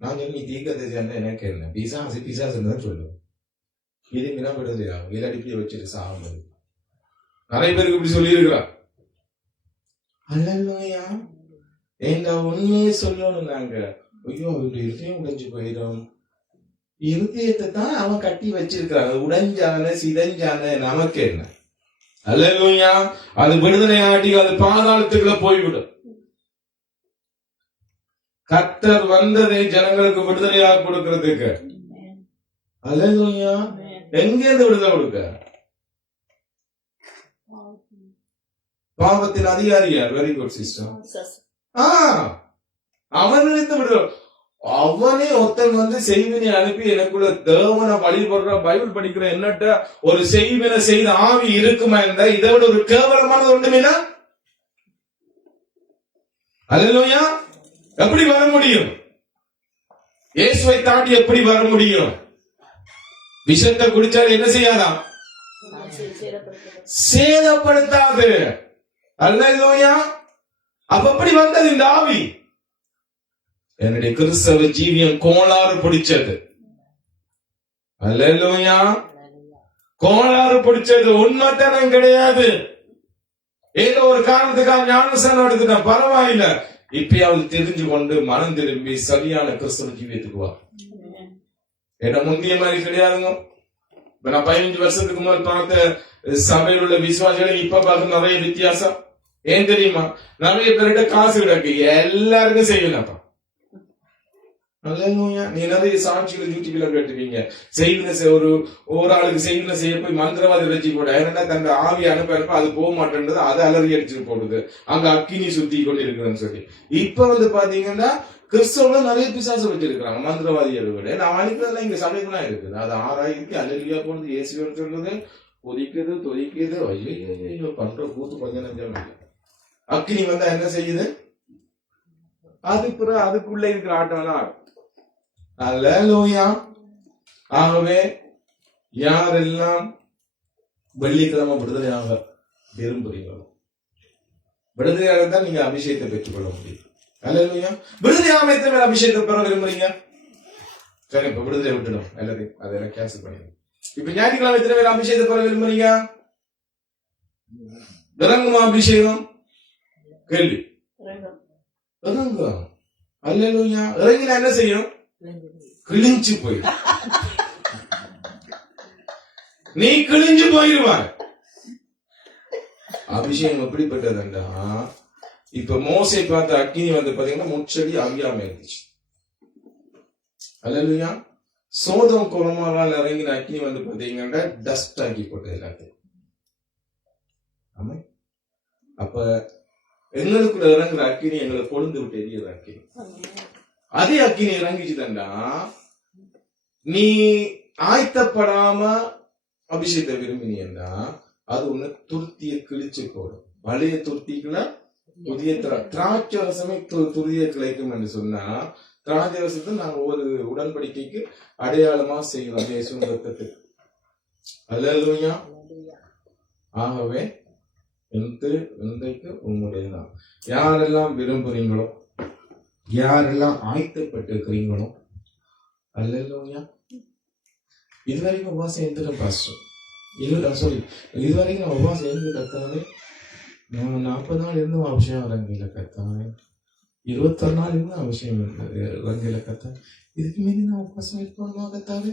நான் சொல்லி தீர்க்கதரிசியான்னு எனக்கு என்ன பிசாசுன்னு தான் சொல்லுவேன். இதுமினா விடுதலையாகும், இல்லாடி வச்சுட்டு சாகும். நிறைய பேருக்கு இப்படி சொல்லி இருக்கிறான். அல்லேலூயா. ஏண்டா உண்மையே சொல்லணும். நாங்க ஐயோ அவருடைய இருதயம் உடைஞ்சு போயிடும். இருதயத்தை தான் அவன் கட்டி வச்சிருக்கிறான். உடைஞ்சான சிதைஞ்சான நமக்கு என்ன? அல்லேலூயா. அது விடுதலை ஆட்டி அது பாதாளத்துக்குள்ள போய்விடும். கர்த்தர் வந்ததை ஜனங்களுக்கு விடுதலையாக கொடுக்கிறதுக்கு. அல்லேலூயா. எங்க இருந்து விடுதலை கொடுக்க? பாவத்தின் அதிகாரி யார்? Very good sister. அவனிருந்து விடுதலை. அவனே ஒருத்தன் வந்து செய்வினை அனுப்பி எனக்குள்ள தேவனை வழிபடுற பைபிள் படிக்கிற என்னட்ட ஒரு செய்வினை செய்த ஆவி இருக்குமா என்ற இதை விட ஒரு கேவலமானது ஒன்றுமில்ல. அல்லேலூயா. எப்படி வர முடியும்? இயேசுவை தாண்டி எப்படி வர முடியும்? விஷத்தை குடிச்சால் என்ன செய்யாதான்? சேதப்படுத்தாது. அல்லேலூயா. அப்ப எப்படி வந்தது இந்த ஆவி? என்னுடைய கிறிஸ்தவ ஜீவியம் கோளாறு பிடிச்சது. அல்லேலூயா. கோளாறு பிடிச்சது. உண்மைத்தனம் கிடையாது. ஏதோ ஒரு காரணத்துக்காக ஞானஸ்நானம் எடுத்துட்டேன், பரவாயில்ல. இப்பயாவது தெரிஞ்சு கொண்டு மனம் திரும்பி சரியான கிறிஸ்தவ ஜீவியத்துக்கு வா. என்ன முந்திய மாதிரி கிடையாதுங்க. இப்ப நான் 15 வருஷத்துக்கு முதல் பார்த்த சபையில் உள்ள விசுவாசிகள் இப்ப பார்க்க நிறைய வித்தியாசம். ஏன் தெரியுமா? நிறைய பேர்கிட்ட காசு கிடக்கு, எல்லாருக்கும் செய்யலப்பா. நீ நிறைய சாட்சிகள் யூடியூப்ல கேட்டுவீங்க. செய்வின ஒரு ஆளுக்கு செய்வின செய்ய போய் மந்திரவாதி வச்சு போட, ஏன்னா தன் ஆவி அனுப்ப அது போக மாட்டேன்றது, அதை அலறி அடிச்சு போடுது, அங்க அக்கினி சுத்தி கொண்டு இருக்குன்னு சொல்லி. இப்ப வந்து பாத்தீங்கன்னா கிறிஸ்தவங்க நிறைய பிசாசு வச்சிருக்காங்க மந்திரவாதிகளை விட. நான் அனுப்புறதுல இங்க சபைக்குலாம் இருக்குது. அது ஆராய்ச்சி அல்லலியா போனது இயேசுன்னு சொல்றது கொதிக்குது தொதிக்குது. ஐயோ பண்ற கூத்து கொஞ்சம் நஞ்சம். அக்கினி வந்தா என்ன செய்யுது? அதுக்குள்ள இருக்கிற ஆட்டம் எல்லாம். அல்லேலூயா. ஆகவே யாரெல்லாம் வெள்ளிக்கிழமை விடுதலையாக விரும்புறீங்களோ, விடுதலையாக தான் நீங்க அபிஷேகத்தை பெற்றுக்கொள்ள முடியும். அல்லேலூயா. விடுதலையாக எத்தனை பேர் அபிஷேகத்தை பெற விரும்புறீங்க? சரி, இப்ப விடுதலை விட்டுடும் எல்லாத்தையும், அதெல்லாம் கேன்சல் பண்ணிடும். இப்ப ஞாயிற்றுக்கிழமை எத்தனை பேர் அபிஷேகத்தை பெற விரும்புறீங்க? இறங்குமா அபிஷேகம்? கேள்வி. இறங்கும். அல்லேலூயா. இறங்கினா என்ன செய்யும்? கிழிஞ்சு போயிடும். நீ கிழிஞ்சு போயிடுவார். அபிஷேகம் எப்படிப்பட்டதுண்டா, இப்ப மோசை பார்த்த அக்கினி வந்து பாத்தீங்கன்னா முச்சடி ஆவியாம இருந்துச்சு. அல்லேலூயா. சோதம் குரமாவால் இறங்கின அக்கினி வந்து பாத்தீங்கன்னா டஸ்ட் ஆக்கி போட்டது எல்லாத்தையும். ஆமா. அப்ப எங்களுக்குள்ள இறங்குற அக்கினி எங்களை கொழுந்து விட்டு எரியுற அக்கினி. அதே அக்கினி இறங்கிச்சுதண்டா, நீ ஆயத்தப்படாம அபிஷேகத்தை விரும்பினீங்கன்னா அது ஒண்ணு துருத்திய கிழிச்சு போடும். பழைய துருத்திக்குள்ள புதிய திராட்சை ரசமே துரிய கிளைக்கும் என்று சொன்னா, திராட்சை ரசத்தை நாங்க ஒரு உடன்படிக்கைக்கு அடையாளமா செய்யலாம் இயேசுவின் ரத்தத்துக்கு. அல்லேலூயா. ஆகவே இன்றைக்கு உங்களுடையதான். யாரெல்லாம் விரும்புறீங்களோ, யாரெல்லாம் ஆயத்தப்பட்டிருக்கிறீங்களோ, அல்லேலூயா. இதுவரைக்கும் உபவாசம் எந்த பாஸ்டர் இதுவரைக்கும் நான் உபவாசம் இருந்து கத்தாவே, நான் 40 நாள் இருந்தும் அபிஷேகம் ரங்கையில கத்தாவே, 21 நாள் இருந்தும் அபிஷேகம் ரங்கையில கத்தாவே, இதுக்கு மீறி நான் உபவாசம் இருக்கணுமா கத்தாவே?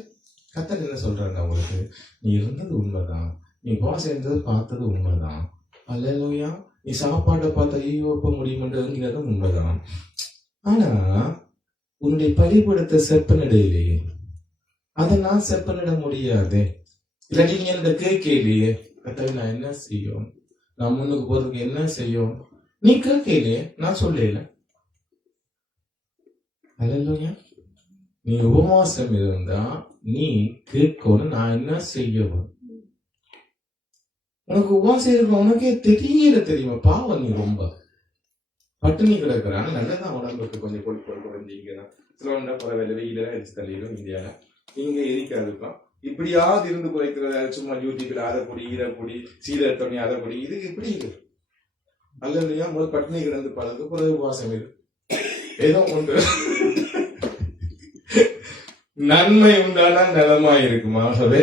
கத்தர் என்ன சொல்றாங்க அவங்களுக்கு? நீ இருந்தது உண்மைதான், நீ உபவாசம் இருந்தது பார்த்தது உண்மைதான், அல்லேலூயா. நீ சாப்பாட்டை பார்த்து ஐயோ ஒப்ப முடியுமன்றதுங்கிறதும் உண்மைதான். ஆனா உன்னுடைய பலிபடத்தை செப்பனிடையிலேயே அதை நான் செப்பனிட முடியாது. இல்லாட்டி நீங்க என்னோட கேட்கலையே கத்தாவே நான் என்ன செய்யும், நான் முன்னுக்கு போறதுக்கு என்ன செய்யும், நீ கேட்கலையே, நான் சொல்லல. அல்லேலூயா. நீ உபவாசம் இருந்தா நீ கேட்கணும், நான் என்ன செய்யவும். உனக்கு உபவாசம் இருக்க உனக்கே தெரியல தெரியுமா? பாவம், நீ ரொம்ப பட்டினி கிடக்குறான். நல்லதான் உடம்புக்கு கொஞ்சம் கொழுப்பு குறைஞ்சிக்கிறான். சிலவண்டா பரவாயில்ல, வெயில அடிச்சு தள்ளிடும். இந்தியால இங்க எரிக்காதுப்பா. இப்படியாவது இருந்து குறைக்கிறத சும்மா யூடியூப்ல அதை பொடி இதை பொடி சீரக தண்ணி அதை பொடி, இதுக்கு இப்படி இருக்கு. அல்லையா, முதல் பட்டினி கிடந்து பழகு, பிறகு உபவாசம் இது ஏதோ ஒன்று நன்மை உண்டானா நலமா இருக்குமா? ஆகவே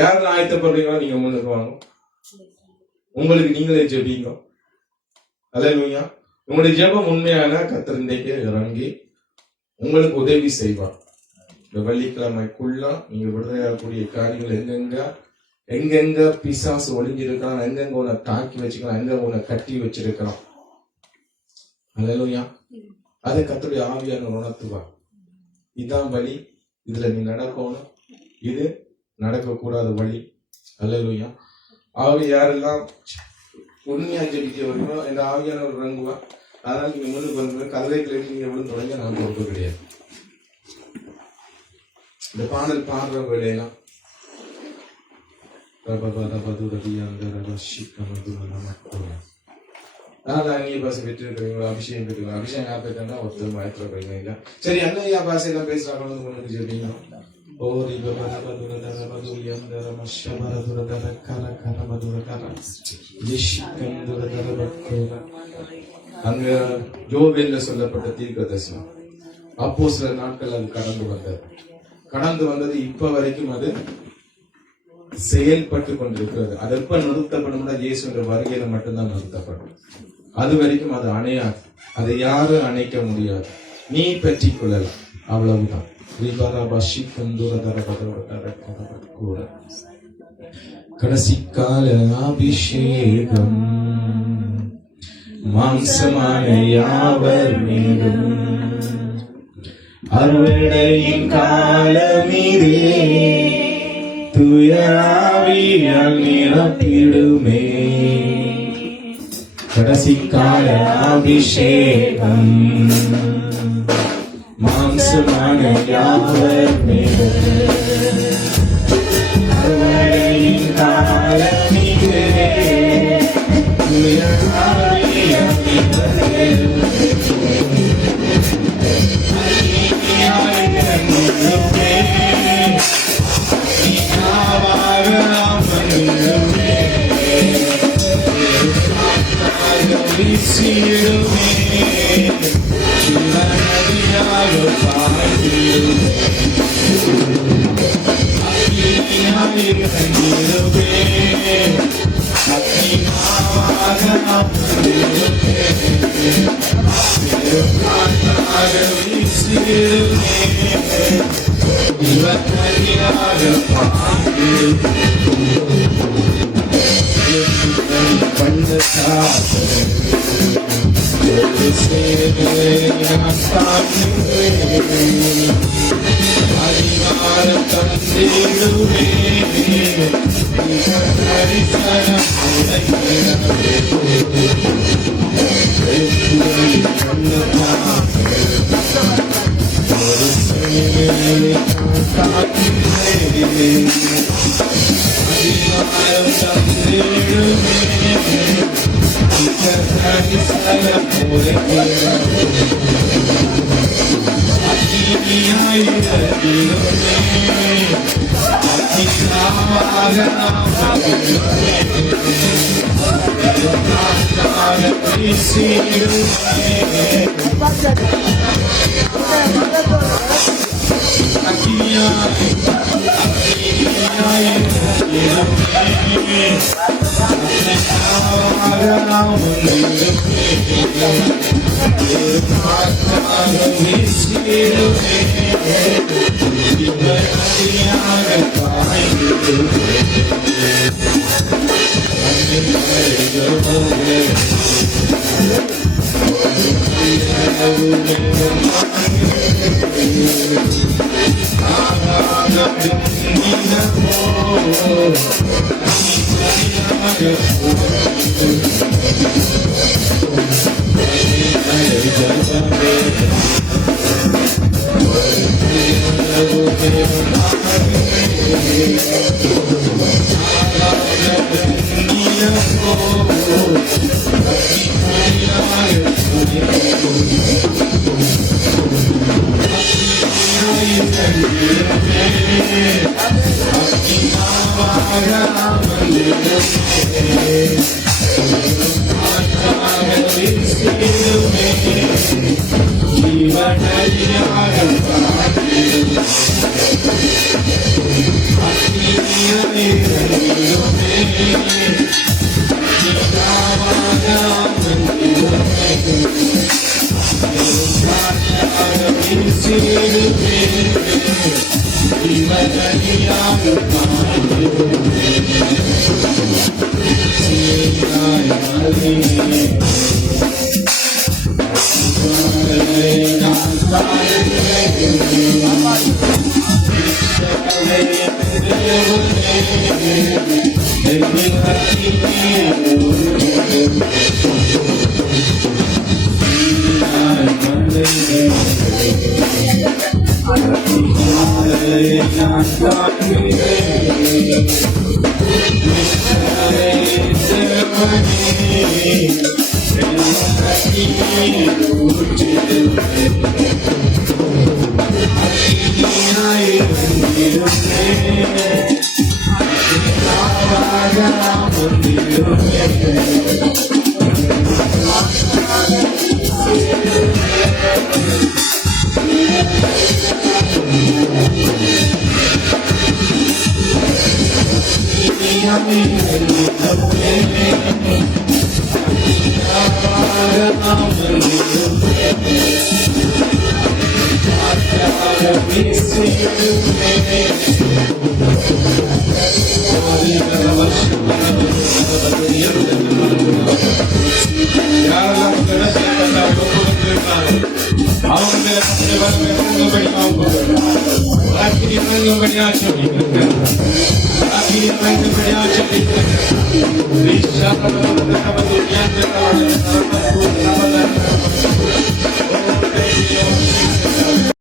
யாரும் ஆயத்தப்படுறீங்களோ நீங்க முன்னுக்கு வாங்க, உங்களுக்கு நீங்களே ஜெபிங்க. அல்லேலூயா. உங்களுடைய ஜெபம் உண்மையான கர்த்தர் இன்றைக்கு இறங்கி உங்களுக்கு உதவி செய்வார். இந்த வெள்ளிக்கிழமைக்குள்ள நீங்க விடுதலையாகக்கூடிய காரியங்கள் எங்கெங்க பிசாசு ஒளிஞ்சிருக்கலாம், எங்கெங்க உன்னை தாக்கி வச்சுக்கலாம், எங்க உன்னை கட்டி வச்சிருக்கலாம். அல்லேலூயா. அதை கர்த்தருடைய ஆவியான உணர்த்துவார். இதுதான் வழி, இதுல நீ நடக்கணும், இது நடக்கக்கூடாத வழி. அல்லேலூயா. ஆவி யாரெல்லாம் உண்மையா ஜெபிக்க வருமோ இந்த ஆவியானவர் இறங்குவா. அதனால நீங்க முன்னுக்கு வந்து கதவைகளை நீங்க விழுந்து தொடங்க நான் பொறுப்பு கிடையாது. இந்த பாடல் பாடுற வேலையெல்லாம் அந்நிய பாசை பெற்றிருக்கிறீங்களா? அபிஷேகம் பெற்றுக்கலாம். அபிஷேகம் யார் பெற்றா ஒருத்தர் மயத்துல போயிருந்தீங்க. சரி, அந்நிய பாசையெல்லாம் பேசுறாங்க முன்னுக்கு ஜெபிங்க. அங்க யோவேல்ல சொல்லப்பட்ட தீர்க்கதரிசனம் அப்போஸ்தலர் நாட்கள் அது கடந்து வந்தது இப்ப வரைக்கும் அது செயல்பட்டு கொண்டிருக்கிறது. அது எப்ப நிறுத்தப்படும்? இயேசுன்ற வருகையில மட்டும்தான் நிறுத்தப்படும். அது வரைக்கும் அது அணையாது. அதை யாரும் அணைக்க முடியாது. நீ பெற்றி கொள்ளலாம், அவ்வளவுதான். கடைசிக்கால அபிஷேகம் மாம்சமான யாவர் மீதும் அறுவடையின் காலமீதே துயராவியால் நிரப்பிடுமே. கடைசிக்கால அபிஷேகம் மாம்சமான யாவர் மீதும் அறுவடையின் காலமீதே துயராவியால் நிரப்பிடுமே.